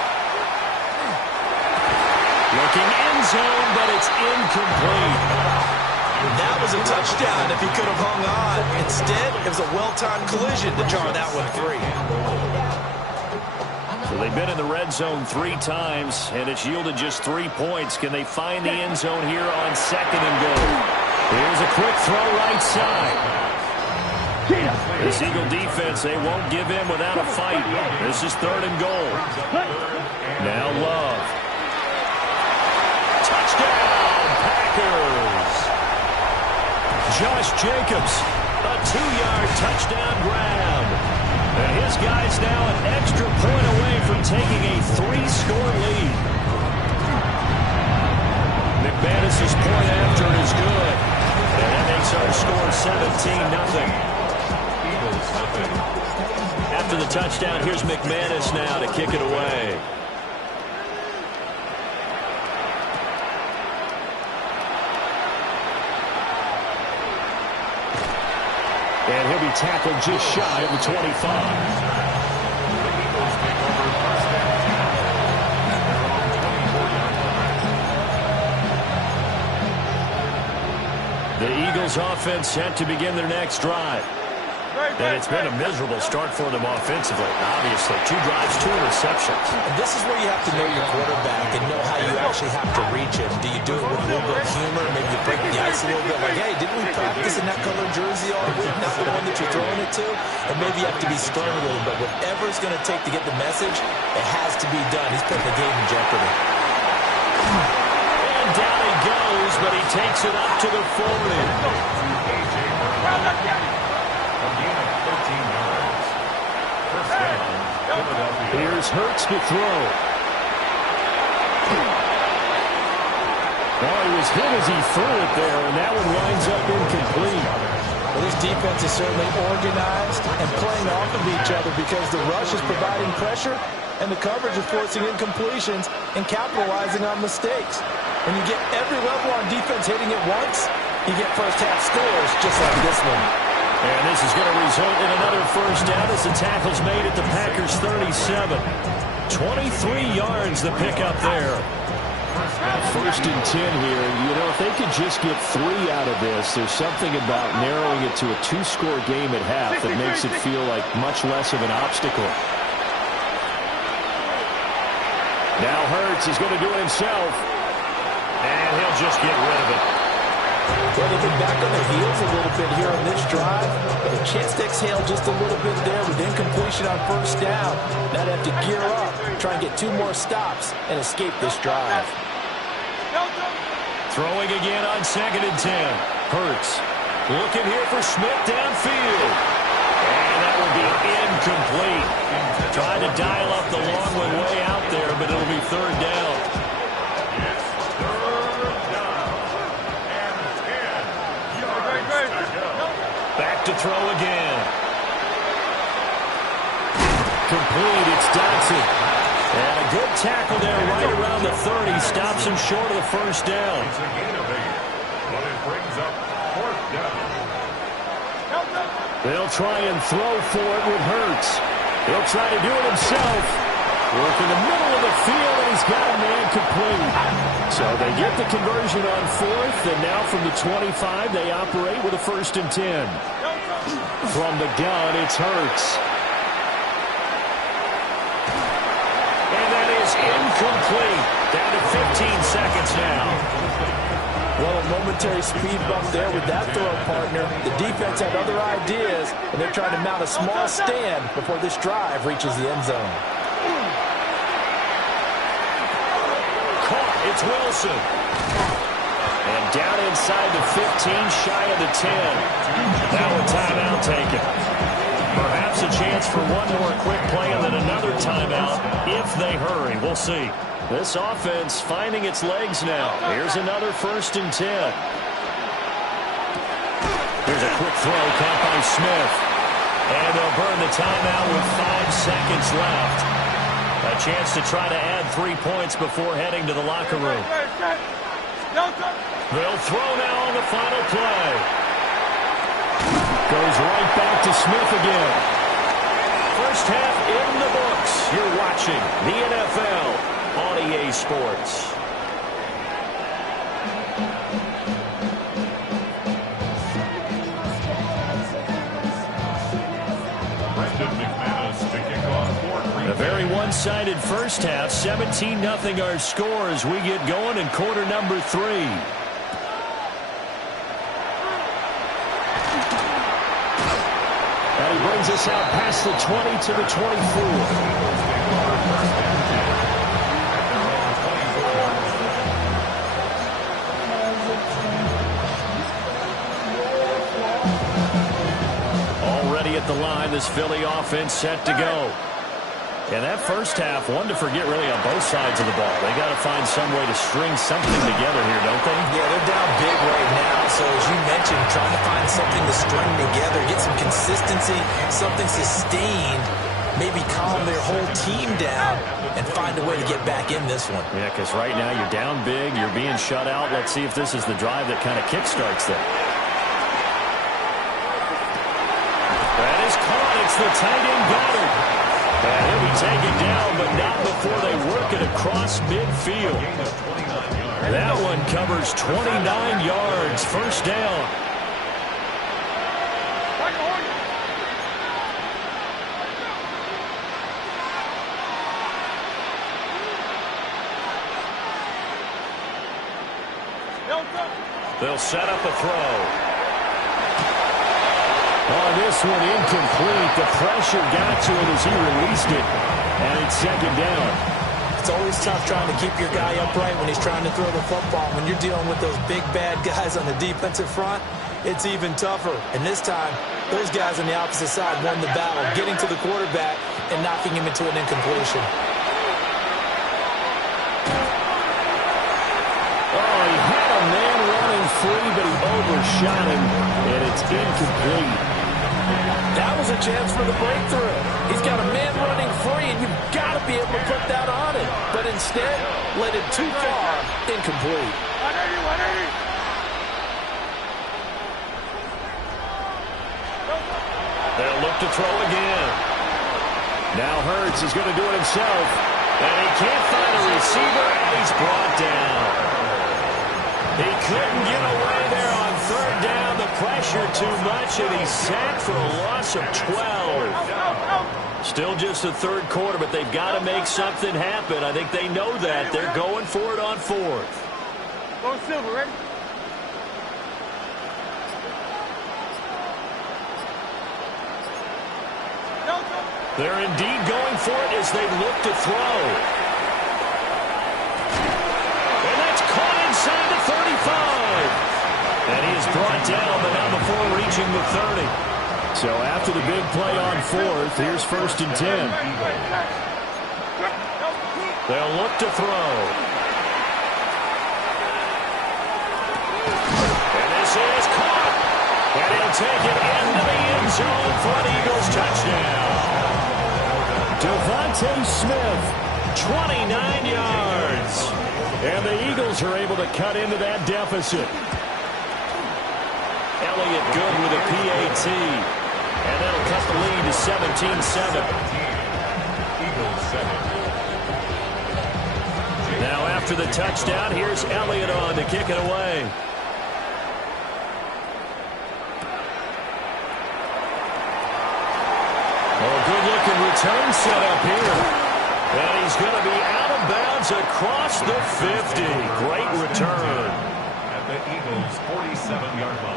Looking end zone, but it's incomplete. That was a touchdown if he could have hung on. Instead, it was a well-timed collision to jar that one free. So they've been in the red zone 3 times, and it's yielded just 3 points. Can they find the end zone here on 2nd and goal? Here's a quick throw right side. This Eagle defense, they won't give in without a fight. This is 3rd and goal. Now Love. Touchdown, Packers. Josh Jacobs, a 2-yard touchdown grab. And his guy's now an extra point away from taking a 3-score lead. McManus's point after is good. And that makes our score 17-0. After the touchdown, here's McManus now to kick it away. And he'll be tackled just shy of the 25. The Eagles offense set to begin their next drive. And it's been a miserable start for them offensively, obviously. 2 drives, 2 interceptions. And this is where you have to know your quarterback and know how you actually have to reach him. Do you do it with a little bit of humor? Maybe you break the ice a little bit. Like, hey, didn't we practice in that colored jersey all week? Not the one that you're throwing it to. And maybe you have to be stern with him. But whatever it's going to take to get the message, it has to be done. He's putting the game in jeopardy. And down he goes, but he takes it up to the 40. Here's Hurts to throw. Oh, he was hit as he threw it there, and that one winds up incomplete. Well, this defense is certainly organized and playing off of each other because the rush is providing pressure and the coverage is forcing incompletions and capitalizing on mistakes. When you get every level on defense hitting it once, you get first-half scores just like this one. And this is going to result in another first down as the tackle's made at the Packers' 37. 23 yards the pickup there. 1st and 10 here. You know, if they could just get 3 out of this, there's something about narrowing it to a 2-score game at half that makes it feel like much less of an obstacle. Now Hurts is going to do it himself. And he'll just get rid of it. Well, they've been back on their heels a little bit here on this drive, but a chance to exhale just a little bit there with incompletion on first down. Now they have to gear up, try and get 2 more stops, and escape this drive. Throwing again on 2nd and 10. Hurts looking here for Smith downfield. And that will be incomplete. Trying to dial up the long one way out there, but it'll be 3rd down. Back to throw again. Complete. It's Dotson. And a good tackle there right around the 30. Stops him short of the first down. It's a gain of 8, but it brings up 4th down. They'll try and throw for it with Hurts. He'll try to do it himself. Work in the middle of the field, and he's got a man complete. So they get the conversion on 4th, and now from the 25, they operate with a 1st and 10. From the gun, it's Hurts. And that is incomplete. Down to 15 seconds now. Well, a momentary speed bump there with that throw partner. The defense had other ideas, and they're trying to mount a small stand before this drive reaches the end zone. Caught. It's Wilson. And down inside the 15, shy of the 10. Now a timeout taken. Perhaps a chance for one more quick play and then another timeout if they hurry. We'll see. This offense finding its legs now. Here's another 1st and 10. Here's a quick throw caught by Smith. And they'll burn the timeout with 5 seconds left. A chance to try to add 3 points before heading to the locker room. They'll throw now on the final play. Goes right back to Smith again. First half in the books. You're watching the NFL on EA Sports. A very one-sided first half. 17-0 our score as we get going in quarter number 3. And he brings us out past the 20 to the 24. At the line, this Philly offense set to go. And that first half, one to forget really on both sides of the ball. They got to find some way to string something together here, don't they? Yeah, they're down big right now. So as you mentioned, trying to find something to string together, get some consistency, something sustained, maybe calm their whole team down and find a way to get back in this one. Yeah, because right now you're down big, you're being shut out. Let's see if this is the drive that kind of kickstarts them. That is caught. It's the tight end Goddard. And he'll be taken down, but not before they work it across midfield. That one covers 29 yards. First down. They'll set up a throw. On this one, incomplete. The pressure got to him as he released it. And it's 2nd down. It's always tough trying to keep your guy upright when he's trying to throw the football. When you're dealing with those big, bad guys on the defensive front, it's even tougher. And this time, those guys on the opposite side won the battle, getting to the quarterback and knocking him into an incompletion. Oh, he had a man running free, but he overshot him, and it's incomplete. That was a chance for the breakthrough. He's got a man running free, and you've got to be able to put that on it. But instead, let it too far, incomplete. They'll look to throw again. Now Hurts is going to do it himself. And he can't find a receiver, and he's brought down. He couldn't get away there on 3rd down. The pressure too much, and he's sacked for a loss of 12. Still just the 3rd quarter, but they've got to make something happen. I think they know that. They're going for it on 4th. Go Silver, ready? They're indeed going for it as they look to throw. And that's caught inside the 35. And he is brought down, but not before reaching the 30. So after the big play on fourth, here's 1st and 10. They'll look to throw. And this is caught. And he'll take it into the end zone for an Eagles touchdown. Devontae Smith, 29 yards. And the Eagles are able to cut into that deficit. Elliott good with a PAT. And that'll cut the lead to 17-7. Eagles 7. Now after the touchdown, here's Elliott on to kick it away. Oh, good-looking return set up here. And he's going to be out of bounds across the 50. Great return. At the Eagles' 47-yard line.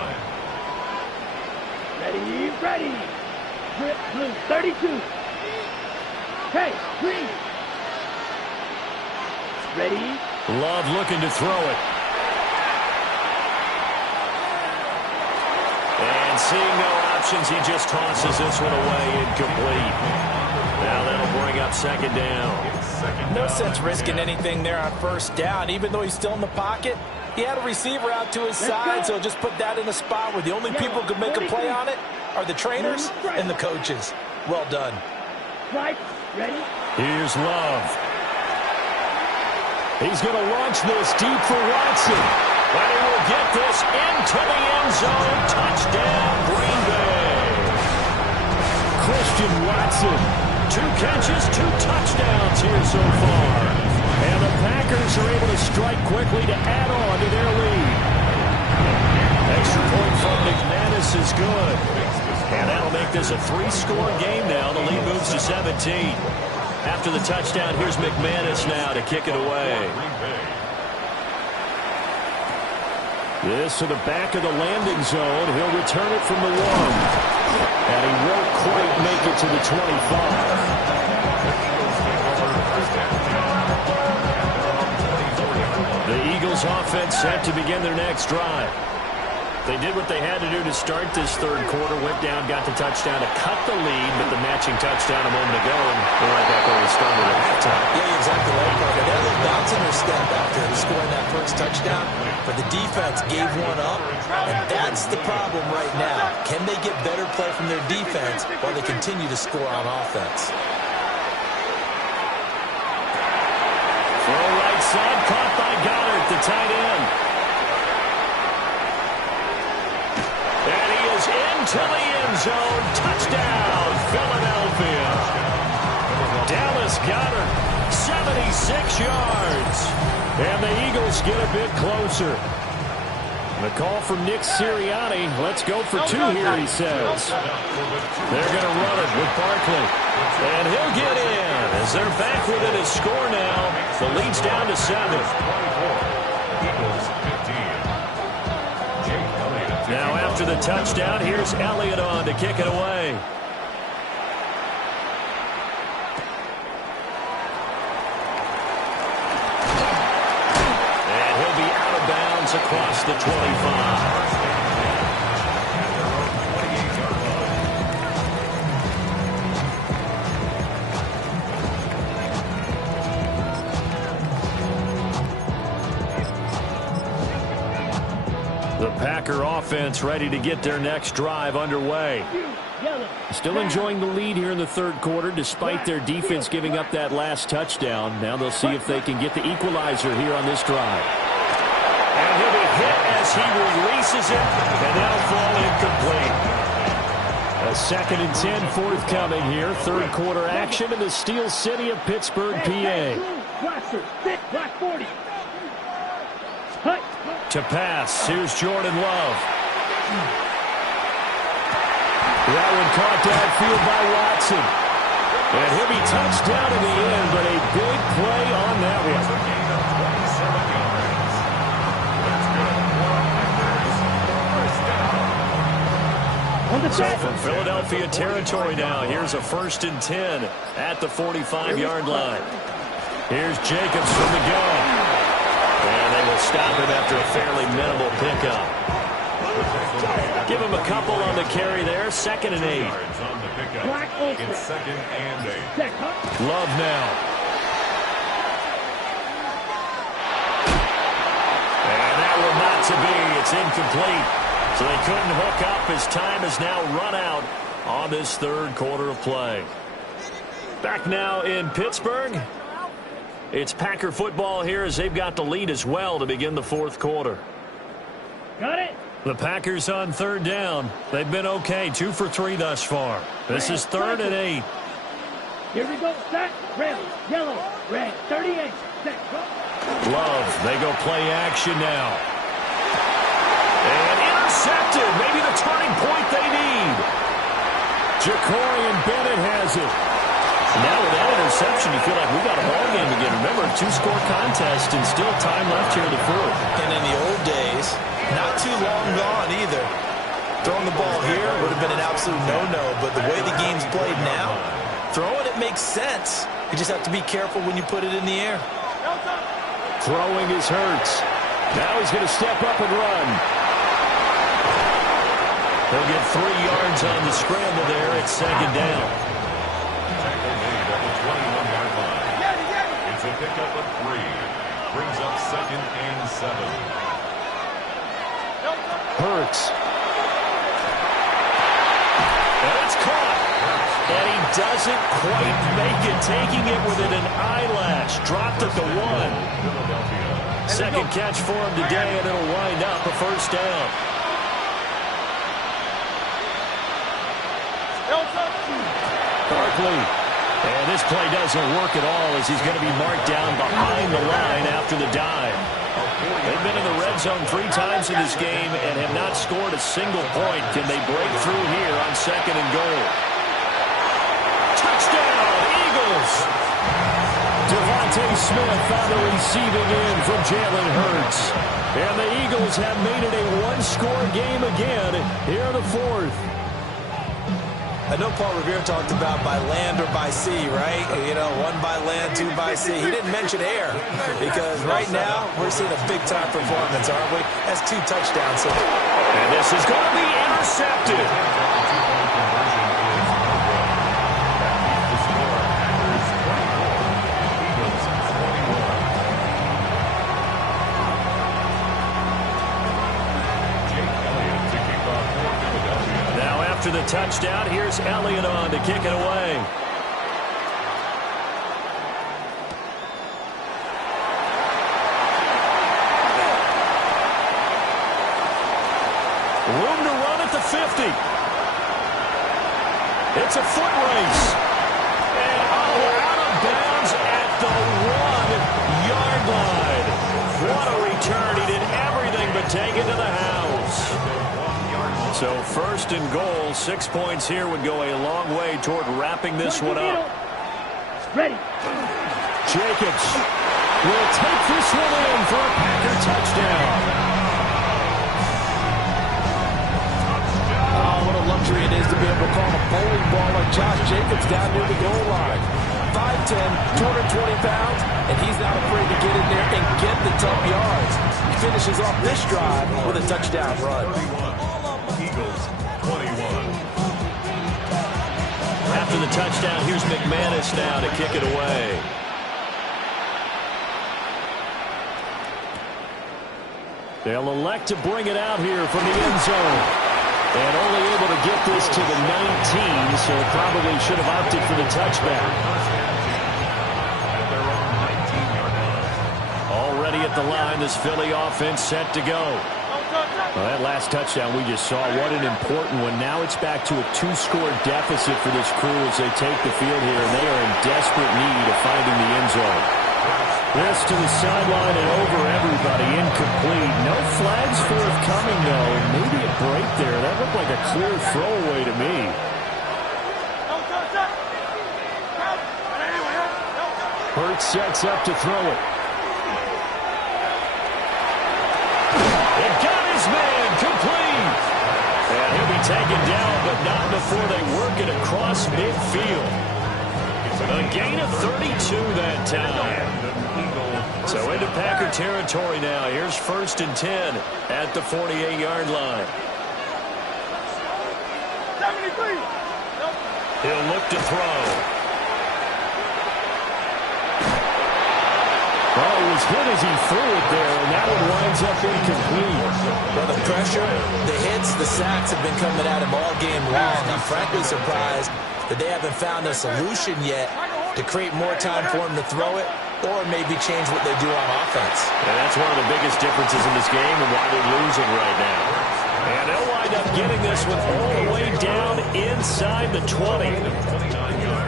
Ready. Grip blue, 32. Hey, green. Ready. Love looking to throw it. And seeing no options, he just tosses this one away incomplete. Now that'll bring up 2nd down. No sense risking anything there on 1st down. Even though he's still in the pocket, he had a receiver out to his side, so just put that in a spot where the only people who can make a play on it are the trainers and the coaches. Well done. Ready. Here's Love. He's going to launch this deep for Watson. And he will get this into the end zone. Touchdown, Green Bay. Christian Watson. 2 catches, 2 touchdowns here so far. And the Packers are able to strike quickly to add on to their lead. Extra point from McManus is good. And that'll make this a 3-score game now. The lead moves to 17. After the touchdown, here's McManus now to kick it away. This to the back of the landing zone. He'll return it from the 1. And he won't quite make it to the 25. The Eagles offense set to begin their next drive. They did what they had to do to start this 3rd quarter. Went down, got the touchdown to cut the lead, but the matching touchdown a moment ago, and they're right back where we started at halftime. Yeah, you're exactly right, Parker. They're a little bounce in their step after scoring that first touchdown, but the defense gave one up, and that's the problem right now. Can they get better play from their defense while they continue to score on offense? Throw right side, caught by Goddard, the tight end. And he is into the end zone. Touchdown, Philadelphia. Dallas Goedert, 76 yards. And the Eagles get a bit closer. The call from Nick Sirianni. Let's go for 2 here, he says. They're going to run it with Barkley. And he'll get in as they're back within a score now. The lead's down to 7. Now after the touchdown, here's Elliott on to kick it away. And he'll be out of bounds across the 25. The Packer offense ready to get their next drive underway. Still enjoying the lead here in the 3rd quarter despite their defense giving up that last touchdown. Now they'll see if they can get the equalizer here on this drive. And he'll be hit as he releases it, and that'll fall incomplete. A 2nd and 10 forthcoming here. 3rd quarter action in the Steel City of Pittsburgh, PA. To pass, here's Jordan Love. That one caught downfield by Watson. And he'll be touched down in the end, but a big play on that one. On the So from Philadelphia territory now, here's a 1st and 10 at the 45-yard line. Here's Jacobs from the gun. And they will stop him after a fairly minimal pickup. Give him a couple on the carry there. 2nd and 8. It's 2nd and 8. Love now. And that will not to be. It's incomplete. So they couldn't hook up as time has now run out on this 3rd quarter of play. Back now in Pittsburgh. It's Packer football here as they've got the lead as well to begin the 4th quarter. Got it. The Packers on 3rd down. They've been okay. 2 for 3 thus far. This is 3rd and 8. Here we go. Set. Red. Yellow. Red. 38. Set. Love. They go play action now. And intercepted. Maybe the turning point they need. Jacorian Bennett has it. Now with that interception, you feel like we got a ball game again. Remember, 2-score contest and still time left here in the 4th. And in the old days, not too long gone either. Throwing the ball here would have been an absolute no-no, but the way the game's played now, throwing it makes sense. You just have to be careful when you put it in the air. Throwing is Hurts. Now he's going to step up and run. He'll get 3 yards on the scramble there at 2nd down. Tackle made at the 21-yard line. It's a pickup of 3. Brings up 2nd and 7. Hurts. And it's caught. And he doesn't quite make it, taking it within an eyelash. Dropped at the 1. 2nd catch for him today, and it'll wind up a 1st down. Barkley. And this play doesn't work at all as he's going to be marked down behind the line after the dive. They've been in the red zone 3 times in this game and have not scored a single point. Can they break through here on 2nd and goal? Touchdown, Eagles! Devontae Smith on the receiving end from Jalen Hurts. And the Eagles have made it a 1-score game again here in the 4th. I know Paul Revere talked about by land or by sea, right? You know, 1 by land, 2 by sea. He didn't mention air because right now we're seeing a big-time performance, aren't we? That's 2 touchdowns. And this is going to be intercepted. After the touchdown, here's Elliott on to kick it away. Room to run at the 50. It's a foot race. And out of bounds at the 1-yard line. What a return. He did everything but take it to the house. So 1st and goal, 6 points here would go a long way toward wrapping this one up. Ready. Jacobs will take this one in for a Packer touchdown. Oh, what a luxury it is to be able to call a bowling ball like Josh Jacobs down near the goal line. 5'10", 220 pounds, and he's not afraid to get in there and get the tough yards. He finishes off this drive with a touchdown run. Eagles 21. After the touchdown, here's McManus now to kick it away. They'll elect to bring it out here from the end zone. And only able to get this to the 19, so probably should have opted for the touchback. Already at the line, this Philly offense set to go. Well, that last touchdown we just saw, what an important one. Now it's back to a 2-score deficit for this crew as they take the field here, and they are in desperate need of finding the end zone. This to the sideline and over everybody, incomplete. No flags forthcoming, though. Maybe a break there. That looked like a clear throwaway to me. Hurts sets up to throw it. It got his man complete. And he'll be taken down, but before they work it across midfield. A gain of 32 that time. So into Packer territory now. Here's 1st and 10 at the 48-yard line. 73. He'll look to throw. Oh, he was hit as he threw it there, and that one winds up incomplete. Well, the pressure, the hits, the sacks have been coming at him all game long. I'm frankly surprised that they haven't found a solution yet to create more time for him to throw it or maybe change what they do on offense. And that's one of the biggest differences in this game and why they're losing right now. And they'll wind up getting this one all the way down inside the 20.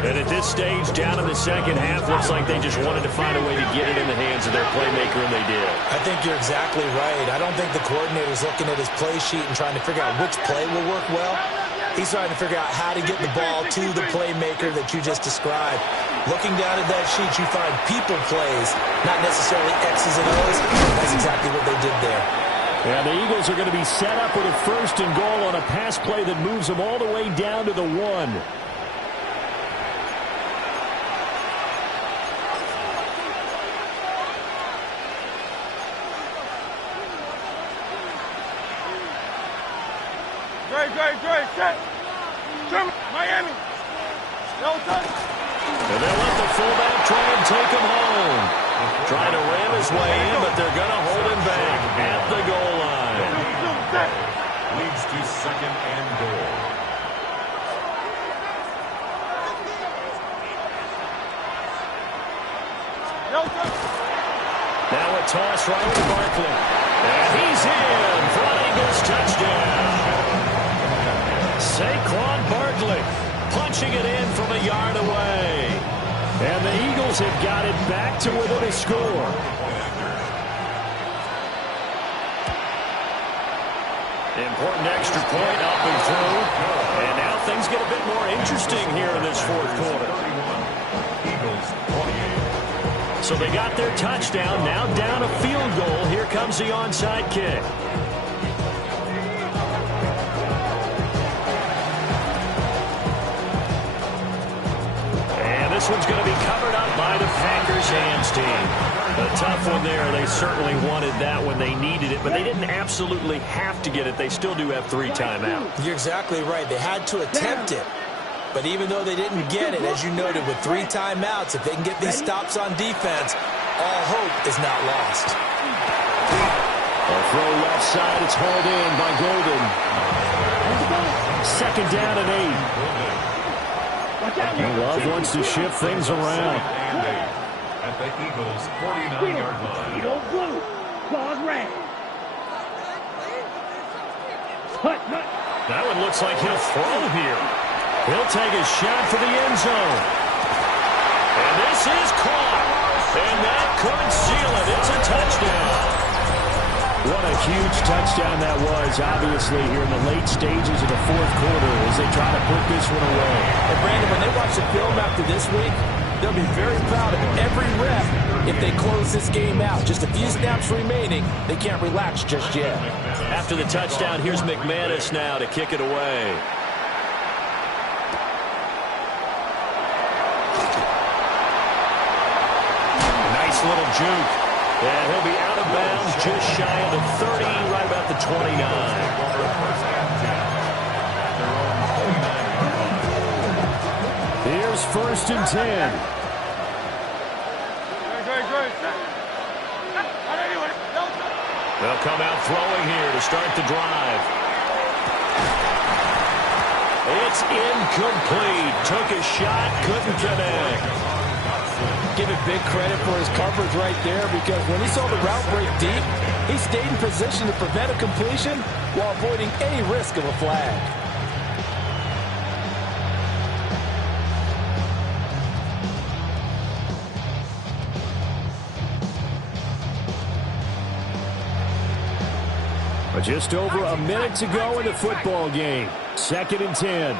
And at this stage, down in the second half, looks like they just wanted to find a way to get it in the hands of their playmaker, and they did. I think you're exactly right. I don't think the coordinator's looking at his play sheet and trying to figure out which play will work well. He's trying to figure out how to get the ball to the playmaker that you just described. Looking down at that sheet, you find people plays, not necessarily X's and O's. That's exactly what they did there. Yeah, the Eagles are going to be set up with a 1st and goal on a pass play that moves them all the way down to the 1. Great, set. Miami. No touch. And they'll let the fullback try and take him home. Trying to ram his way in, but they're going to hold him back at the goal line. Leads to 2nd and goal. Now a toss right to Barkley. And he's in for an Eagles touchdown. Saquon Barkley punching it in from a yard away. And the Eagles have got it back to within a score. Important extra point up and through. And now things get a bit more interesting here in this 4th quarter. Eagles 28. So they got their touchdown. Now down a field goal. Here comes the onside kick. This one's going to be covered up by the Packers hands team. A tough one there. They certainly wanted that when they needed it, but they didn't absolutely have to get it. They still do have 3 timeouts. You're exactly right. They had to attempt it. But even though they didn't get it, as you noted, with 3 timeouts, if they can get these stops on defense, all hope is not lost. A throw left side. It's hauled in by Golden. 2nd down and 8. Love wants to shift things around. At the Eagles' 49-yard line. Eagles blue, claws red. That one looks like he'll throw here. He'll take a shot for the end zone. And this is caught. And that could seal it. It's a touchdown. What a huge touchdown that was, obviously, here in the late stages of the 4th quarter as they try to put this one away. And Brandon, when they watch the film after this week, they'll be very proud of every rep if they close this game out. Just a few snaps remaining. They can't relax just yet. After the touchdown, here's McManus now to kick it away. Nice little juke. And he'll be out of bounds just shy of the 30, right about the 29. Here's 1st and 10. They'll come out throwing here to start the drive. It's incomplete. Took a shot, couldn't connect. Give it big credit for his coverage right there, because when he saw the route break deep, he stayed in position to prevent a completion while avoiding any risk of a flag. But just over a minute to go in the football game. 2nd and 10.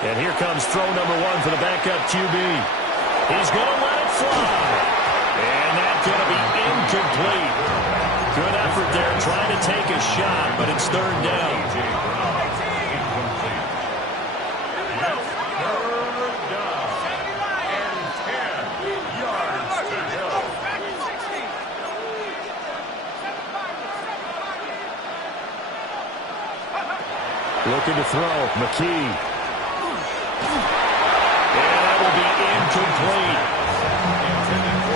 And here comes throw number 1 for the backup QB. He's going to let it fly. And that's going to be incomplete. Good effort there, trying to take a shot, but it's third down. Looking to throw, McKee. And that will be incomplete.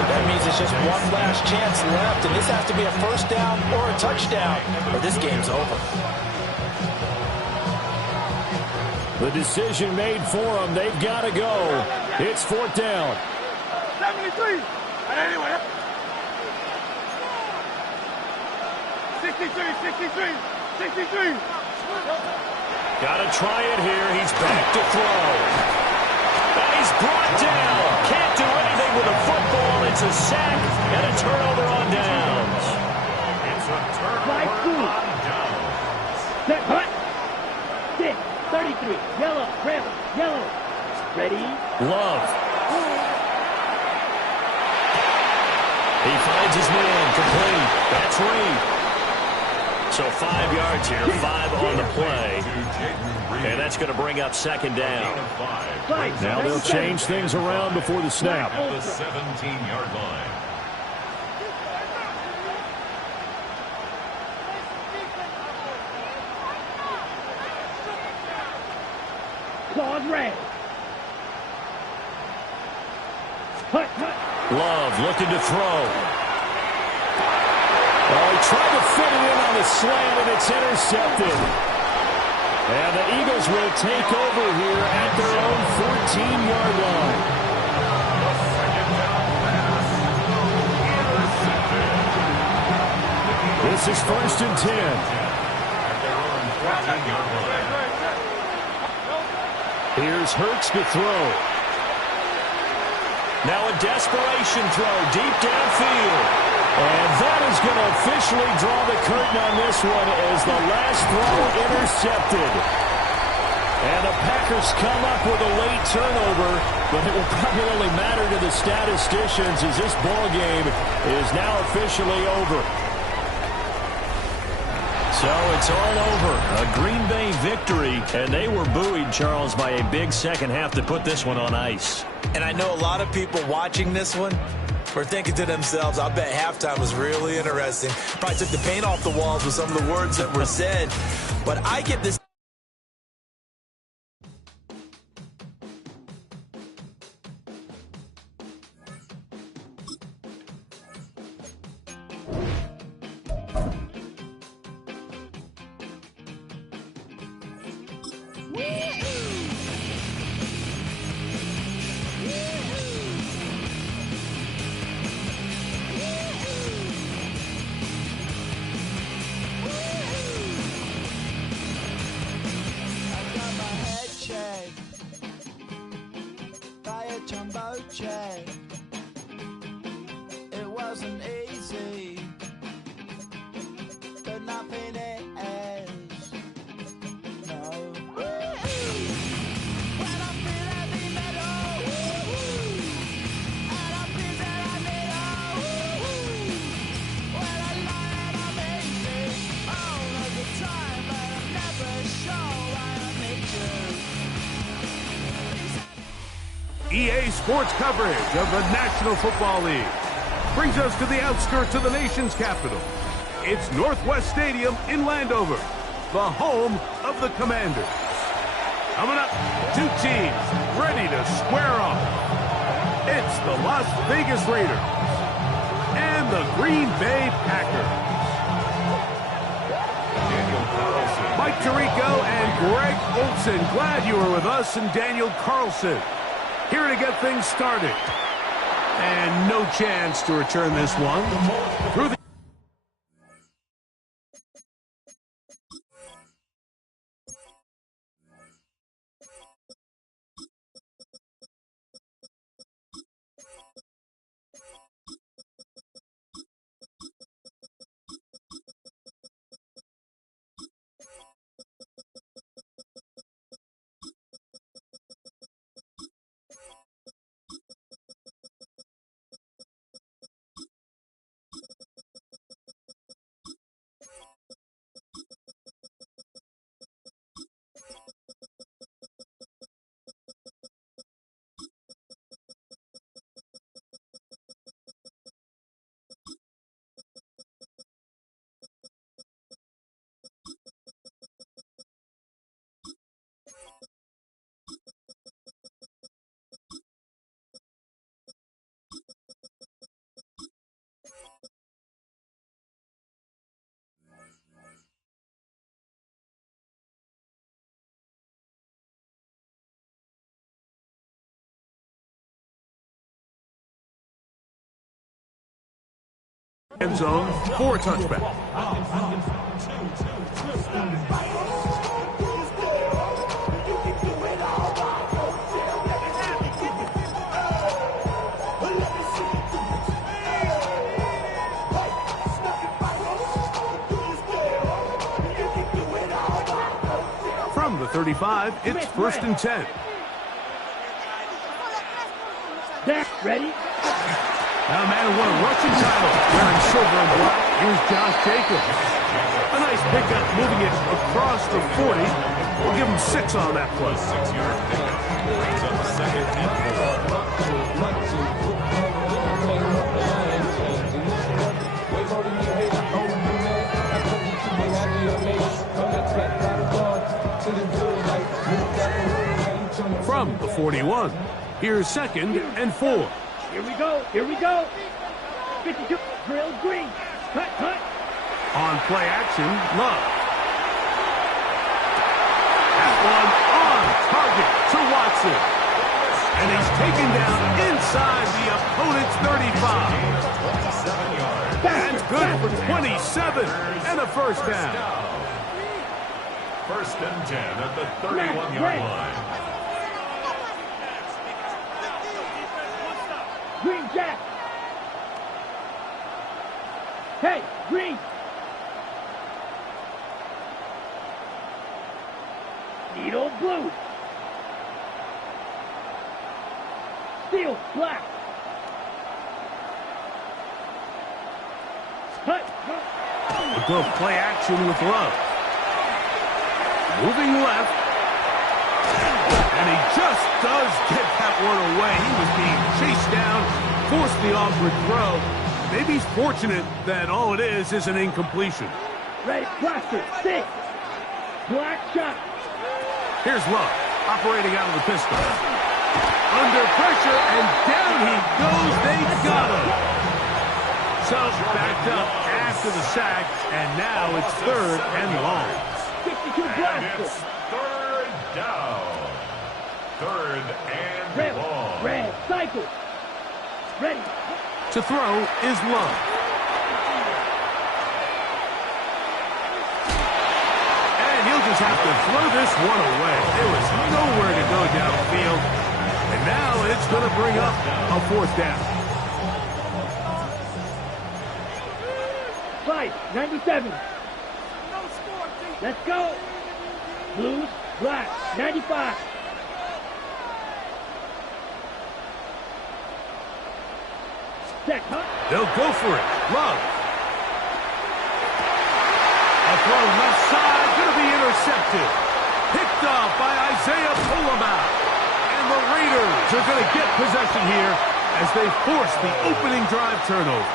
That means it's just one last chance left, and this has to be a first down or a touchdown, or this game's over. The decision made for them. They've got to go. It's fourth down. 73. And anyway. 63. Got to try it here. He's back to throw. And he's brought down. Can't do anything with a football. It's a sack and a turnover on downs. It's a turnover on downs. Set, hut. 6, 33. Yellow, red, yellow. Ready? Love. He finds his man. Complete. That's Reed. So 5 yards here, 5 on the play. And that's going to bring up second down. Now they'll change things around before the snap. At the 17-yard line. Claude red. Love looking to throw. Oh, he tried to fit it in on the slant, and it's intercepted. And the Eagles will take over here at their own 14-yard line. This is first and 10. Here's Hurts to throw. Now a desperation throw deep downfield. And that is going to officially draw the curtain on this one as the last throw intercepted. And the Packers come up with a late turnover, but it will probably only matter to the statisticians as this ball game is now officially over. So it's all over. A Green Bay victory, and they were buoyed, Charles, by a big second half to put this one on ice. And I know a lot of people watching this one were thinking to themselves, I bet halftime was really interesting. Probably took the paint off the walls with some of the words that were said. But I get this. It wasn't easy, but nothing is. No. When I feel heavy metal, and I feel that I need when I lie and I'm easy all of the time, but I'm never sure why I need you. EA Sports coverage of the National Football League brings us to the outskirts of the nation's capital. It's Northwest Stadium in Landover, the home of the Commanders. Coming up, two teams ready to square off. It's the Las Vegas Raiders and the Green Bay Packers. Mike Tirico and Greg Olson, glad you were with us, and Daniel Carlson here to get things started. And no chance to return this one through the End zone for a touchback. From the 35, it's 1st and 10. Ready? Now, man, what a rushing title. Wearing silver and black. Here's Josh Jacobs. A nice pickup, moving it across the 40. We'll give him 6 on that play. 6-yard pickup. Brings up 2nd and 4. From the 41, here's 2nd and 4. Here we go. Here we go. 52. Drill green. Cut, cut. On play action, Love. That one on target to Watson. And he's taken down inside the opponent's 35. That's good for 27 and a first down. 1st and 10 at the 31-yard line. Green Jack. Hey, Green. Needle blue. Steel black. Cut. We'll go play action with Love. Moving left. And he just does get that one away. He was being chased down, forced the awkward throw. Maybe he's fortunate that all it is an incompletion. Ready, blaster, 6. Black shot. Here's Love, operating out of the pistol. Under pressure, and down he goes. They got him. So, backed up after the sack, and now it's 3rd and long. 62 blaster. 3rd down. 3rd and long. Red, cycle. Ready. To throw is Love. And he'll just have to throw this one away. There was nowhere to go downfield. And now it's going to bring up a 4th down. 97. Let's go. Blues, black, 95. Check, huh? They'll go for it. Love. A throw left side, going to be intercepted. Picked off by Isaiah Pulama. And the Raiders are going to get possession here as they force the opening drive turnover.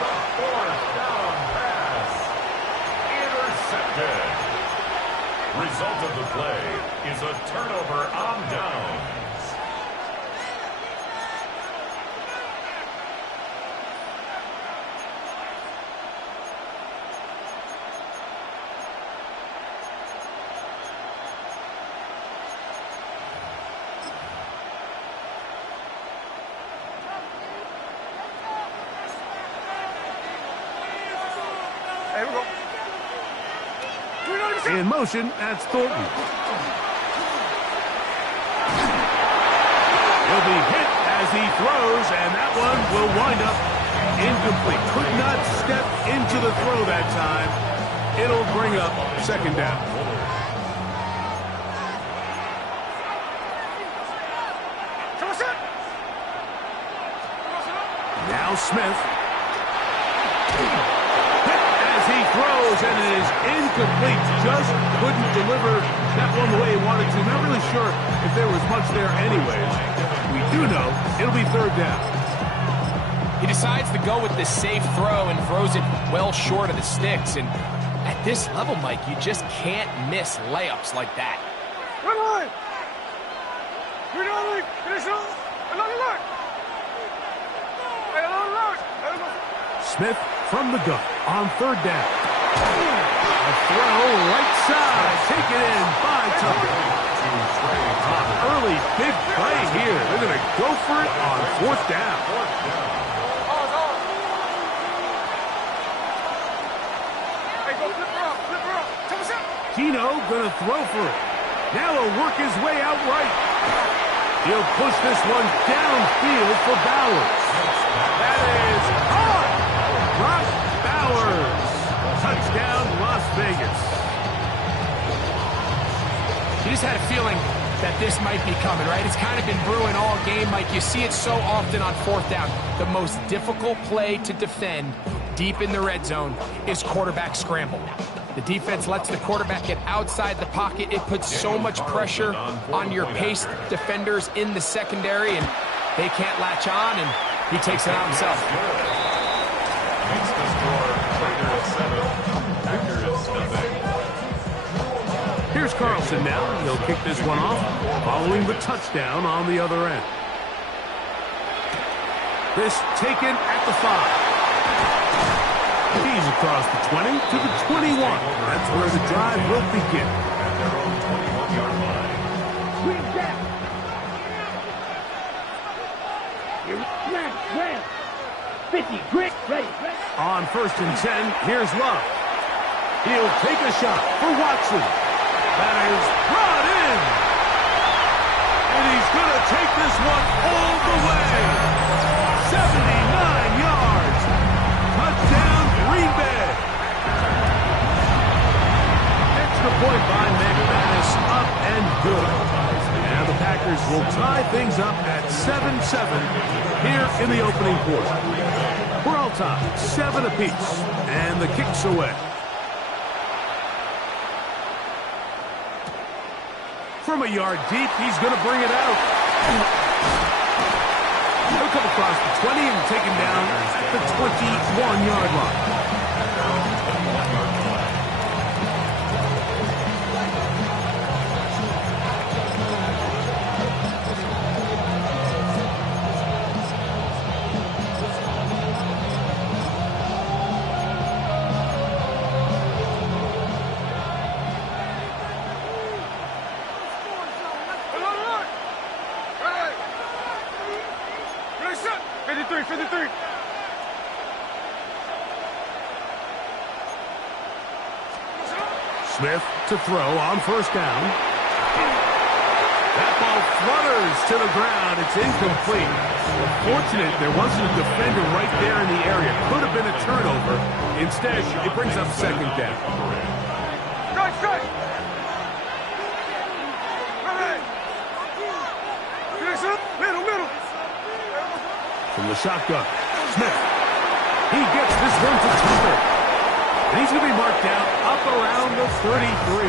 The 4th down pass. Intercepted. Result of the play is a turnover on downs. There we go. In motion, that's Thornton. He'll be hit as he throws, and that one will wind up incomplete. Could not step into the throw that time. It'll bring up 2nd down. Now Smith. He throws, and it is incomplete. Just couldn't deliver that one the way he wanted to. Not really sure if there was much there anyways. We do know it'll be 3rd down. He decides to go with the safe throw and throws it well short of the sticks. And at this level, Mike, you just can't miss layups like that. Run line! Green line! Finish it! Another line! Hey, another line! Smith from the gun on 3rd down. A throw right side, taken in by Tucker. Early big play here. They're going to go for it on 4th down. Geno gonna throw for it. Now he'll work his way out right. He'll push this one downfield for Bowers. That is caught! Brock Bowers. Touchdown, Las Vegas. You just had a feeling that this might be coming, right? It's kind of been brewing all game, Mike. You see it so often on fourth down. The most difficult play to defend deep in the red zone is quarterback scramble. The defense lets the quarterback get outside the pocket. It puts so much pressure on your paced defenders in the secondary, and they can't latch on, and he takes it out himself. Makes the score Raiders 7, Packers nothing. Here's Carlson now. He'll kick this one off, following the touchdown on the other end. This taken at the 5. He's across the 20 to the 21. That's where the drive will begin. At their own 21-yard line. Green back. Ram. 50. Grit. Ready. On 1st and 10, here's Love. He'll take a shot for Watson. That is brought in. And he's going to take this one all the way. 79 yards. Touchdown, Green Bay. Extra point by McManus, up and good. And the Packers will tie things up at 7-7 here in the opening quarter. We're all tied, 7 apiece, and the kick's away. From a yard deep, he's going to bring it out. He'll come across the 20 and take him down at the 21-yard line. Smith to throw on 1st down. That ball flutters to the ground. It's incomplete. Fortunate there wasn't a defender right there in the area. Could have been a turnover. Instead, it brings up 2nd down. Strike! Middle. From the shotgun, Smith. He gets this one to Tucker. And he's going to be marked down up around the 33.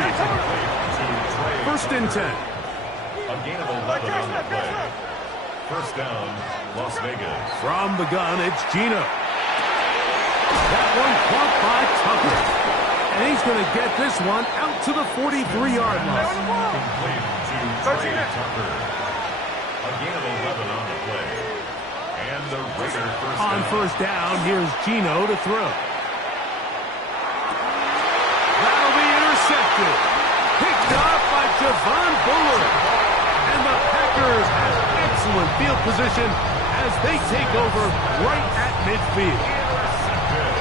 1st and 10. A gain of 11 on the play. 1st down, Las Vegas. From the gun, it's Geno. That one caught by Tucker. And he's going to get this one out to the 43-yard line. Complete to Trey Tucker. A gain of 11 on the play. And the Raiders first on down. 1st down, here's Geno to throw. That'll be intercepted. Picked up by Javon Bullard. And the Packers have excellent field position as they take over right at midfield.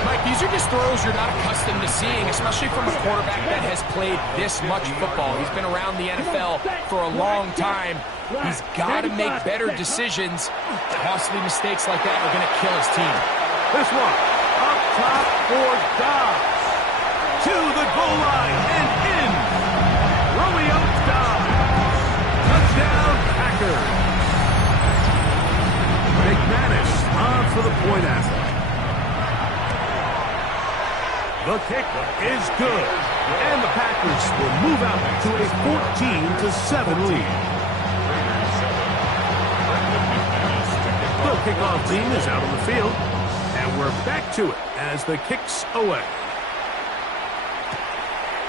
Mike, these are just throws you're not accustomed to seeing, especially from a quarterback that has played this much football. He's been around the NFL for a long time. He's got to make better decisions. Costly mistakes like that are going to kill his team. This one, up top for Dobbs. To the goal line and in. Romeo Dobbs. Touchdown, Packers. McManus on for the point after. The kick is good. And the Packers will move out to a 14-7 lead. The kickoff team is out on the field. And we're back to it as the kick's away.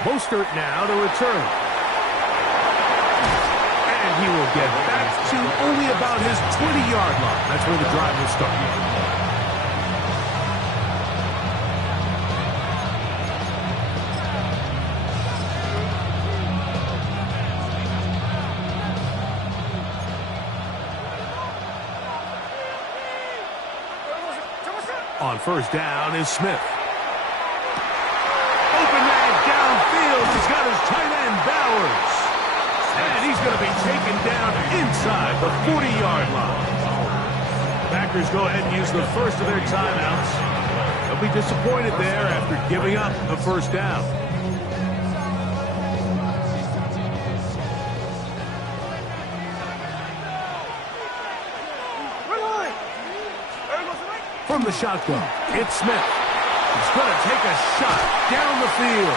Mostert now to return. And he will get back to only about his 20-yard line. That's where the drive will start. On 1st down is Smith. Open man downfield. He's got his going to be taken down inside the 40-yard line. Packers go ahead and use the first of their timeouts. They'll be disappointed there after giving up the first down. From the shotgun, it's Smith. He's going to take a shot down the field.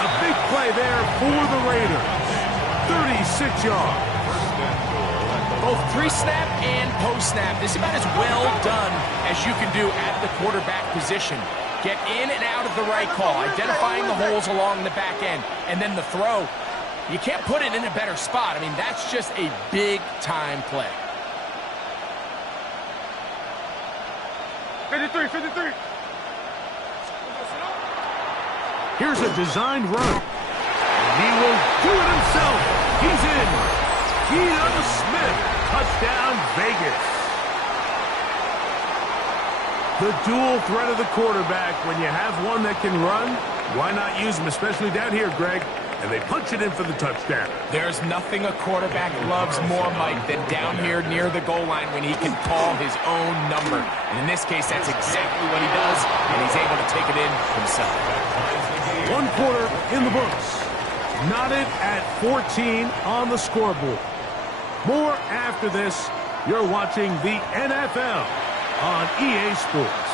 A big play there for the Raiders. 36 yards. Both pre-snap and post-snap. This is about as well done as you can do at the quarterback position. Get in and out of the right call, identifying the holes along the back end, and then the throw. You can't put it in a better spot. I mean, that's just a big-time play. 53, 53. Here's a designed run. And he will do it himself. He's in. Geno Smith. Touchdown, Vegas. The dual threat of the quarterback. When you have one that can run, why not use him, especially down here, Greg? And they punch it in for the touchdown. There's nothing a quarterback loves more, Mike, than down here near the goal line when he can call his own number. And in this case, that's exactly what he does, and he's able to take it in himself. 1 quarter in the books. Knotted at 14 on the scoreboard. More after this. You're watching the NFL on EA Sports.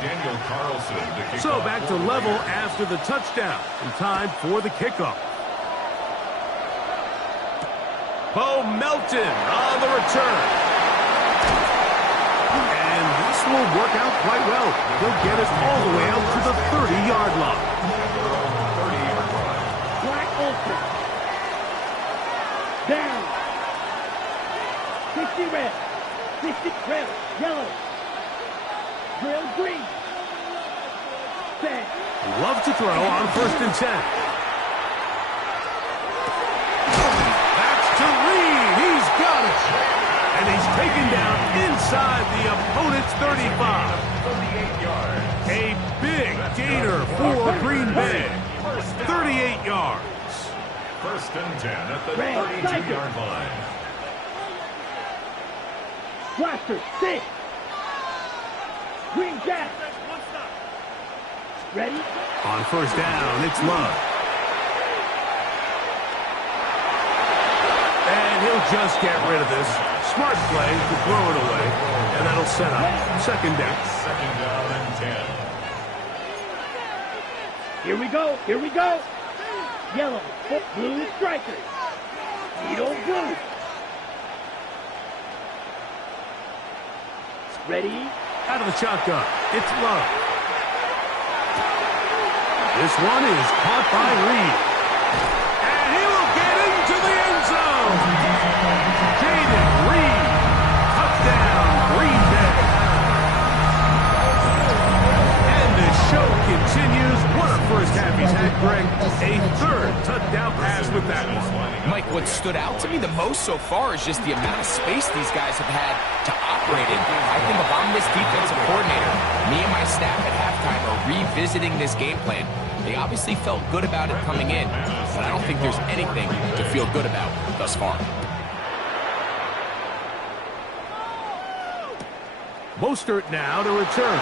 Daniel Carlson to kick So off back to level after the touchdown. In time for the kickoff. Bo Melton on the return. And this will work out quite well. He'll get us all the way out to the 30-yard line. Black Ultra. Down. 60 red. 60 red. Yellow. Drill green. Set. Love to throw on 1st and 10. That's to Reed. He's got it. And he's taken down inside the opponent's 35. 38 yards. A big gainer for Green Bay. 38 yards. 1st and 10 at the 32-yard line. Blaster 6. Green Jack. Ready? On 1st down, it's Love. And he'll just get rid of this. Smart play to throw it away. And that'll set up 2nd down. 2nd down and 10. Here we go. Here we go. Yellow. Blue strikers. Needle blue. Ready? Out of the shotgun, it's Love. This one is caught by Reed. And he will get into the end zone. Jaden Reed. Touchdown, Green Bay. And the show continues. What a first half he's had, Greg. A 3rd touchdown pass with that one. Mike, what stood out to me the most so far is just the amount of space these guys have had to operate in. I think if I'm this defensive coordinator, me and my staff at halftime are revisiting this game plan. They obviously felt good about it coming in, but I don't think there's anything to feel good about thus far. Mostert now to return.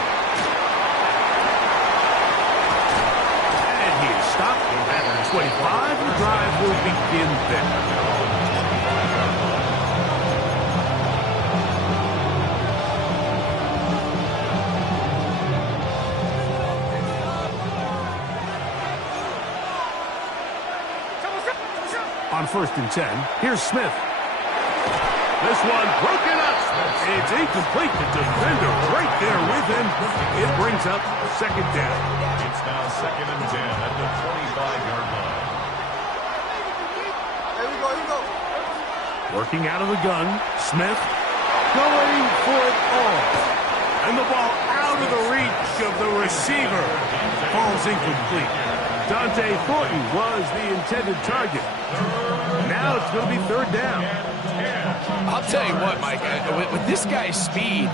And he is stopped at 25. The drive will begin there. On 1st and 10, here's Smith. This one broken up. It's incomplete. The defender right there with him. It brings up 2nd down. It's now 2nd and 10 at the 25-yard line. Here we go, here we go. Working out of the gun, Smith going for it all. And the ball out of the reach of the receiver. Falls incomplete. Dante Thornton was the intended target. Now it's going to be 3rd down. I'll tell you what, Mike, with this guy's speed,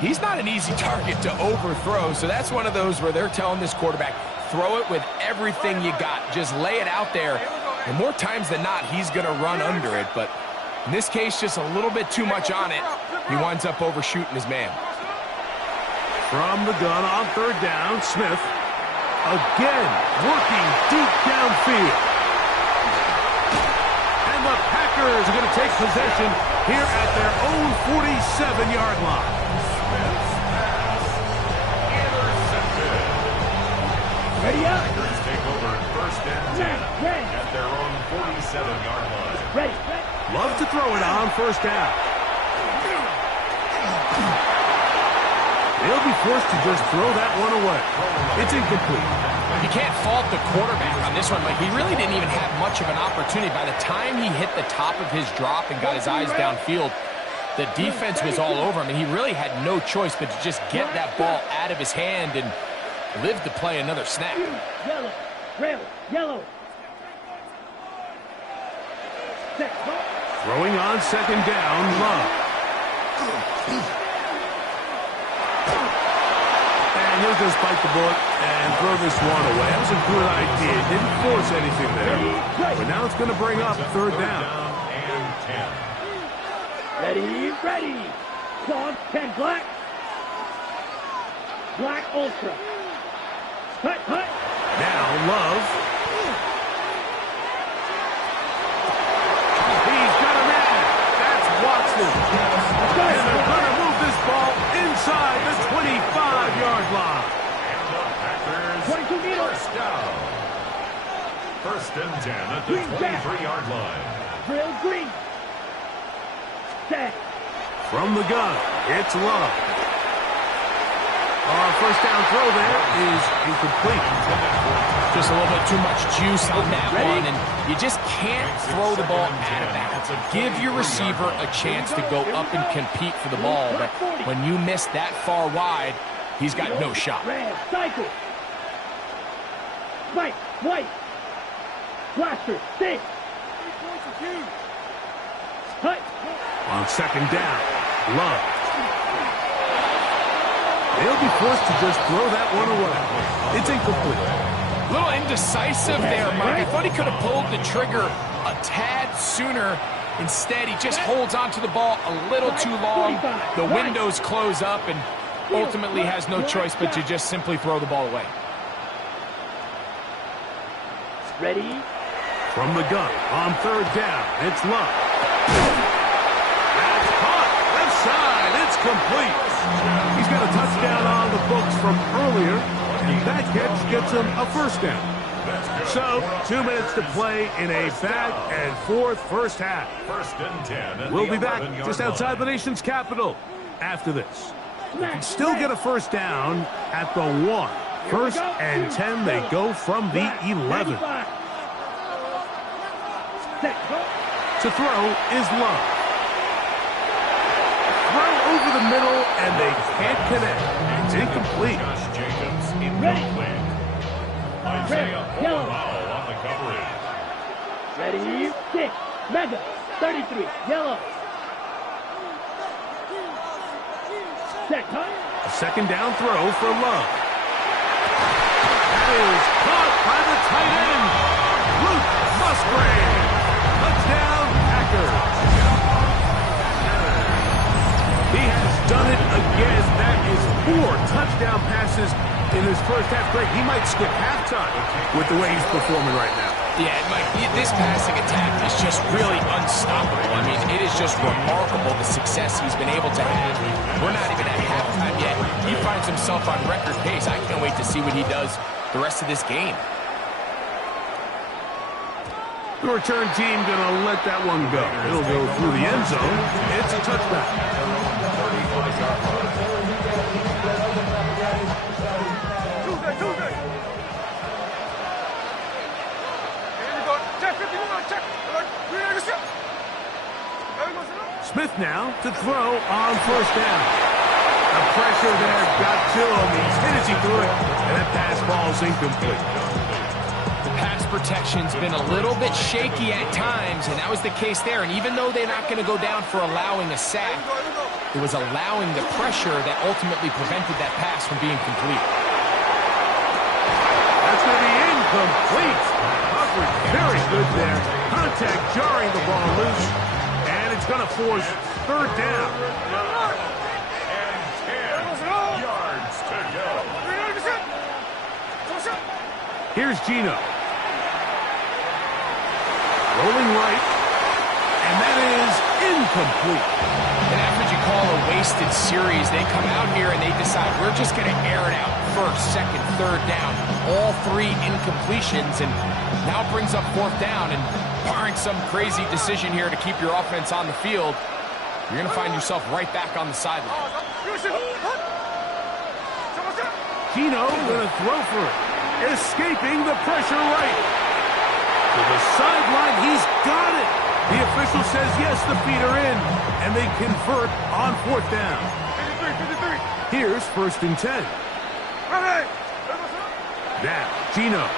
he's not an easy target to overthrow. So that's one of those where they're telling this quarterback, throw it with everything you got. Just lay it out there. And more times than not, he's going to run under it. But in this case, just a little bit too much on it. He winds up overshooting his man. From the gun on third down, Smith again working deep downfield. And the Packers are going to take possession here at their own 47-yard line. Ready up. Packers take over first and 10 at their own 47-yard line. Ready. Love to throw it on first down. They'll be forced to just throw that one away. It's incomplete. You can't fault the quarterback on this one, Mike. He really didn't even have much of an opportunity. By the time he hit the top of his drop and got his eyes downfield, the defense was all over him, and he really had no choice but to just get that ball out of his hand and live to play another snap. Yellow. Red. Yellow. Throwing on second down, Love. And he'll just bite the bullet and throw this one away. That was a good idea. Didn't force anything there. But now it's going to bring up third down. Ready. Claude, 10 black. Black Ultra. Hut. Now Love. He's got a man. That's Watson. And they're going to move this ball inside the 25-yard line. And the Packers 22 meters. First down. First and 10 at the 23-yard line. Drill green. Set. From the gun, it's Love. Our first down throw there is incomplete. Just a little bit too much juice on that one, and you just can't throw the ball out of bounds. Give your receiver a chance to go up and compete for the ball, but when you miss that far wide, he's got no shot. Red, cycle. Right, white. Blaster, 6. Hut. On second down, Love. They'll be forced to just throw that one away. It's incomplete. A little indecisive there, Mike. I thought he could have pulled the trigger a tad sooner. Instead, he just holds onto the ball a little too long. The windows close up and ultimately has no choice but to just simply throw the ball away. Ready. From the gun, on third down, it's Love. That's caught. Left side, it's complete. He's got a touchdown on the books from earlier, and that catch gets him a first down. So, 2 minutes to play in a back-and-forth first half. First and 10. We'll be back just outside the nation's capital after this. They can still get a first down at the 1. First and 10, they go from the 11. To throw is Love. Throw over the middle, and they can't connect. It's incomplete. Josh Jacobs incomplete. Isaiah Powell on the coverage. Ready. 6. Mega. 33. Yellow. Set. Hut. A second down throw for Love. That is caught by the tight end, Luke Musgrave. Touchdown, Packers. He has done it again. That is 4 touchdown passes in his first half. Great. He might skip halftime with the way he's performing right now. Yeah, Mike, this passing attack is just really unstoppable. I mean, it is just remarkable the success he's been able to have. We're not even at halftime yet. He finds himself on record pace. I can't wait to see what he does the rest of this game. The return team going to let that one go. It'll go through the end zone. It's a touchback. 35-yard line. Tuesday. Here we go. Check 51. Check. Smith now to throw on first down. The pressure there got to him. He's hit as he threw it, and that pass falls incomplete. Pass protection's been a little bit shaky at times, and that was the case there. And even though they're not going to go down for allowing a sack, it was allowing the pressure that ultimately prevented that pass from being complete. That's going Incomplete. Coverage very good there. Contact jarring the ball loose. And it's going to force third down. And 10 yards to go. Here's Gino. Rolling right. And that is incomplete. And that's what you call a wasted series. They come out here and they decide we're just going to air it out. First, second, third down. All three incompletions. And now brings up fourth down. And barring some crazy decision here to keep your offense on the field, you're going to find yourself right back on the sideline. Gino going to throw for it. Escaping the pressure right. To the sideline, he's got it. The official says yes, the feet are in. And they convert on fourth down. 53. Here's first and 10. Now, Gino. A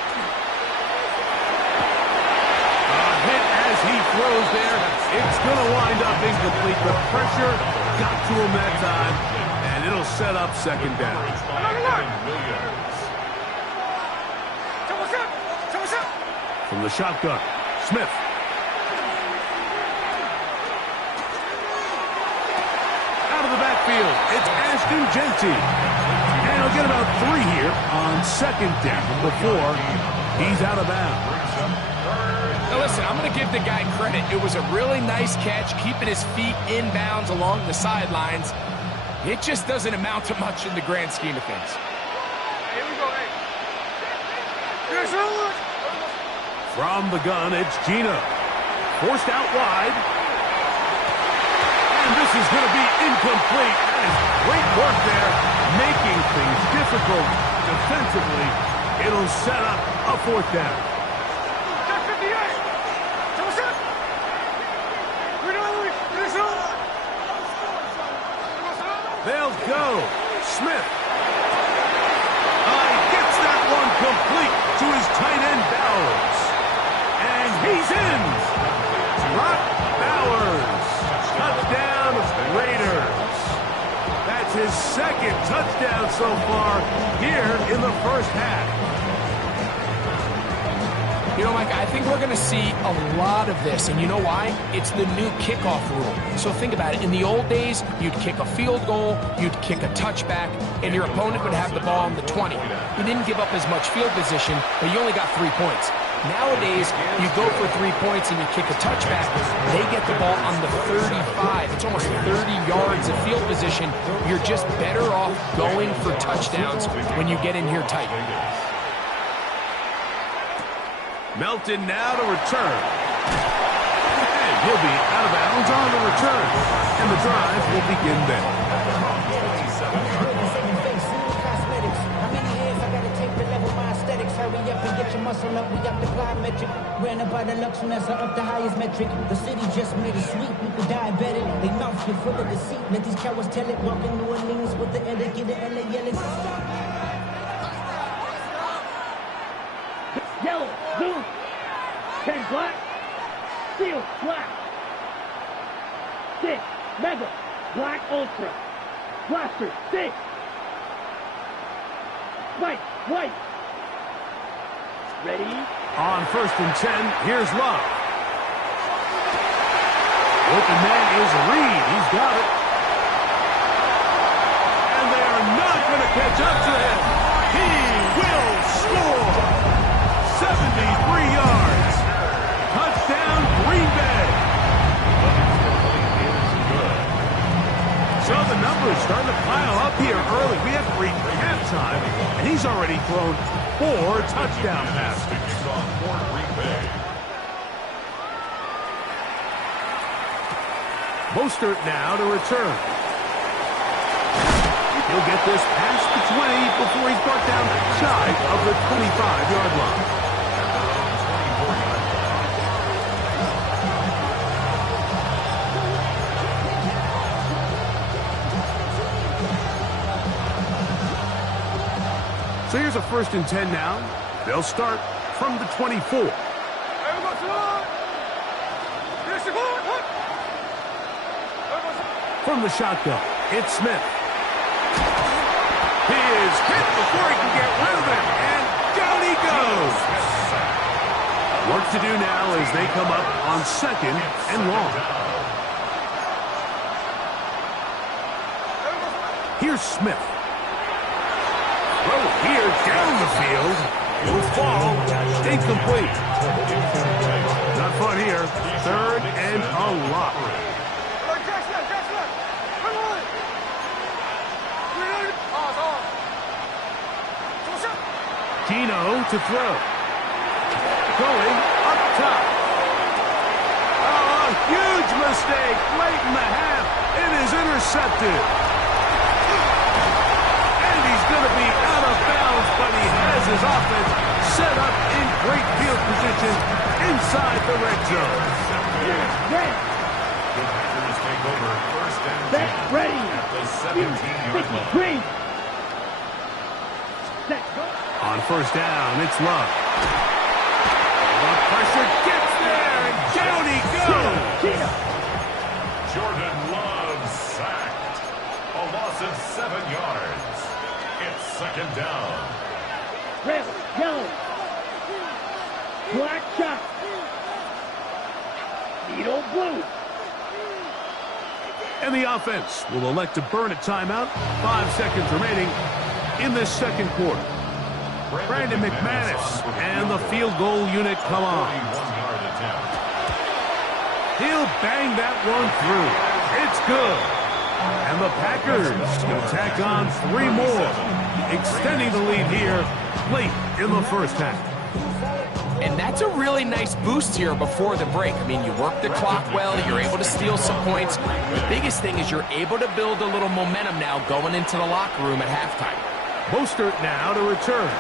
hit as he throws there. It's going to wind up incomplete. The pressure got to him that time. And it'll set up second down. From the shotgun, Smith. Out of the backfield, it's Ashton Jeanty. And he'll get about 3 here on second down before he's out of bounds. Now listen, I'm going to give the guy credit. It was a really nice catch, keeping his feet inbounds along the sidelines. It just doesn't amount to much in the grand scheme of things. Here we go, hey. From the gun, it's Gino. Forced out wide. And this is going to be incomplete. That is great work there, making things difficult defensively. It'll set up a fourth down. They'll go. Smith. Gets that one complete to his tight end, Bowers. And he's in. Brock Bowers. Touchdown, Raiders. That's his second touchdown so far here in the first half. You know, Mike, I think we're going to see a lot of this, and you know why? It's the new kickoff rule. So think about it. In the old days, you'd kick a field goal, you'd kick a touchback, and your opponent would have the ball on the 20. You didn't give up as much field position, but you only got 3 points. Nowadays, you go for 3 points and you kick a touchback, they get the ball on the 35. It's almost 30 yards of field position. You're just better off going for touchdowns when you get in here tight. Melton now to return. And he'll be out of bounds on the return. And the drive will begin then. Hurry up and get your muscle up, we got the plyometric. Ran up by the Luxembourg, up the highest metric. The city just made it sweet, people diabetic. They mouth you full of deceit, let these cowards tell it. Walking New Orleans with the etiquette and LA yelling. Yellow, blue, 10 black, steel, black, 6, mega, black, ultra, blaster, 6, white, ready? On first and 10, here's Love. Open man is Reed. He's got it. And they are not going to catch up to him. He will score. 73 yards. Touchdown, Green Bay. So the numbers starting to pile up here early. We haven't reached halftime, and he's already thrown 4 touchdown passes. Mostert now to return. He'll get this past the 20 before he's brought down shy of the 25-yard line. So here's a first and 10 now. They'll start from the 24. From the shotgun, it's Smith. He is hit before he can get rid of it, and down he goes. Work to do now as they come up on second and long. Here's Smith. Throw here down the field. Will fall. Incomplete. Not fun here. Third and a lot. Gino to throw. Going up top. Oh, a huge mistake late in the half. It is intercepted. And he's going to be out of bounds, but he has his offense set up in great field position inside the red zone. The Packers take over first and 10 ready. at the 17-yard line. On first down, it's Love. The pressure gets there, and down he goes. Jordan Love sacked. A loss of 7 yards. It's second down. Red, yellow, black shot, needle blue. And the offense will elect to burn a timeout. 5 seconds remaining in this second quarter. Brandon McManus and the field goal unit come on. He'll bang that one through. It's good. And the Packers will tack on 3 more, extending the lead here late in the first half. And that's a really nice boost here before the break. I mean, you work the clock well, you're able to steal some points. The biggest thing is you're able to build a little momentum now going into the locker room at halftime. Mostert now to return.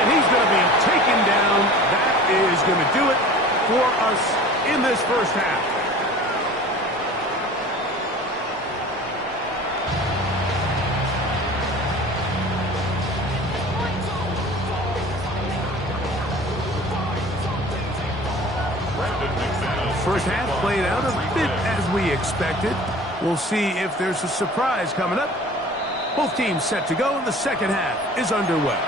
And he's going to be taken down. That is going to do it for us in this first half. First half played out a bit as we expected. We'll see if there's a surprise coming up. Both teams set to go, and the second half is underway.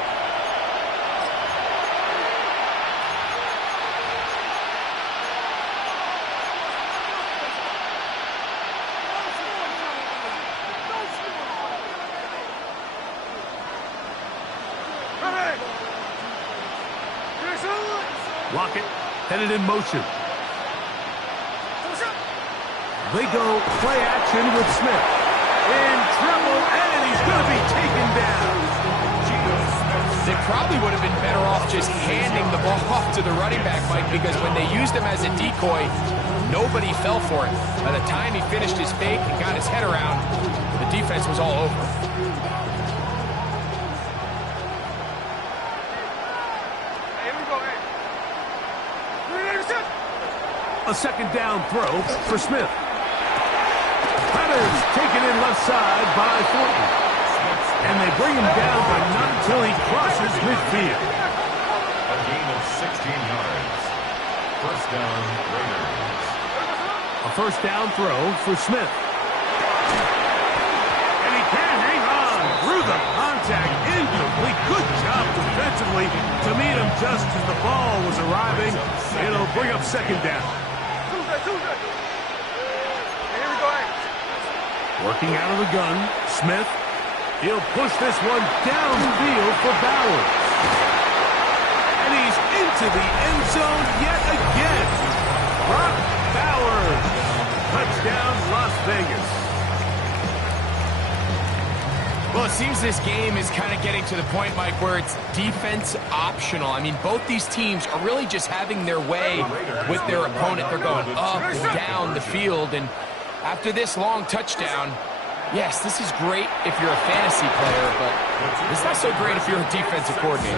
Lockett headed in motion. They go play action with Smith. In trouble, and he's going to be taken down. They probably would have been better off just handing the ball off to the running back, Mike, because when they used him as a decoy, nobody fell for it. By the time he finished his fake and got his head around, the defense was all over. A second down throw for Smith. Patterns taken in left side by Thornton. And they bring him down, but not until he crosses midfield. A gain of 16 yards. First down, Raiders. A first down throw for Smith. And he can hang on through the contact. Incomplete. Good job defensively to meet him just as the ball was arriving. It'll bring up second down. Working out of the gun, Smith. He'll push this one downfield for Bowers. And he's into the end zone yet again. Brock Bowers. Touchdown, Las Vegas. Well, it seems this game is kind of getting to the point, Mike, where it's defense optional. I mean, both these teams are really just having their way with their opponent. They're going up and down the field, and after this long touchdown, yes, this is great if you're a fantasy player, but it's not so great if you're a defensive coordinator.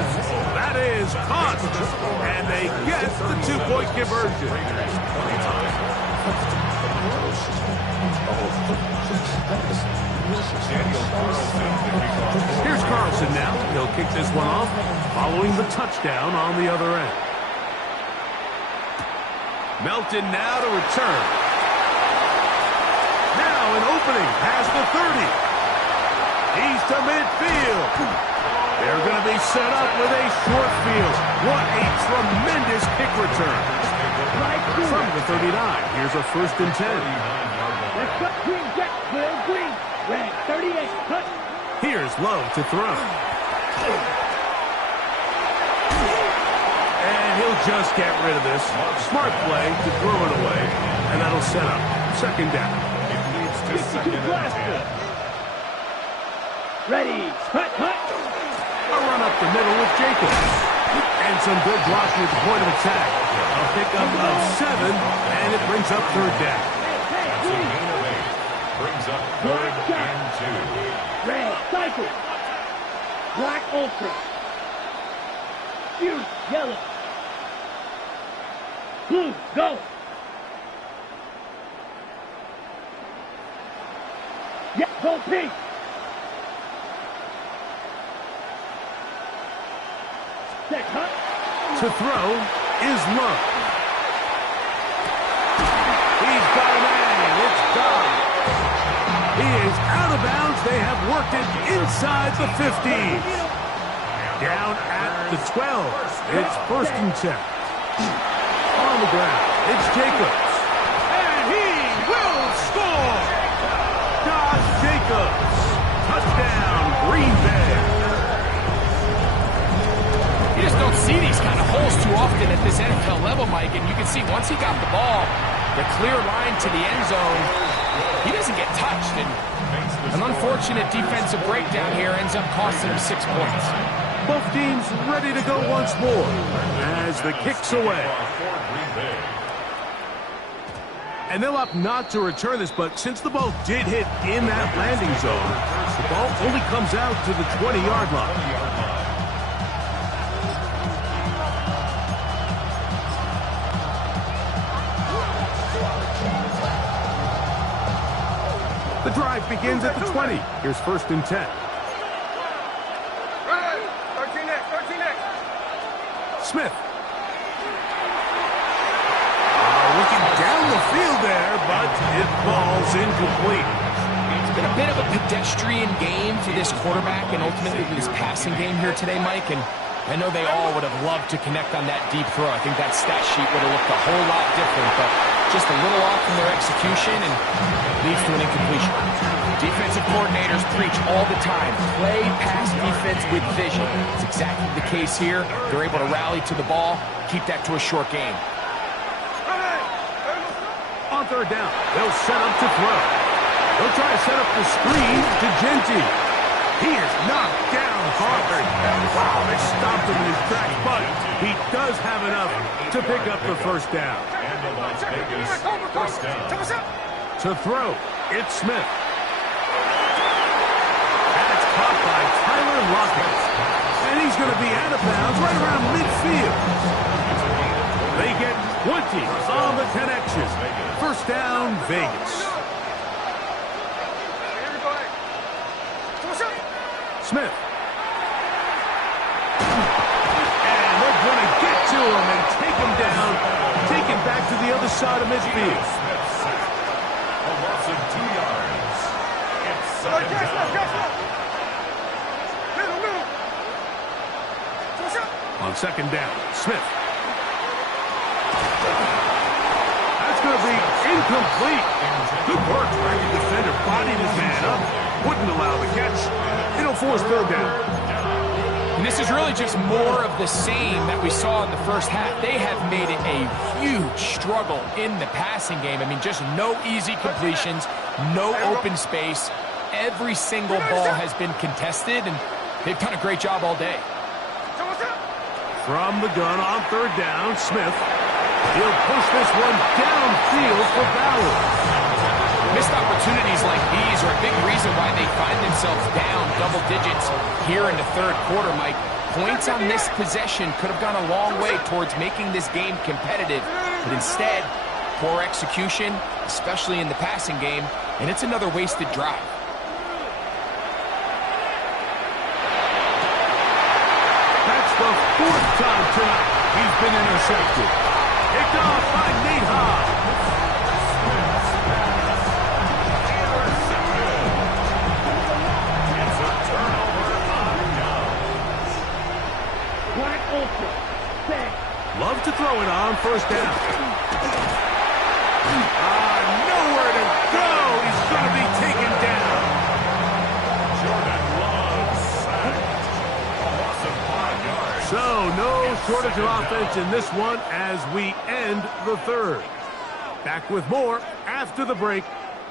That is caught, and they get the 2-point conversion. Here's Carlson now. He'll kick this one off following the touchdown on the other end. Melton now to return. Now an opening past the 30. He's to midfield. They're going to be set up with a short field. What a tremendous kick return. From the 39, here's a 1st and 10. Let's go. Green, get clear, green. Red, 38, cut. Here's Love to throw. And he'll just get rid of this. Smart play to throw it away. And that'll set up 2nd down. It leads to 2nd and 10. Ready, cut. A run up the middle with Jacobs. And some good blocking at the point of attack. A pickup of 7, and it brings up 3rd down. That's a gain of 8. Brings up 3rd and 2. Red, cycle. Black, ultra. Fuse, yellow. Blue, go. Yeah, go pink. Set, cut. To throw is Love. He's got a man. It's gone. He is out of bounds. They have worked it inside the 15. Down at the 12. It's 1st and 10. On the ground, it's Jacobs. And he will score. Josh Jacobs. Touchdown, Green Bay. You just don't see these kind of holes too often at this NFL level, Mike. And you can see once he got the ball, the clear line to the end zone, he doesn't get touched. And an unfortunate defensive breakdown here ends up costing him 6 points. Both teams ready to go once more as the kick's away. And they'll opt not to return this, but since the ball did hit in that landing zone, the ball only comes out to the 20-yard line. The drive begins at the 20. Here's 1st and 10. Ready. 13 next. Smith. Looking down the field there, but it falls incomplete. It's been a bit of a pedestrian game for this quarterback and ultimately this passing game here today, Mike. And I know they all would have loved to connect on that deep throw. I think that stat sheet would have looked a whole lot different, but just a little off from their execution and leads to an incompletion. Defensive coordinators preach all the time, play pass defense with vision. It's exactly the case here. They're able to rally to the ball, keep that to a short game. On 3rd down, they'll set up to throw. They'll try to set up the screen to Genty. He is knocked down hard. Wow, they stopped him in his tracks, but he does have enough to pick up the 1st down. And the Las Vegas 1st down. To throw, it's Smith. That's caught by Tyler Lockett. And he's going to be out of bounds right around midfield. They get 20 on the connection. 1st down, Vegas. Smith. And they're going to get to him and take him down. Take him back to the other side of midfield. A loss of 2 yards. It's 2nd down. On 2nd down, Smith. That's going to be incomplete. Good work. The defender bodied his man up. Wouldn't allow the catch. It'll force 3rd down. And this is really just more of the same that we saw in the first half. They have made it a huge struggle in the passing game. I mean, just no easy completions, no open space. Every single ball has been contested, and they've done a great job all day. From the gun on 3rd down, Smith. He'll push this one downfield for Bowers. Missed opportunities like these are a big reason why they find themselves down double digits here in the 3rd quarter, Mike. Points on this possession could have gone a long way towards making this game competitive, but instead, poor execution, especially in the passing game, and it's another wasted drive. That's the 4th time tonight he's been intercepted. Picked off by Nate Hobbs. It's a throw it on first down. Nowhere to go. He's going to be taken down. Jordan Love sacked. A loss of 5 yards. So no shortage of offense in this one as we end the third. Back with more after the break.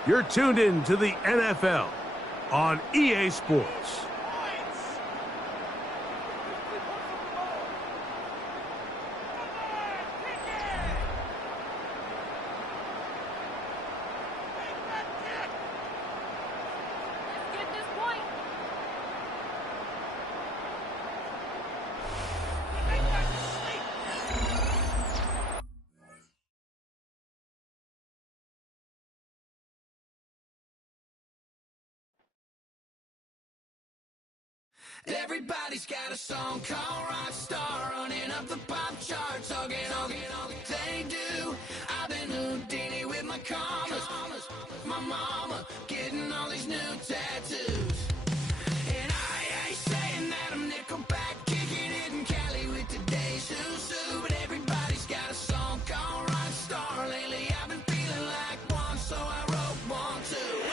You're tuned in to the NFL on EA Sports. Everybody's got a song called Rockstar, running up the pop charts, all they do. I've been Houdini with my commas, my mama getting all these new tattoos.